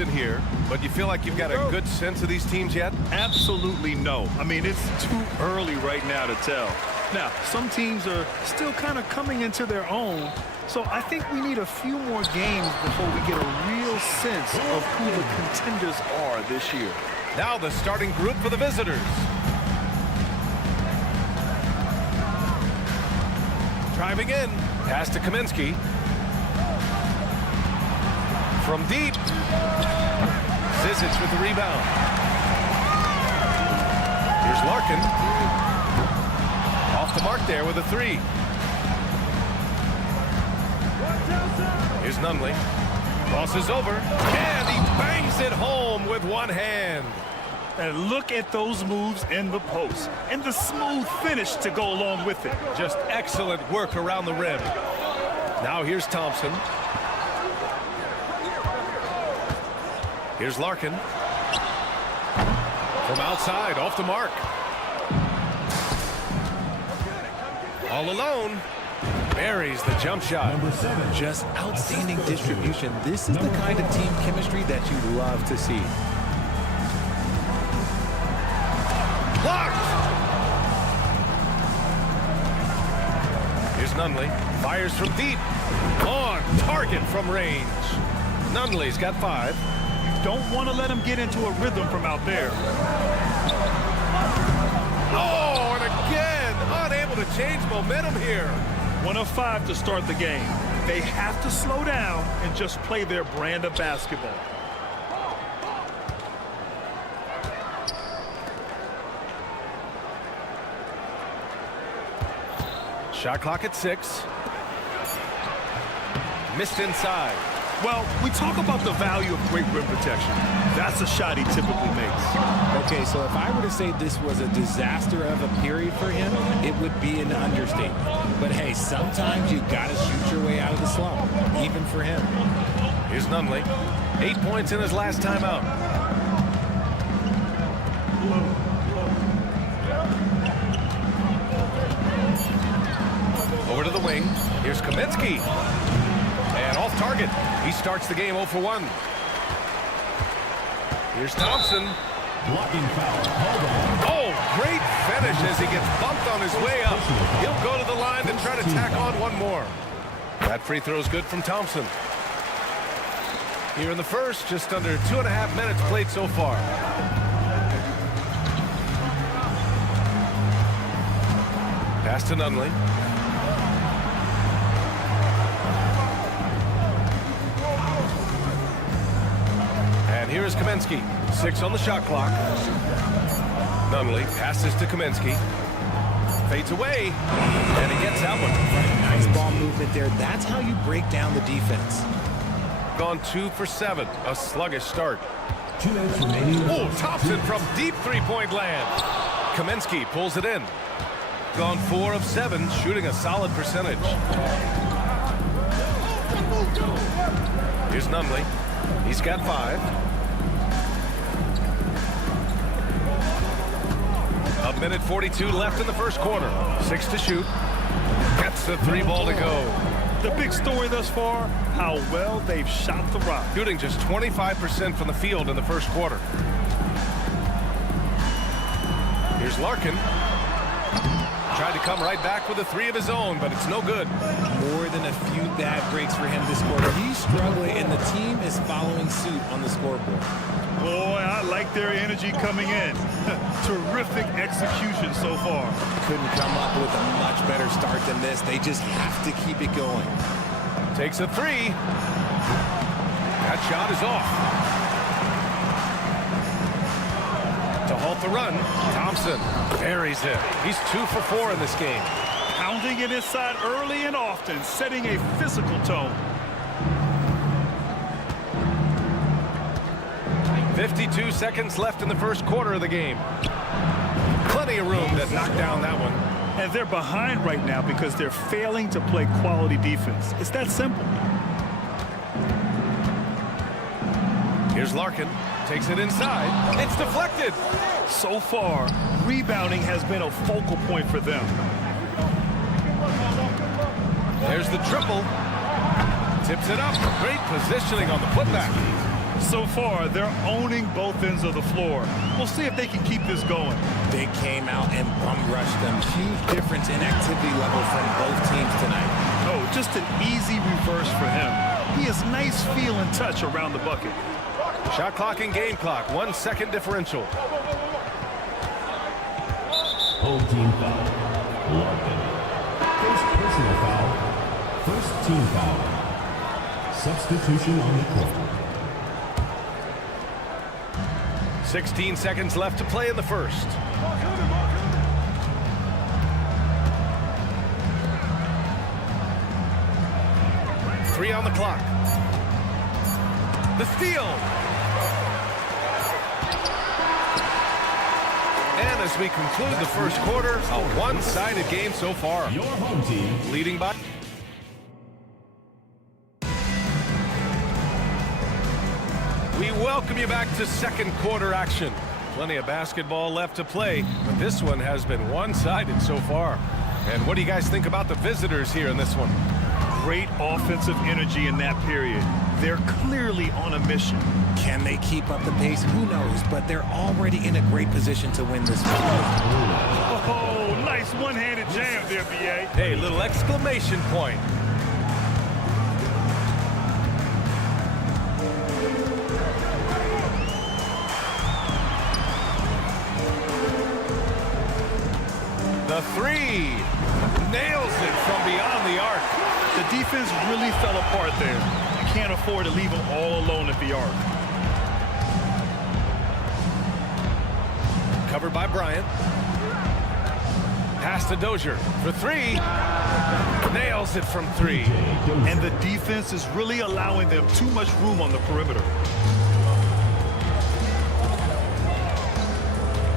season here, but you feel like you've got a good sense of these teams yet? Absolutely no. I mean, it's too early right now to tell. Now, some teams are still kind of coming into their own, so I think we need a few more games before we get a real sense of who the contenders are this year. Now the starting group for the visitors. Driving in, pass to Kaminsky. From deep, Zizic with the rebound. Here's Larkin. Off the mark there with a three. Here's Nunley. Crosses over, and he bangs it home with one hand. And look at those moves in the post and the smooth finish to go along with it. Just excellent work around the rim. Now here's Thompson. Here's Larkin. From outside, off the mark. All alone. Buries the jump shot. Number 7. Just outstanding distribution. This is the kind of team chemistry that you love to see. Blocked! Here's Nunley. Fires from deep. On target from range. Nunley's got 5. You don't want to let him get into a rhythm from out there. Oh, and again, unable to change momentum here. 1 of 5 to start the game. They have to slow down and just play their brand of basketball. Shot clock at 6. Missed inside. Well, we talk about the value of great rim protection. That's a shot he typically makes. Okay, so if I were to say this was a disaster of a period for him, it would be an understatement. But hey, sometimes you gotta shoot your way out of the slump, even for him. Here's Nunley. 8 points in his last time out. Over to the wing. Here's Kaminsky. And off target. He starts the game 0 for 1. Here's Thompson. Blocking foul. Hold on. Oh, great finish as he gets bumped on his way up. He'll go to the line and try to tack on one more. That free throw is good from Thompson. Here in the first, just under 2.5 minutes played so far. Pass to Nunley. And here is Kaminsky. 6 on the shot clock. Nunley passes to Kaminsky. Fades away. And he gets that one. Nice ball movement there. That's how you break down the defense. Gone 2 for 7. A sluggish start. 2 minutes remaining. Oh, Thompson from deep three-point land. Kaminsky pulls it in. Gone 4 of 7, shooting a solid percentage. Here's Nunley. He's got 5. A minute 42 left in the first quarter. 6 to shoot. Gets the 3 ball to go. The big story thus far, how well they've shot the rock. Shooting just 25% from the field in the first quarter. Here's Larkin. Tried to come right back with a 3 of his own, but it's no good. More than a few bad breaks for him this quarter. He's struggling, and the team is following suit on the scoreboard. Boy, I like their energy coming in. Terrific execution so far. Couldn't come up with a much better start than this. They just have to keep it going. Takes a 3. That shot is off. To halt the run, Thompson buries it. He's 2 for 4 in this game. Pounding it inside early and often, setting a physical tone. 52 seconds left in the first quarter of the game. Plenty of room to knock down that one. And they're behind right now because they're failing to play quality defense. It's that simple. Here's Larkin. Takes it inside. It's deflected. So far, rebounding has been a focal point for them. There's the triple. Tips it up. Great positioning on the putback. So far, they're owning both ends of the floor. We'll see if they can keep this going. They came out and bum-rushed them. Huge difference in activity level from both teams tonight. Oh, just an easy reverse for him. He has nice feel and touch around the bucket. Shot clock and game clock. 1 second differential. Home team foul. Larkin. First personal foul. First team foul. Substitution on the court. 16 seconds left to play in the first. 3 on the clock. The steal. And as we conclude the first quarter, a one-sided game so far. Your home team Leading by... We welcome you back to second quarter action. Plenty of basketball left to play, but this one has been one-sided so far. And what do you guys think about the visitors here in this one? Great offensive energy in that period. They're clearly on a mission. Can they keep up the pace? Who knows? But they're already in a great position to win this one. Oh, nice one-handed jam there, B.A. Hey, little exclamation point. The three. Nails it from beyond the arc. The defense really fell apart there. You can't afford to leave them all alone at the arc. Covered by Bryant. Pass to Dozier for three. Nails it from three. And the defense is really allowing them too much room on the perimeter.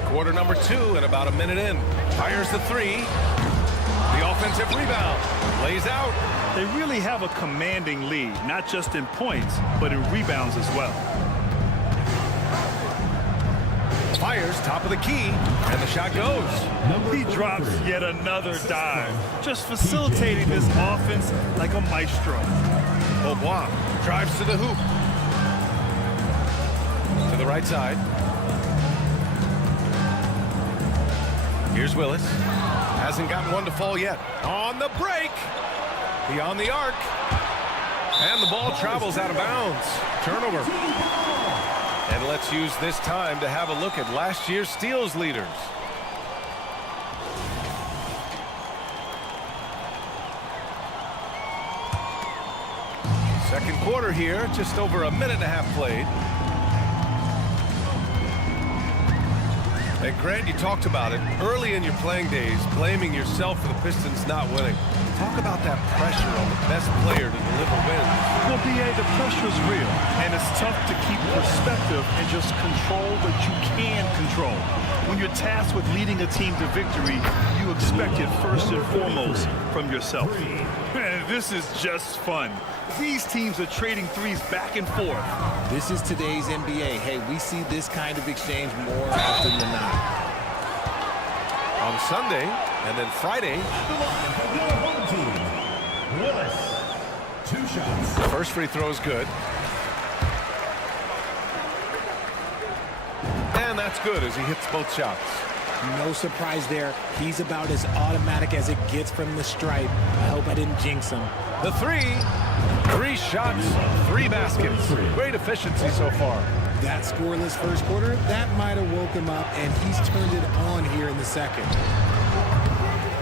Quarter number 2 and about a minute in. Fires the three. The offensive rebound. Lays out. They really have a commanding lead, not just in points, but in rebounds as well. Fires top of the key, and the shot goes. He drops yet another dive, just facilitating this offense like a maestro. Beaubois drives to the hoop. To the right side. Here's Willis. Hasn't gotten one to fall yet. On the break. Beyond the arc. And the ball travels out of bounds. Turnover. And let's use this time to have a look at last year's steals leaders. Second quarter here, just over a minute and a half played. And Grant, you talked about it early in your playing days, blaming yourself for the Pistons not winning. Talk about that pressure on the best player to deliver wins. Well, B.A., the pressure is real, and it's tough to keep perspective and just control what you can control. When you're tasked with leading a team to victory, you expect it first and foremost from yourself. Man, this is just fun. These teams are trading threes back and forth. This is today's NBA. Hey, we see this kind of exchange more often than not. On Sunday and then Friday. your home team. Willis. 2 shots. First free throw is good. And that's good as he hits both shots. No surprise there. He's about as automatic as it gets from the stripe. I hope I didn't jinx him. The three. 3 shots, 3 baskets. Great efficiency so far. That scoreless first quarter, that might have woke him up, and he's turned it on here in the second.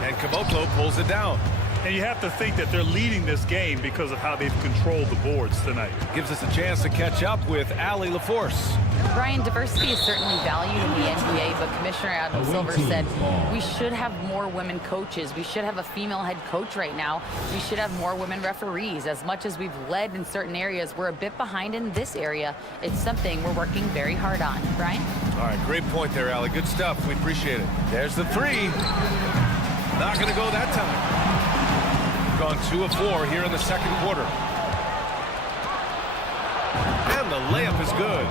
And Caboclo pulls it down. And you have to think that they're leading this game because of how they've controlled the boards tonight. Gives us a chance to catch up with Allie LaForce. Brian, diversity is certainly valued in the NBA, but Commissioner Adam Silver said we should have more women coaches. We should have a female head coach right now. We should have more women referees. As much as we've led in certain areas, we're a bit behind in this area. It's something we're working very hard on. Brian? All right, great point there, Allie. Good stuff. We appreciate it. There's the three. Not going to go that time. Gone 2 of 4 here in the second quarter. And the layup is good.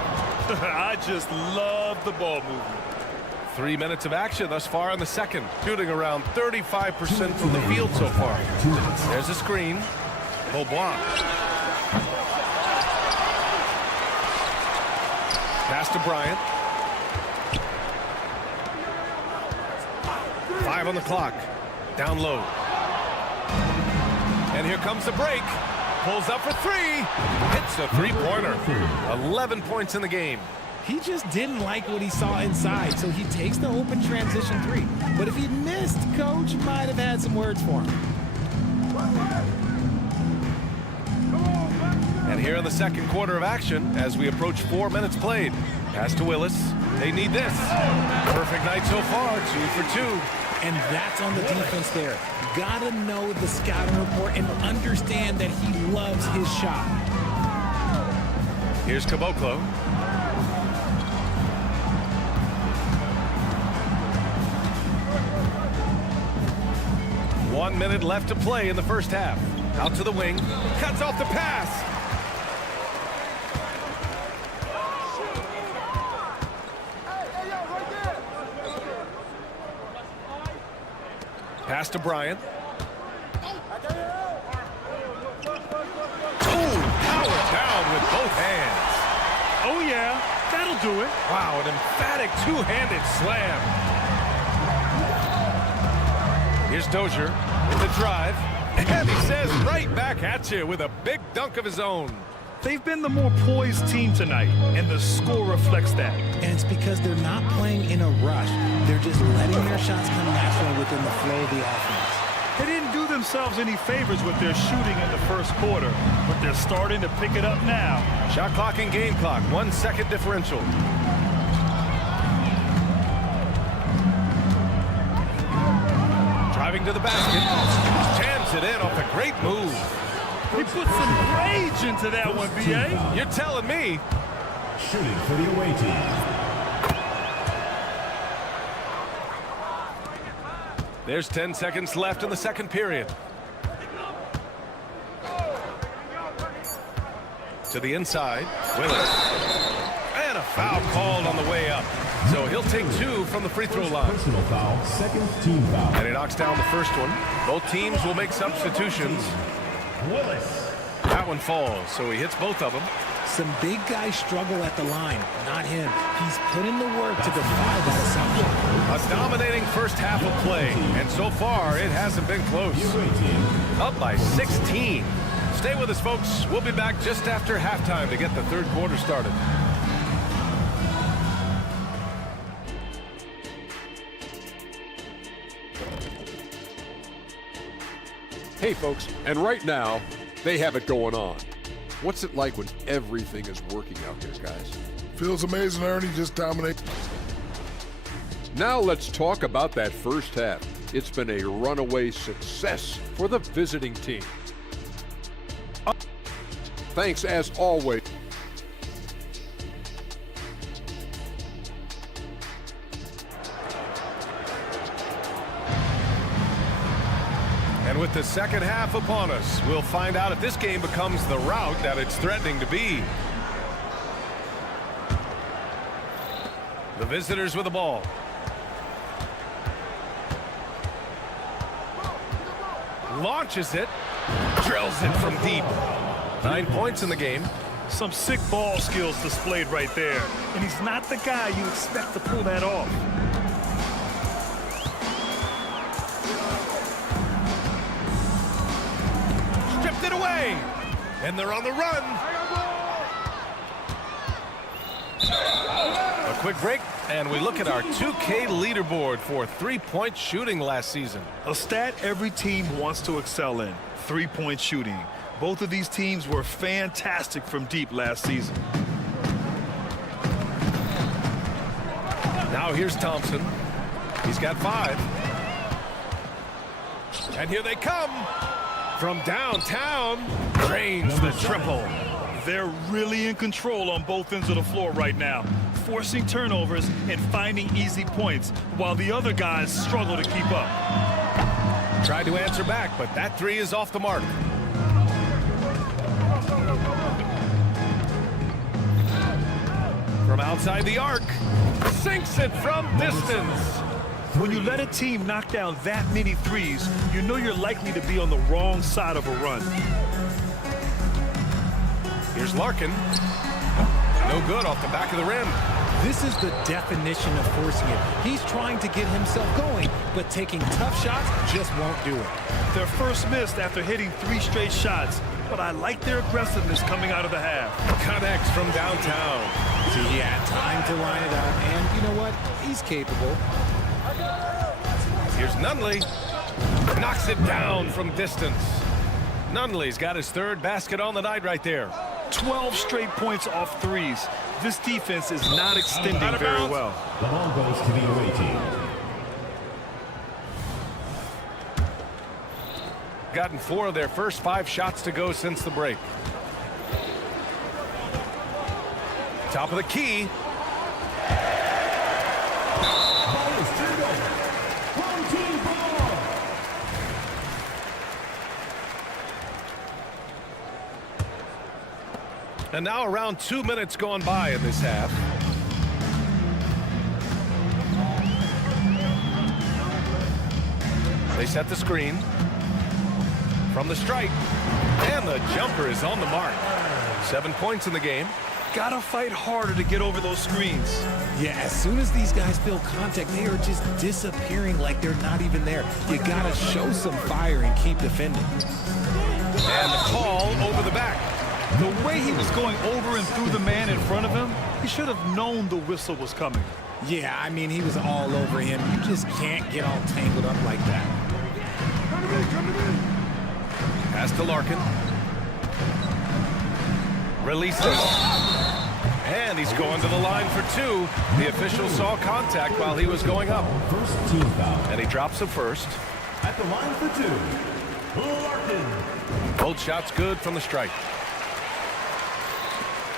I just love the ball movement. 3 minutes of action thus far in the second. Shooting around 35% from the field so far. There's a screen. Beaubois. Pass to Bryant. 5 on the clock. Down low. And here comes the break. Pulls up for 3. Hits a three-pointer. 11 points in the game. He just didn't like what he saw inside, so he takes the open transition 3. But if he missed, Coach might have had some words for him. And here in the second quarter of action, as we approach 4 minutes played. Pass to Willis. They need this. Perfect night so far, 2 for 2. And that's on the defense there. Gotta know the scouting report and understand that he loves his shot. Here's Caboclo. One minute left to play in the first half. Out to the wing. Cuts off the pass. Pass to Bryant. Power down with both hands. Oh, yeah, that'll do it. Wow, an emphatic two-handed slam. Here's Dozier with the drive. And he says right back at you with a big dunk of his own. They've been the more poised team tonight, and the score reflects that. And it's because they're not playing in a rush. They're just letting their shots come naturally within the flow of the offense. They didn't do themselves any favors with their shooting in the first quarter, but they're starting to pick it up now. Shot clock and game clock, 1 second differential. Driving to the basket. Jams it in off a great move. He put some rage into that one, B.A. You're telling me. Shooting for the away team. There's 10 seconds left in the second period. To the inside. Willis. And a foul called on the way up. So he'll take 2 from the free throw line. Personal foul, second team foul. And he knocks down the first one. Both teams will make substitutions. Willis. That one falls, so he hits both of them. Some big guys struggle at the line, not him. He's put in the work to defy that assumption. A dominating first half of play, and so far it hasn't been close. Up by 16. Stay with us, folks. We'll be back just after halftime to get the third quarter started. Hey, folks, and right now, they have it going on. What's it like when everything is working out here, guys? Feels amazing, Ernie. Just dominate. Now let's talk about that first half. It's been a runaway success for the visiting team. Thanks, as always. And with the second half upon us, we'll find out if this game becomes the rout that it's threatening to be. The visitors with the ball. Launches it. Drills it from deep. 9 points in the game. Some sick ball skills displayed right there. And he's not the guy you expect to pull that off. Stripped it away. And they're on the run. A quick break, and we look at our 2K leaderboard for three-point shooting last season. A stat every team wants to excel in: three-point shooting. Both of these teams were fantastic from deep last season. Now here's Thompson. He's got 5. And here they come. From downtown, drains the triple. They're really in control on both ends of the floor right now, forcing turnovers and finding easy points, while the other guys struggle to keep up. Tried to answer back, but that 3 is off the mark. From outside the arc, sinks it from distance. When you let a team knock down that many threes, you know you're likely to be on the wrong side of a run. Here's Larkin. No good off the back of the rim. This is the definition of forcing it. He's trying to get himself going, but taking tough shots just won't do it. Their first missed after hitting 3 straight shots, but I like their aggressiveness coming out of the half. Connects from downtown. So he had time to line it up, and you know what? He's capable. Here's Nunley. Knocks it down from distance. Nunley's got his 3rd basket on the night right there. 12 straight points off threes. This defense is not extending very well. The ball goes to the away team. gotten 4 of their first 5 shots to go since the break. Top of the key. Ball is turned over. Home team ball. And now around 2 minutes gone by in this half. They set the screen from the stripe, and the jumper is on the mark. 7 points in the game. Gotta fight harder to get over those screens. Yeah, as soon as these guys feel contact, they are just disappearing like they're not even there. You gotta show some fire and keep defending. And the call over the back. The way he was going over and through the man in front of him, he should have known the whistle was coming. Yeah, I mean, he was all over him. You just can't get all tangled up like that. Pass to Larkin. Releases. And he's going to the line for 2. The official saw contact while he was going up. First team foul. And he drops the first. At the line for 2, Larkin. Both shots good from the strike.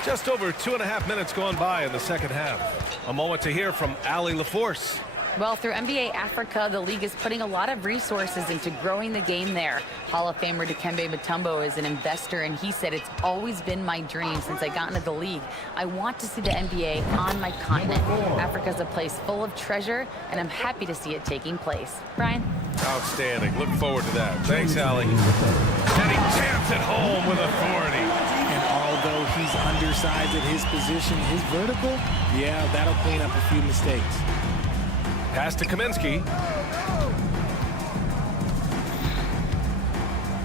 Just over 2.5 minutes gone by in the second half. A moment to hear from Ali LaForce. Well, through NBA Africa, the league is putting a lot of resources into growing the game there. Hall of Famer Dikembe Mutombo is an investor, and he said, "It's always been my dream since I got into the league. I want to see the NBA on my continent. Africa's a place full of treasure, and I'm happy to see it taking place." Brian? Outstanding. Look forward to that. Thanks, Ali. And he jams it home with authority. And although he's undersized at his position, his vertical, yeah, that'll clean up a few mistakes. Pass to Kaminsky.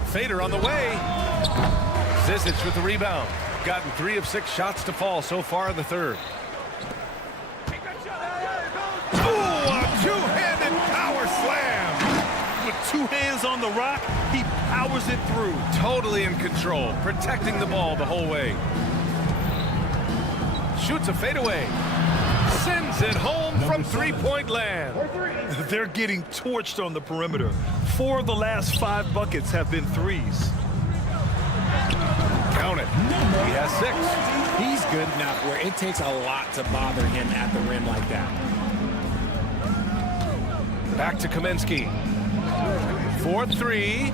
Fader on the way. Zizic with the rebound. Gotten 3 of 6 shots to fall so far in the third. Ooh, a two-handed power slam. With 2 hands on the rock, he powers it through. Totally in control, protecting the ball the whole way. Shoots a fadeaway. Sends it home from 3-point land. They're getting torched on the perimeter. 4 of the last 5 buckets have been threes. Count it. He has 6. He's good enough where it takes a lot to bother him at the rim like that. Back to Kaminsky. 4-3.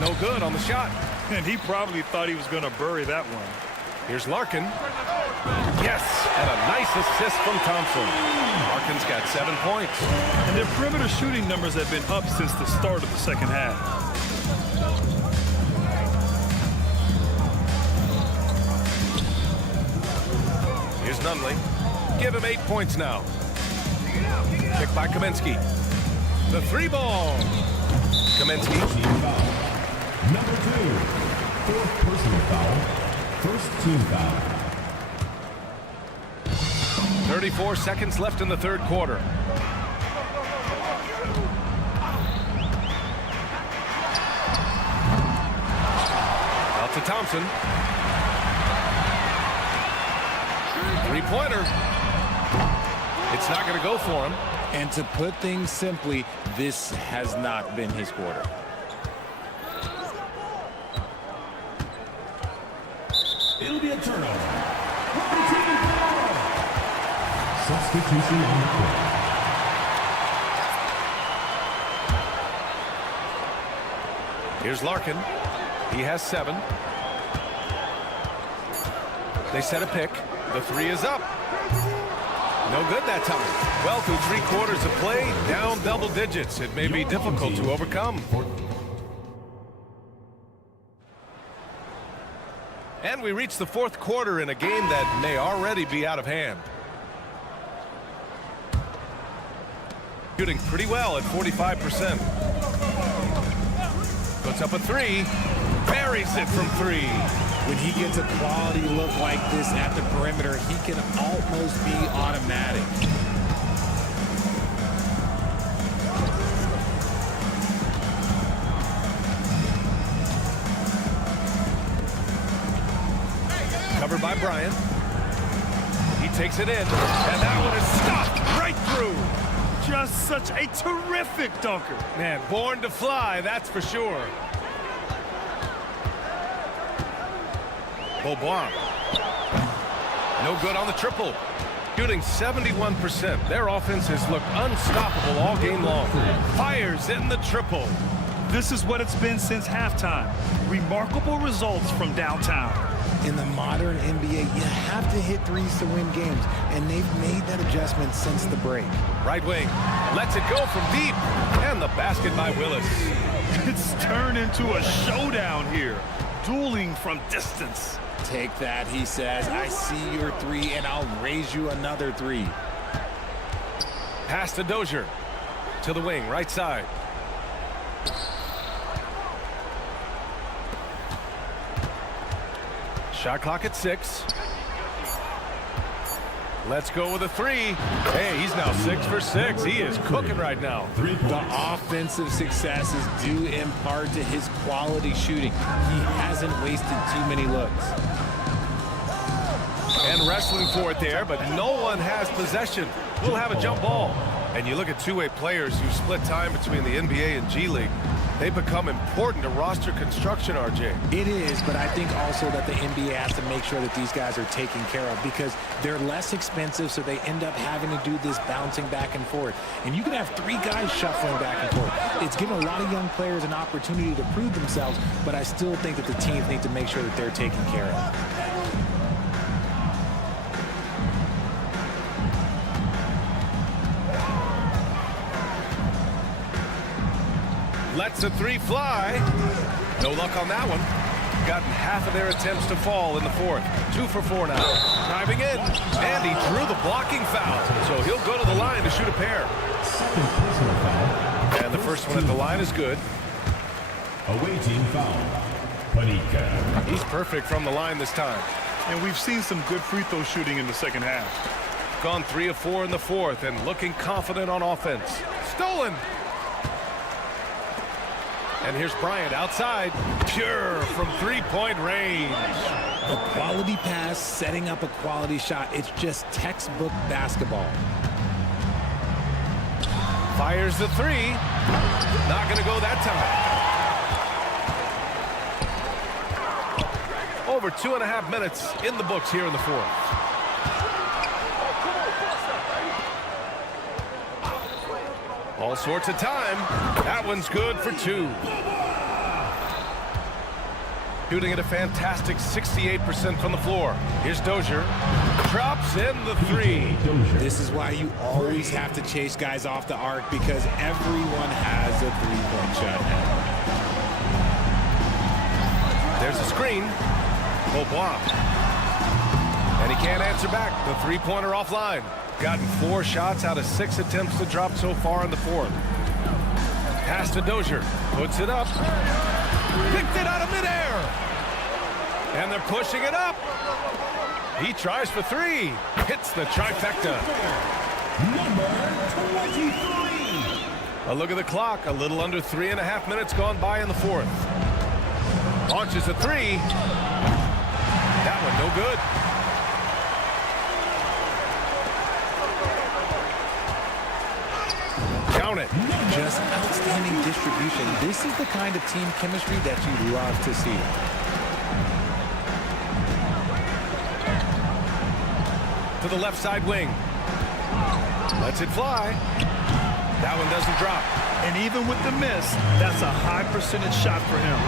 No good on the shot. And he probably thought he was going to bury that one. Here's Larkin. Yes, and a nice assist from Thompson. Larkin's got 7 points. And their perimeter shooting numbers have been up since the start of the second half. Here's Nunley. Give him 8 points now. Kick by Kaminsky. The 3-ball. Kaminsky. Number 2, 4th personal foul. First team foul. 34 seconds left in the third quarter. Out to Thompson. 3-pointer. It's not going to go for him. And to put things simply, this has not been his quarter. It'll be a turnover. Home team foul. Substitution on the court. Here's Larkin. He has 7. They set a pick. The 3 is up. No good that time. Well, through 3 quarters of play, down double digits. It may be difficult to overcome. And we reach the 4th quarter in a game that may already be out of hand. Shooting pretty well at 45%. Puts up a 3. Buries it from 3. When he gets a quality look like this at the perimeter, he can almost be automatic. Covered by Bryant. He takes it in, and that one is stopped right through. just such a terrific dunker. Man, born to fly, that's for sure. Beaubois. No good on the triple. Shooting 71%. Their offense has looked unstoppable all game long. Fires in the triple. This is what it's been since halftime. Remarkable results from downtown. In the modern NBA, you have to hit threes to win games, and they've made that adjustment since the break. Right wing. Lets it go from deep. And the basket by Willis. It's turned into a showdown here. Dueling from distance. Take that, he says. I see your three, and I'll raise you another three. Pass to Dozier. To the wing, right side. Shot clock at 6. Let's go with a 3. Hey, he's now 6 for 6. He is cooking right now. The offensive success is due in part to his quality shooting. He hasn't wasted too many looks. And wrestling for it there, but no one has possession. We'll have a jump ball. And you look at two-way players who split time between the NBA and G League. They become important to roster construction, RJ. It is, but I think also that the NBA has to make sure that these guys are taken care of because they're less expensive, so they end up having to do this bouncing back and forth. And you can have 3 guys shuffling back and forth. It's given a lot of young players an opportunity to prove themselves, but I still think that the teams need to make sure that they're taken care of. Lets the 3 fly. No luck on that one. Gotten half of their attempts to fall in the 4th. 2 for 4 now. Driving in. And he drew the blocking foul. So he'll go to the line to shoot a pair. Second personal foul. And the first one at the line is good. Away team foul. Panika. He's perfect from the line this time. And we've seen some good free throw shooting in the second half. Gone 3 of 4 in the 4th and looking confident on offense. Stolen. And here's Bryant outside. Pure from three-point range. A quality pass, setting up a quality shot. It's just textbook basketball. Fires the 3. Not going to go that time. Over 2.5 minutes in the books here in the 4th. All sorts of time. That one's good for 2. Shooting at a fantastic 68% from the floor. Here's Dozier. Drops in the 3. This is why you always have to chase guys off the arc because everyone has a three-point shot now. There's a screen. Beaubois. And he can't answer back. The three-pointer offline. Gotten 4 shots out of 6 attempts to drop so far in the 4th. Pass to Dozier. Puts it up. Picked it out of midair. And they're pushing it up. He tries for 3. Hits the trifecta. Number 23. A look at the clock. A little under 3.5 minutes gone by in the 4th. Launches a 3. That one no good. Count it. Just outstanding distribution. This is the kind of team chemistry that you love to see. To the left side wing. Lets it fly. That one doesn't drop. And even with the miss, that's a high percentage shot for him.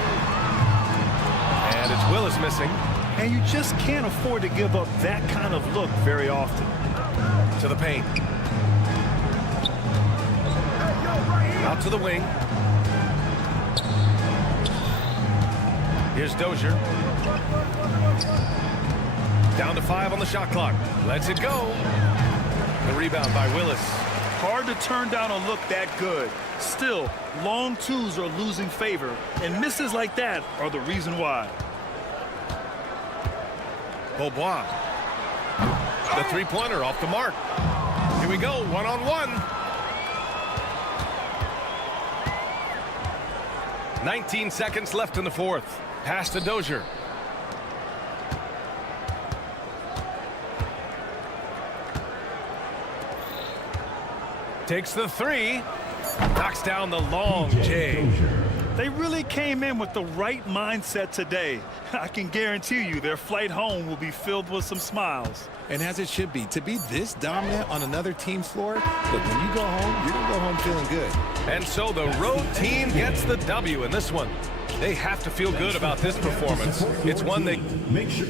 And it's Willis missing. And you just can't afford to give up that kind of look very often. To the paint. Out to the wing. Here's Dozier. Down to 5 on the shot clock. Lets it go. The rebound by Willis. Hard to turn down a look that good. Still, long twos are losing favor, and misses like that are the reason why. Beaubois. The three-pointer off the mark. Here we go, one-on-one. 19 seconds left in the 4th. Pass to Dozier. Takes the three. Knocks down the long J. They really came in with the right mindset today. I can guarantee you their flight home will be filled with some smiles. And as it should be, to be this dominant on another team's floor, but when you go home, you're going to go home feeling good. And so the road team gets the W in this one. They have to feel good about this performance. It's one they... Make sure.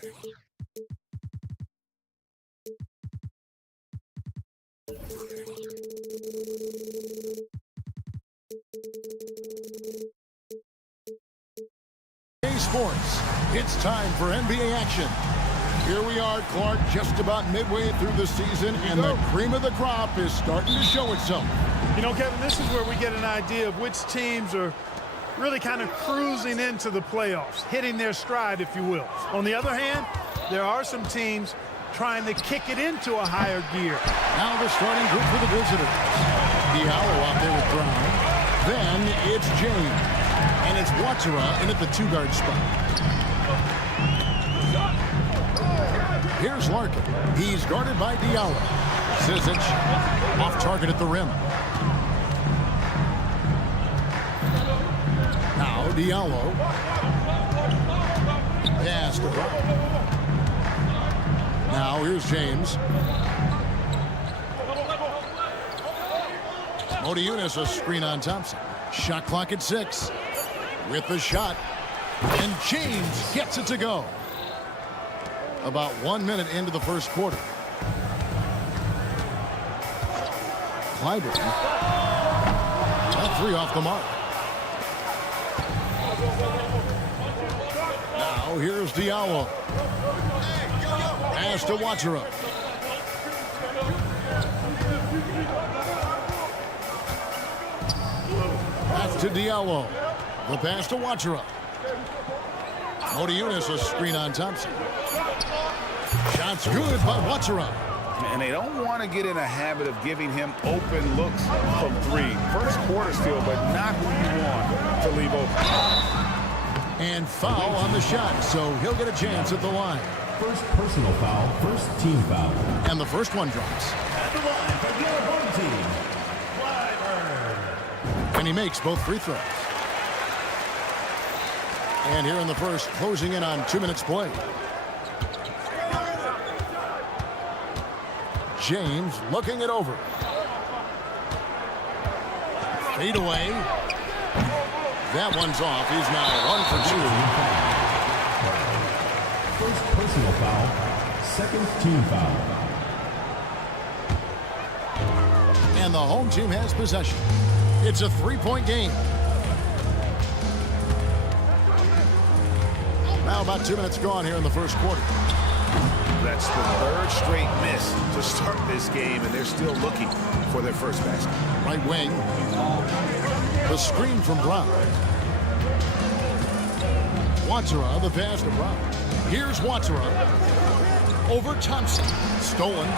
Sports. It's time for NBA action. Here we are, Clark, just about midway through the season, and the cream of the crop is starting to show itself. You know, Kevin, this is where we get an idea of which teams are really kind of cruising into the playoffs, hitting their stride, if you will. On the other hand, there are some teams trying to kick it into a higher gear. Now the starting group for the visitors. Diallo out there with Brown. Then it's James. And it's Watsura in at the two-guard spot. Here's Larkin. He's guarded by Diallo. Zizic off target at the rim. Now Diallo. Pass to Brown. Now here's James. Modiunas a screen on Thompson. Shot clock at 6. With the shot. And James gets it to go. About 1 minute into the first quarter. Clyburn. That three off the mark. Now here's Diallo. Pass to Watsura. Back to Diallo. The pass to Watsura. Modiunas a screen on Thompson. Shot's good by Watsura. And they don't want to get in a habit of giving him open looks from three. First quarter still, but not who you want to leave open. And foul on the shot, so he'll get a chance at the line. First personal foul, first team foul. And the first one drops. At the line for the other team, Clyburn. And he makes both free throws. And here in the first, closing in on 2 minutes play. James looking it over. Fade away. That one's off. He's now 1 for 2. First personal foul, second team foul. And the home team has possession. It's a three-point game. Now about 2 minutes gone here in the first quarter. That's the third straight miss to start this game, and they're still looking for their first basket. Right wing. The screen from Brown. Watsura, the pass to Brown. Here's Watsura. Over Thompson. Stolen.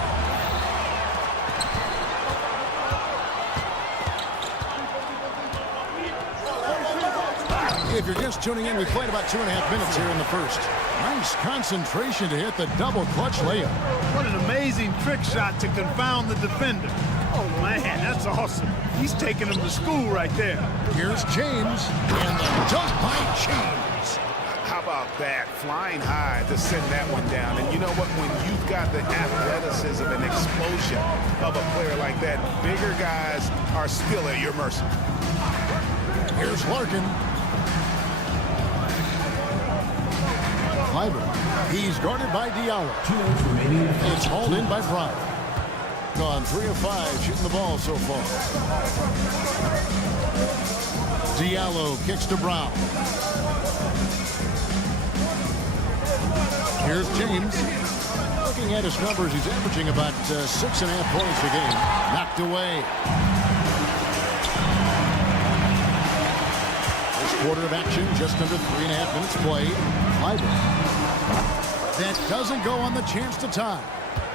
If you're just tuning in, we played about 2.5 minutes here in the first. Nice concentration to hit the double clutch layup. What an amazing trick shot to confound the defender. Oh, man, that's awesome. He's taking him to school right there. Here's James, and the dunk by James. How about that? Flying high to send that one down. And you know what? When you've got the athleticism and explosion of a player like that, bigger guys are still at your mercy. Here's Larkin. Clyburn. He's guarded by Diallo. 2 minutes remaining. It's hauled in by Brown. Gone 3 of 5 shooting the ball so far. Diallo kicks to Brown. Here's James. Looking at his numbers, he's averaging about 6.5 points a game. Knocked away. First quarter of action, just under 3.5 minutes played. Clyburn. That doesn't go on the chance to tie.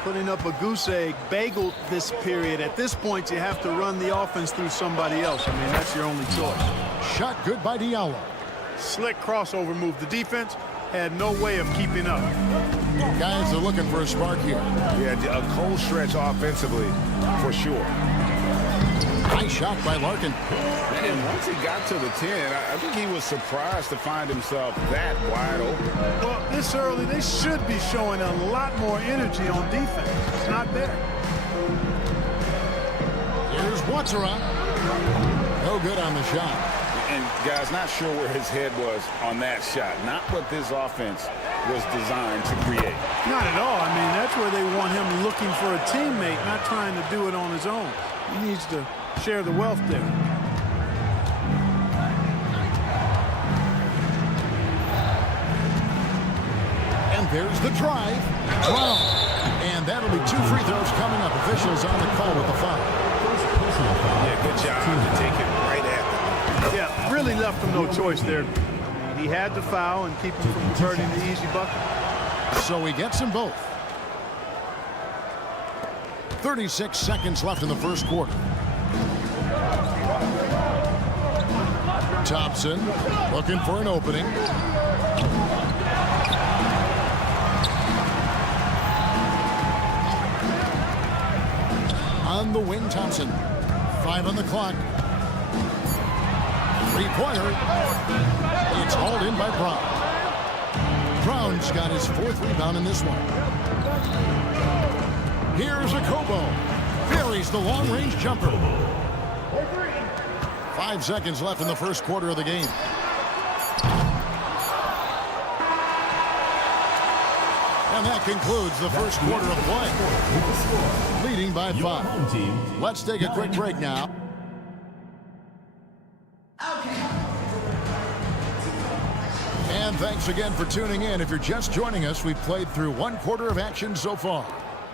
Putting up a goose egg bagel this period. At this point, you have to run the offense through somebody else. I mean, that's your only choice. Shot good by Diallo. Slick crossover move. The defense had no way of keeping up. Guys are looking for a spark here. Yeah, a cold stretch offensively, for sure. Nice shot by Larkin. And once he got to the 10, I think he was surprised to find himself that wide open. Well, this early, they should be showing a lot more energy on defense. It's not there. Here's Watsura. No good on the shot. And, guys, not sure where his head was on that shot. Not what this offense was designed to create. Not at all. I mean, that's where they want him looking for a teammate, not trying to do it on his own. He needs to share the wealth there. And there's the drive. Brown. And that'll be 2 free throws coming up. Officials on the call with the foul. Yeah, good job to take it right at them. Yeah, really left him no choice there. He had to foul and keep him from converting the easy bucket. So he gets them both. 36 seconds left in the first quarter. Thompson looking for an opening. On the wing, Thompson. 5 on the clock. 3-pointer. It's hauled in by Brown. Brown's got his 4th rebound in this one. Here's a Kobo. Buries the long-range jumper. 5 seconds left in the first quarter of the game. And that concludes the first quarter of play. Leading by 5. Let's take a quick break now. And thanks again for tuning in. If you're just joining us, we've played through 1 quarter of action so far.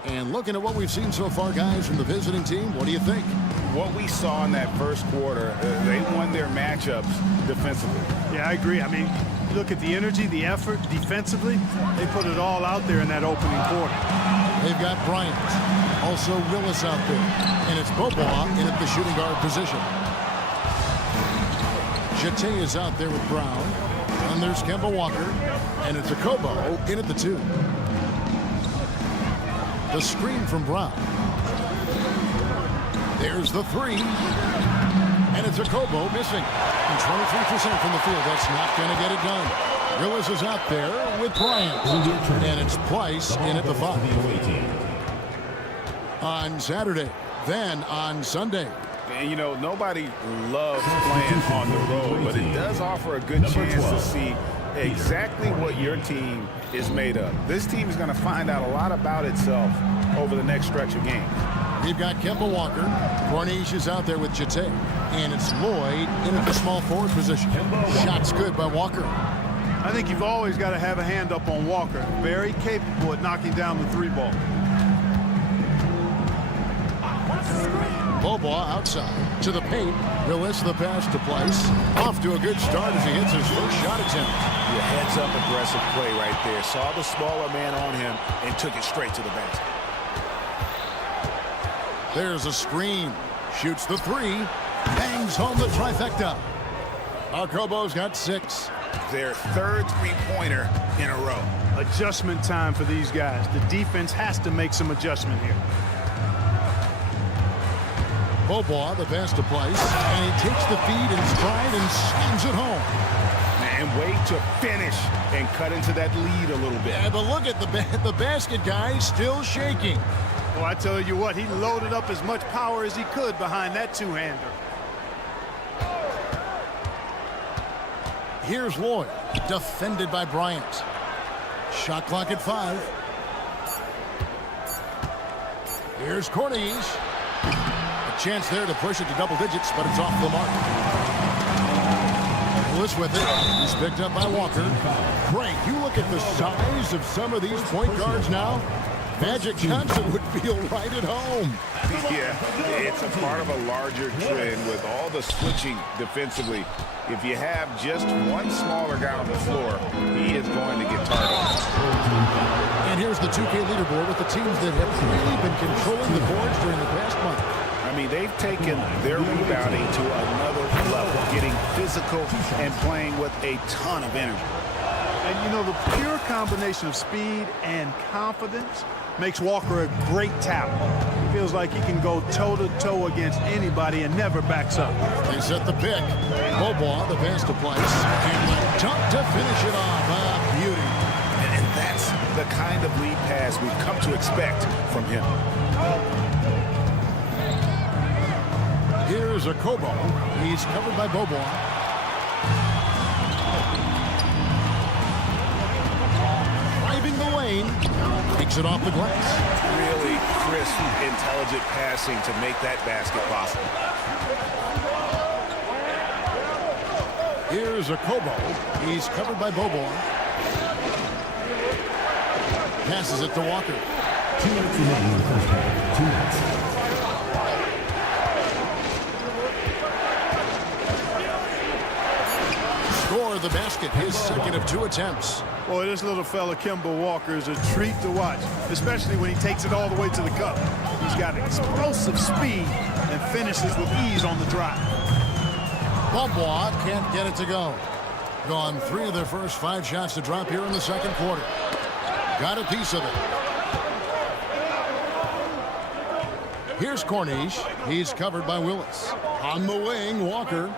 And looking at what we've seen so far, guys, from the visiting team, what do you think? What we saw in that first quarter, they won their matchups defensively. Yeah, I agree. I mean, look at the energy, the effort defensively. They put it all out there in that opening quarter. They've got Bryant, also Willis out there. And it's Bobois in at the shooting guard position. Jete is out there with Brown. And there's Kemba Walker. And it's a Kobo in at the 2. The screen from Brown. There's the 3. And it's a Kobo missing. And 23% from the field. That's not going to get it done. Willis is out there with Bryant. And it's Price in at the 5. On Saturday. Then on Sunday. And, you know, nobody loves playing on the road, but it does offer a good chance to see exactly what your team is made of. This team is going to find out a lot about itself over the next stretch of games. We've got Kemba Walker. Corniche is out there with Jete. And it's Lloyd in at the small forward position. Shot's good by Walker. I think you've always got to have a hand up on Walker. Very capable at knocking down the 3 ball. Bobois outside to the paint. Willis the pass to Price. Off to a good start as he hits his first shot attempt. Yeah, heads up aggressive play right there. Saw the smaller man on him and took it straight to the basket. There's a screen. Shoots the 3. Bangs home the trifecta. Kobo's got 6. Their 3rd 3-pointer in a row. Adjustment time for these guys. The defense has to make some adjustment here. Bobois, the pass to Price, and he takes the feed in stride and slams it home. And wait to finish and cut into that lead a little bit. Yeah, but look at the basket guy still shaking. Well, I tell you what, he loaded up as much power as he could behind that 2-hander. Here's Lloyd, defended by Bryant. Shot clock at 5. Here's Corniche. A chance there to push it to double digits, but it's off the mark. Willis with it. He's picked up by Walker. Great. You look at the size of some of these point guards now. Magic Johnson would feel right at home. Yeah, it's a part of a larger trend with all the switching defensively. If you have just one smaller guy on the floor, he is going to get targeted. And here's the 2K leaderboard with the teams that have really been controlling the boards during the past month. I mean, they've taken their rebounding to another level, getting physical and playing with a ton of energy. And, you know, the pure combination of speed and confidence makes Walker a great talent. He feels like he can go toe-to-toe against anybody and never backs up. They set the pick. Bobois, the pass to Price. And the dunk to finish it off. Beauty. And that's the kind of lead pass we've come to expect from him. Here's a Kobo. He's covered by Bobois. Takes it off the glass. Really crisp, intelligent passing to make that basket possible. Here's a Kobo. He's covered by Bobo. Passes it to Walker. 2 minutes remaining in the first half. 2 minutes. Score the basket, his second of 2 attempts. Boy, this little fella, Kemba Walker, is a treat to watch, especially when he takes it all the way to the cup. He's got explosive speed and finishes with ease on the drive. Bobois can't get it to go. Gone 3 of their first 5 shots to drop here in the second quarter. Got a piece of it. Here's Cornish. He's covered by Willis. On the wing, Walker.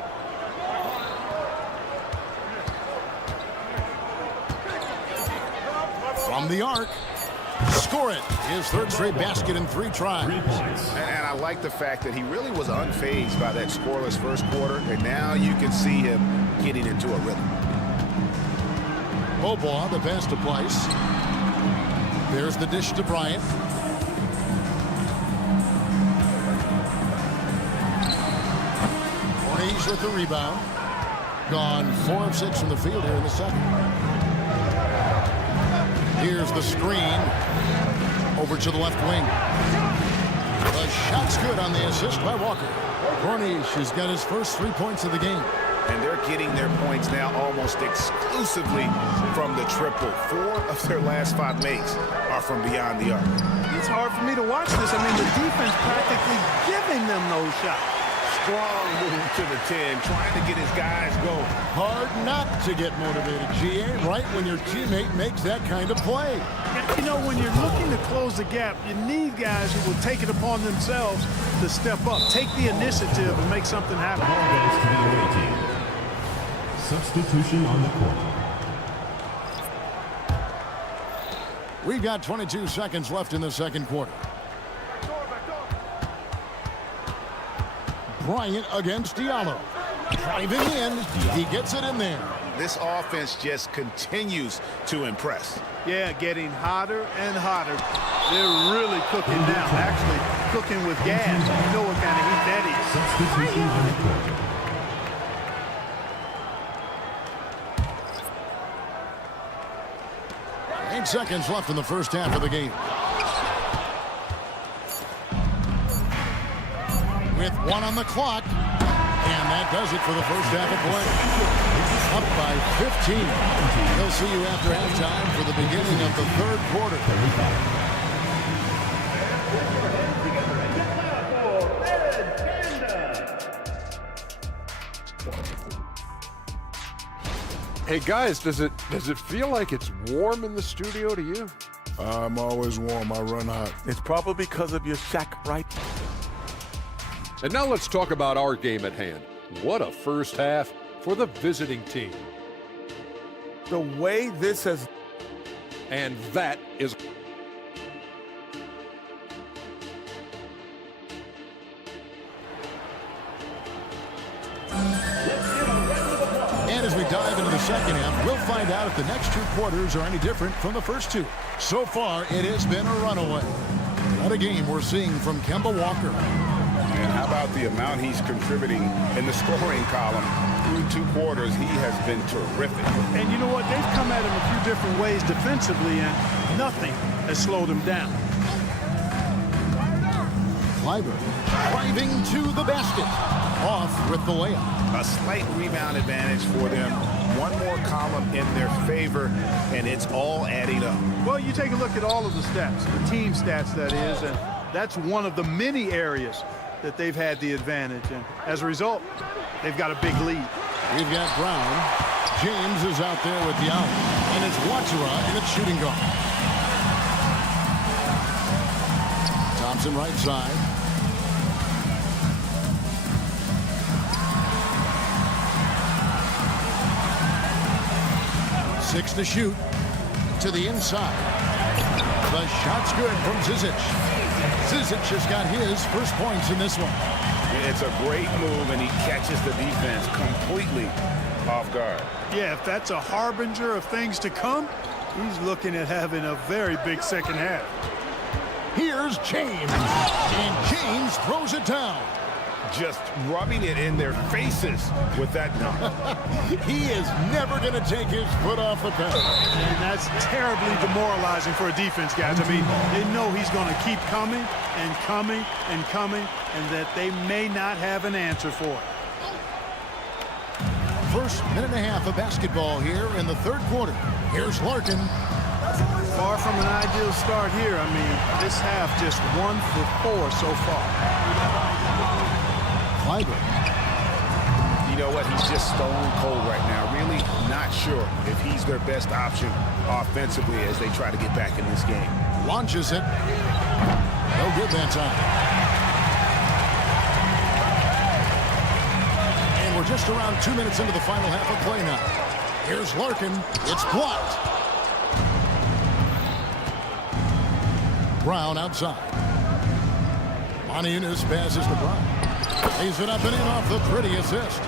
From the arc. Score it. His third straight basket in 3 tries. And I like the fact that he really was unfazed by that scoreless first quarter, and now you can see him getting into a rhythm. Bobois, the pass to Price. There's the dish to Bryant. Cornish with the rebound. Gone 4 of 6 from the field here in the second. Here's the screen. Over to the left wing. The shot's good on the assist by Walker. Cornish has got his first 3 points of the game. And they're getting their points now almost exclusively from the triple. 4 of their last 5 makes are from beyond the arc. It's hard for me to watch this. I mean, the defense practically giving them those shots. Strong move to the 10, trying to get his guys going. Hard not to get motivated, GA, right when your teammate makes that kind of play. You know, when you're looking to close the gap, you need guys who will take it upon themselves to step up, take the initiative, and make something happen. Ball goes to the away team. Substitution on the court. We've got 22 seconds left in the second quarter. Bryant against Diallo. Driving in. He gets it in there. This offense just continues to impress. Yeah, getting hotter and hotter. They're really cooking now. Actually, cooking with gas. You know what kind of heat that is. Substitution on the court. Eight seconds left in the first half of the game. With 1 on the clock. And that does it for the first half of play. Up by 15. We'll see you after halftime for the beginning of the third quarter. Hey guys, does it feel like it's warm in the studio to you? I'm always warm. I run hot. It's probably because of your shack, right? And now let's talk about our game at hand. What a first half for the visiting team. The way this has... And that is... And as we dive into the second half, we'll find out if the next 2 quarters are any different from the first 2. So far, it has been a runaway. What a game we're seeing from Kemba Walker. And how about the amount he's contributing in the scoring column? Through 2 quarters, he has been terrific. And you know what? They've come at him a few different ways defensively, and nothing has slowed him down. Kleiber driving to the basket. Off with the layup. A slight rebound advantage for them. 1 more column in their favor, and it's all adding up. Well, you take a look at all of the stats, the team stats, that is, and that's one of the many areas that they've had the advantage. And as a result, they've got a big lead. We've got Brown. James is out there with the out. And it's Watchera in its shooting guard. Thompson right side. Six to shoot. To the inside. The shot's good from Zizic. Zizic has got his first points in this one. It's a great move, and he catches the defense completely off guard. Yeah, if that's a harbinger of things to come, He's looking at having a very big second half. Here's James. And James throws it down. Just rubbing it in their faces with that dunk. He is never going to take his foot off the pedal. And that's terribly demoralizing for a defense, guys. I mean, they know he's going to keep coming and coming and coming, and that they may not have an answer for it. First minute and a half of basketball here in the third quarter. Here's Larkin. Far from an ideal start here. I mean, this half just 1 for 4 so far. Clyburn. You know what? He's just stone cold right now. Really not sure if he's their best option offensively as they try to get back in this game. Launches it. No good that time. And we're just around 2 minutes into the final half of play now. Here's Larkin. It's blocked. Brown outside. Montiunas passes to Brown. Lays it up and in off the pretty assist.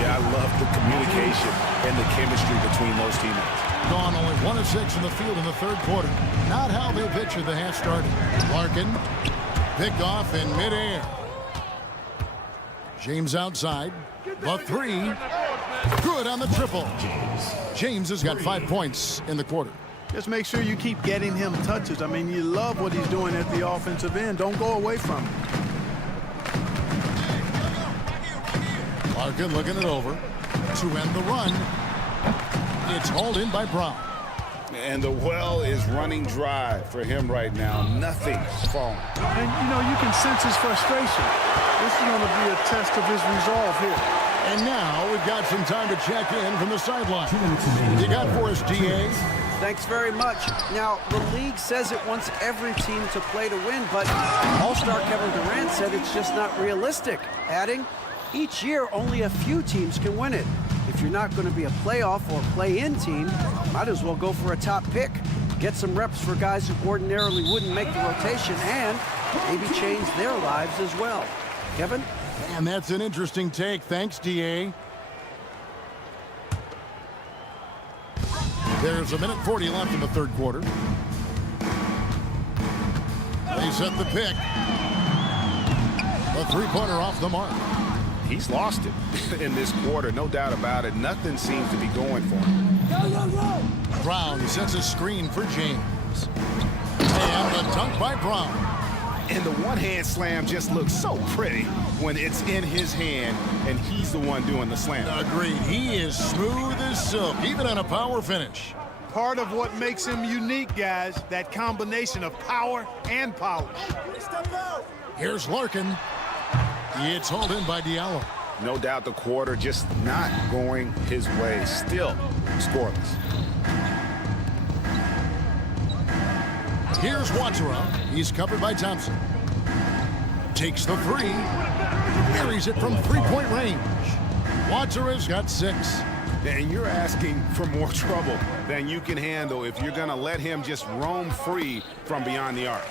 Yeah, I love the communication and the chemistry between those teammates. Gone only 1 of 6 in the field in the third quarter. Not how they pictured the half started. Larkin picked off in midair. James outside. The three. Good on the triple. James has got 5 points in the quarter. Just make sure you keep getting him touches. I mean, you love what he's doing at the offensive end. Don't go away from him. Larkin looking it over to end the run. It's hauled in by Brown. And the well is running dry for him right now. Nothing's falling. And, you know, you can sense his frustration. This is going to be a test of his resolve here. And now we've got some time to check in from the sideline. You got for us, DA? Thanks very much. Now, the league says it wants every team to play to win, but All-Star Kevin Durant said it's just not realistic, adding, each year only a few teams can win it. If you're not going to be a playoff or play-in team, might as well go for a top pick. Get some reps for guys who ordinarily wouldn't make the rotation and maybe change their lives as well. Kevin? And that's an interesting take. Thanks, DA. There's 1:40 left in the third quarter. They set the pick. A three-pointer off the mark. He's lost it in this quarter, no doubt about it. Nothing seems to be going for him. Brown sets a screen for James. And a dunk by Brown. And the one-hand slam just looks so pretty when it's in his hand and he's the one doing the slam. Agreed. He is smooth as silk, even on a power finish. Part of what makes him unique, guys, that combination of power and polish. Here's Larkin. It's hauled in by Diallo. No doubt the quarter just not going his way. Still scoreless. Here's Watera. He's covered by Thompson. Takes the three. Buries it from three-point range. Watera's got 6. And you're asking for more trouble than you can handle if you're going to let him just roam free from beyond the arc.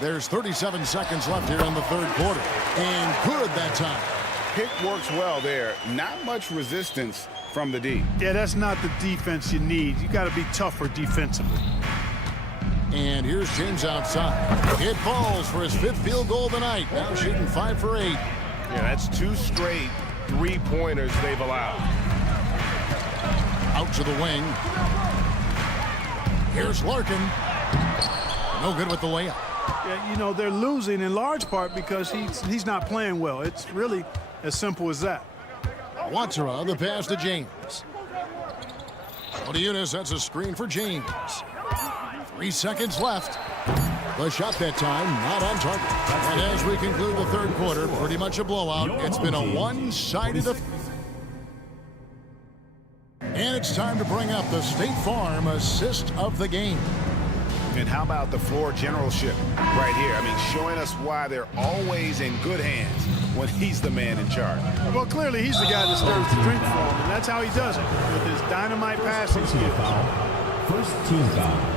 There's 37 seconds left here in the third quarter. And good that time. Pick works well there. Not much resistance from the D. Yeah, that's not the defense you need. You got to be tougher defensively. And here's James outside. It falls for his 5th field goal of the night. Now shooting 5 for 8. Yeah, that's 2 straight three-pointers they've allowed. Out to the wing. Here's Larkin. No good with the layup. Yeah, you know, they're losing in large part because he's not playing well. It's really as simple as that. Watera, the pass to James. Montiunas, that's a screen for James. 3 seconds left. The shot that time, not on target. And as we conclude the third quarter, pretty much a blowout. It's been a one-sided affair. And it's time to bring up the State Farm assist of the game. And how about the floor generalship right here? I mean, showing us why they're always in good hands when he's the man in charge. Well, clearly he's the guy that stirs the drink for him, and that's how he does it, with his dynamite passing skills. First team foul.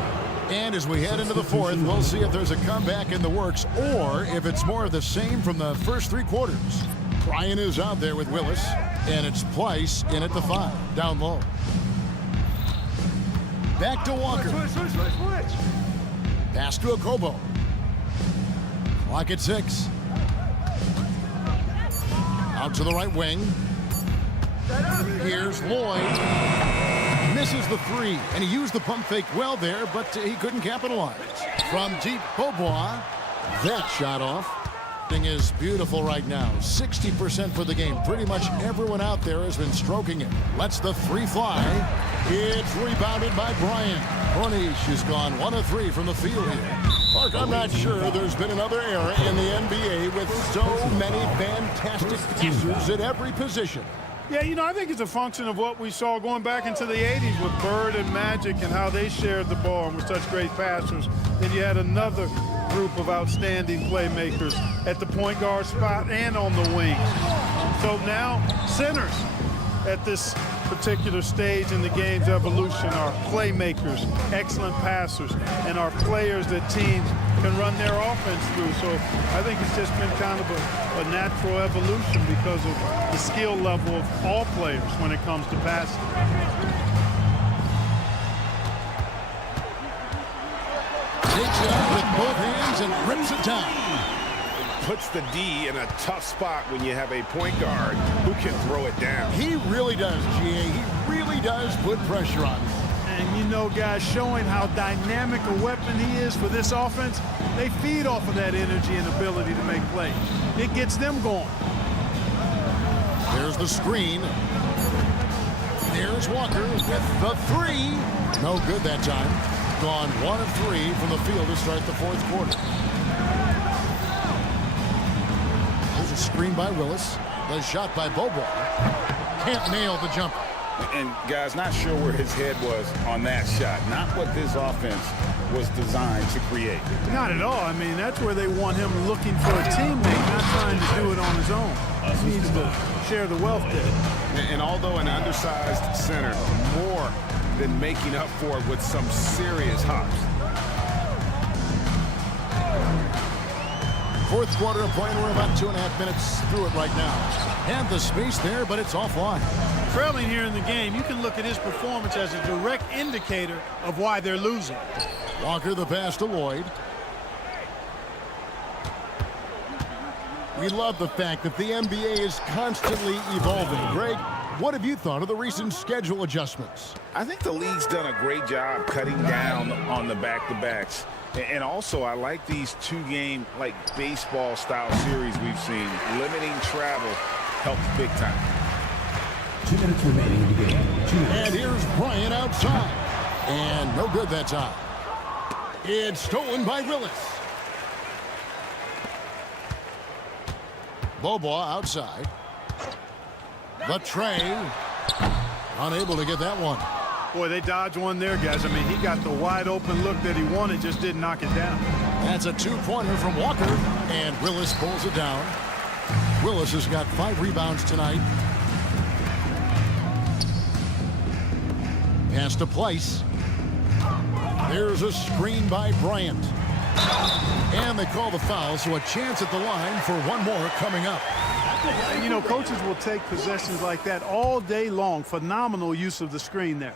And as we head into the fourth, we'll see if there's a comeback in the works or if it's more of the same from the first 3 quarters. Bryant is out there with Willis, and it's Pleiss in at the 5, down low. Back to Walker. Switch. Pass to Okobo. Clock at 6. Out to the right wing. Here's Lloyd. Misses the 3, and he used the pump fake well there, but he couldn't capitalize. From deep, Beaubois. That shot off. Thing is beautiful right now. 60% for the game. Pretty much everyone out there has been stroking it. Lets the 3 fly. It's rebounded by Bryant. Cornish has gone 1 of 3 from the field here. Mark, I'm not sure there's been another era in the NBA with so many fantastic passers at every position. Yeah, you know, I think it's a function of what we saw going back into the 80s with Bird and Magic and how they shared the ball and were such great passers. Then you had another group of outstanding playmakers at the point guard spot and on the wings. So now centers at this particular stage in the game's evolution are playmakers, excellent passers, and are players that teams can run their offense through. So I think it's just been kind of a natural evolution because of the skill level of all players when it comes to passing. Takes it up with both hands and rips it down. Puts the D in a tough spot when you have a point guard who can throw it down. He really does, GA. He really does put pressure on him. And you know, guys, showing how dynamic a weapon he is for this offense, they feed off of that energy and ability to make plays. It gets them going. There's the screen. There's Walker with the 3. No good that time. Gone 1 of 3 from the field to start the 4th quarter. There's a screen by Willis. The shot by Bobo. Can't nail the jumper. And guys, not sure where his head was on that shot. Not what this offense was designed to create. Not at all. I mean, that's where they want him looking for a teammate, not trying to do it on his own. He needs to share the wealth there. And although an undersized center, more than making up for it with some serious hops. 4th quarter of play, and we're about 2.5 minutes through it right now. Had the space there, but it's offline. Trailing here in the game, you can look at his performance as a direct indicator of why they're losing. Walker the pass to Lloyd. We love the fact that the NBA is constantly evolving. Greg, what have you thought of the recent schedule adjustments? I think the league's done a great job cutting down on the back-to-backs. And also, I like these 2-game, like, baseball-style series we've seen. Limiting travel helps big time. 2 minutes remaining in the game. 2 minutes. And here's Bryant outside. And no good that time. It's stolen by Willis. Bobo outside. The tray. Unable to get that one. Boy, they dodged one there, guys. I mean, he got the wide open look that he wanted, just didn't knock it down. That's a 2-pointer from Walker, and Willis pulls it down. Willis has got 5 rebounds tonight. Pass to Pleiss. There's a screen by Bryant. And they call the foul, so a chance at the line for one more coming up. And, you know, coaches will take possessions like that all day long. Phenomenal use of the screen there.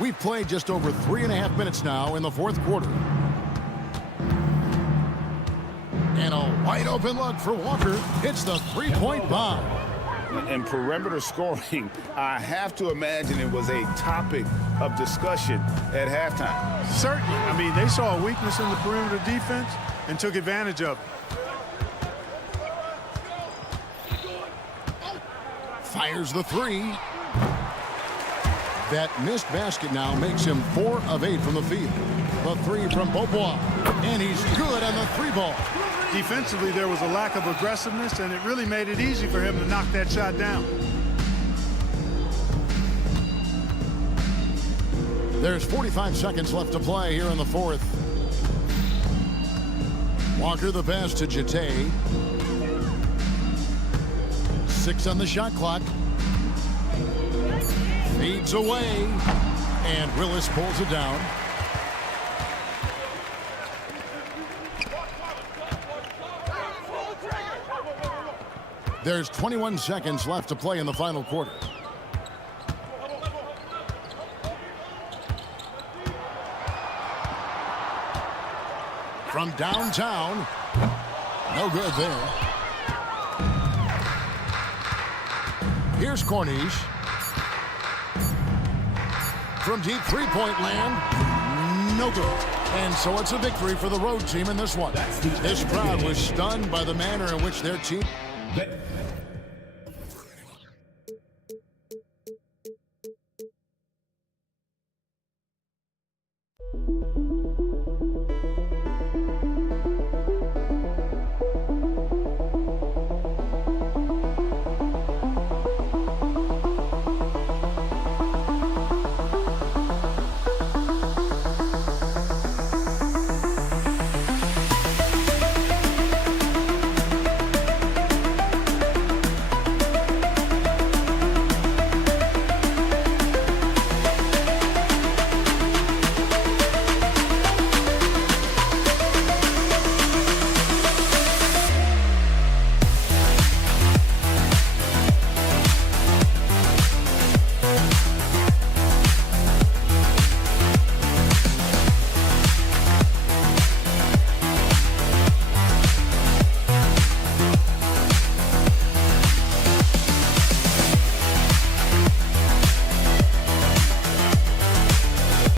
We've played just over 3.5 minutes now in the 4th quarter. And a wide open look for Walker. Hits the 3-point bomb. And perimeter scoring, I have to imagine it was a topic of discussion at halftime. Certainly. I mean, they saw a weakness in the perimeter defense and took advantage of it. Fires the 3. That missed basket now makes him 4 of 8 from the field. The 3 from Beaubois. And he's good on the 3-ball. Defensively, there was a lack of aggressiveness, and it really made it easy for him to knock that shot down. There's 45 seconds left to play here in the 4th. Walker the pass to Jete. 6 on the shot clock. Feeds away. And Willis pulls it down. There's 21 seconds left to play in the final quarter. From downtown, no good there. Here's Cornish. From deep three-point land, no good. And so it's a victory for the road team in this one. This crowd was stunned by the manner in which their team...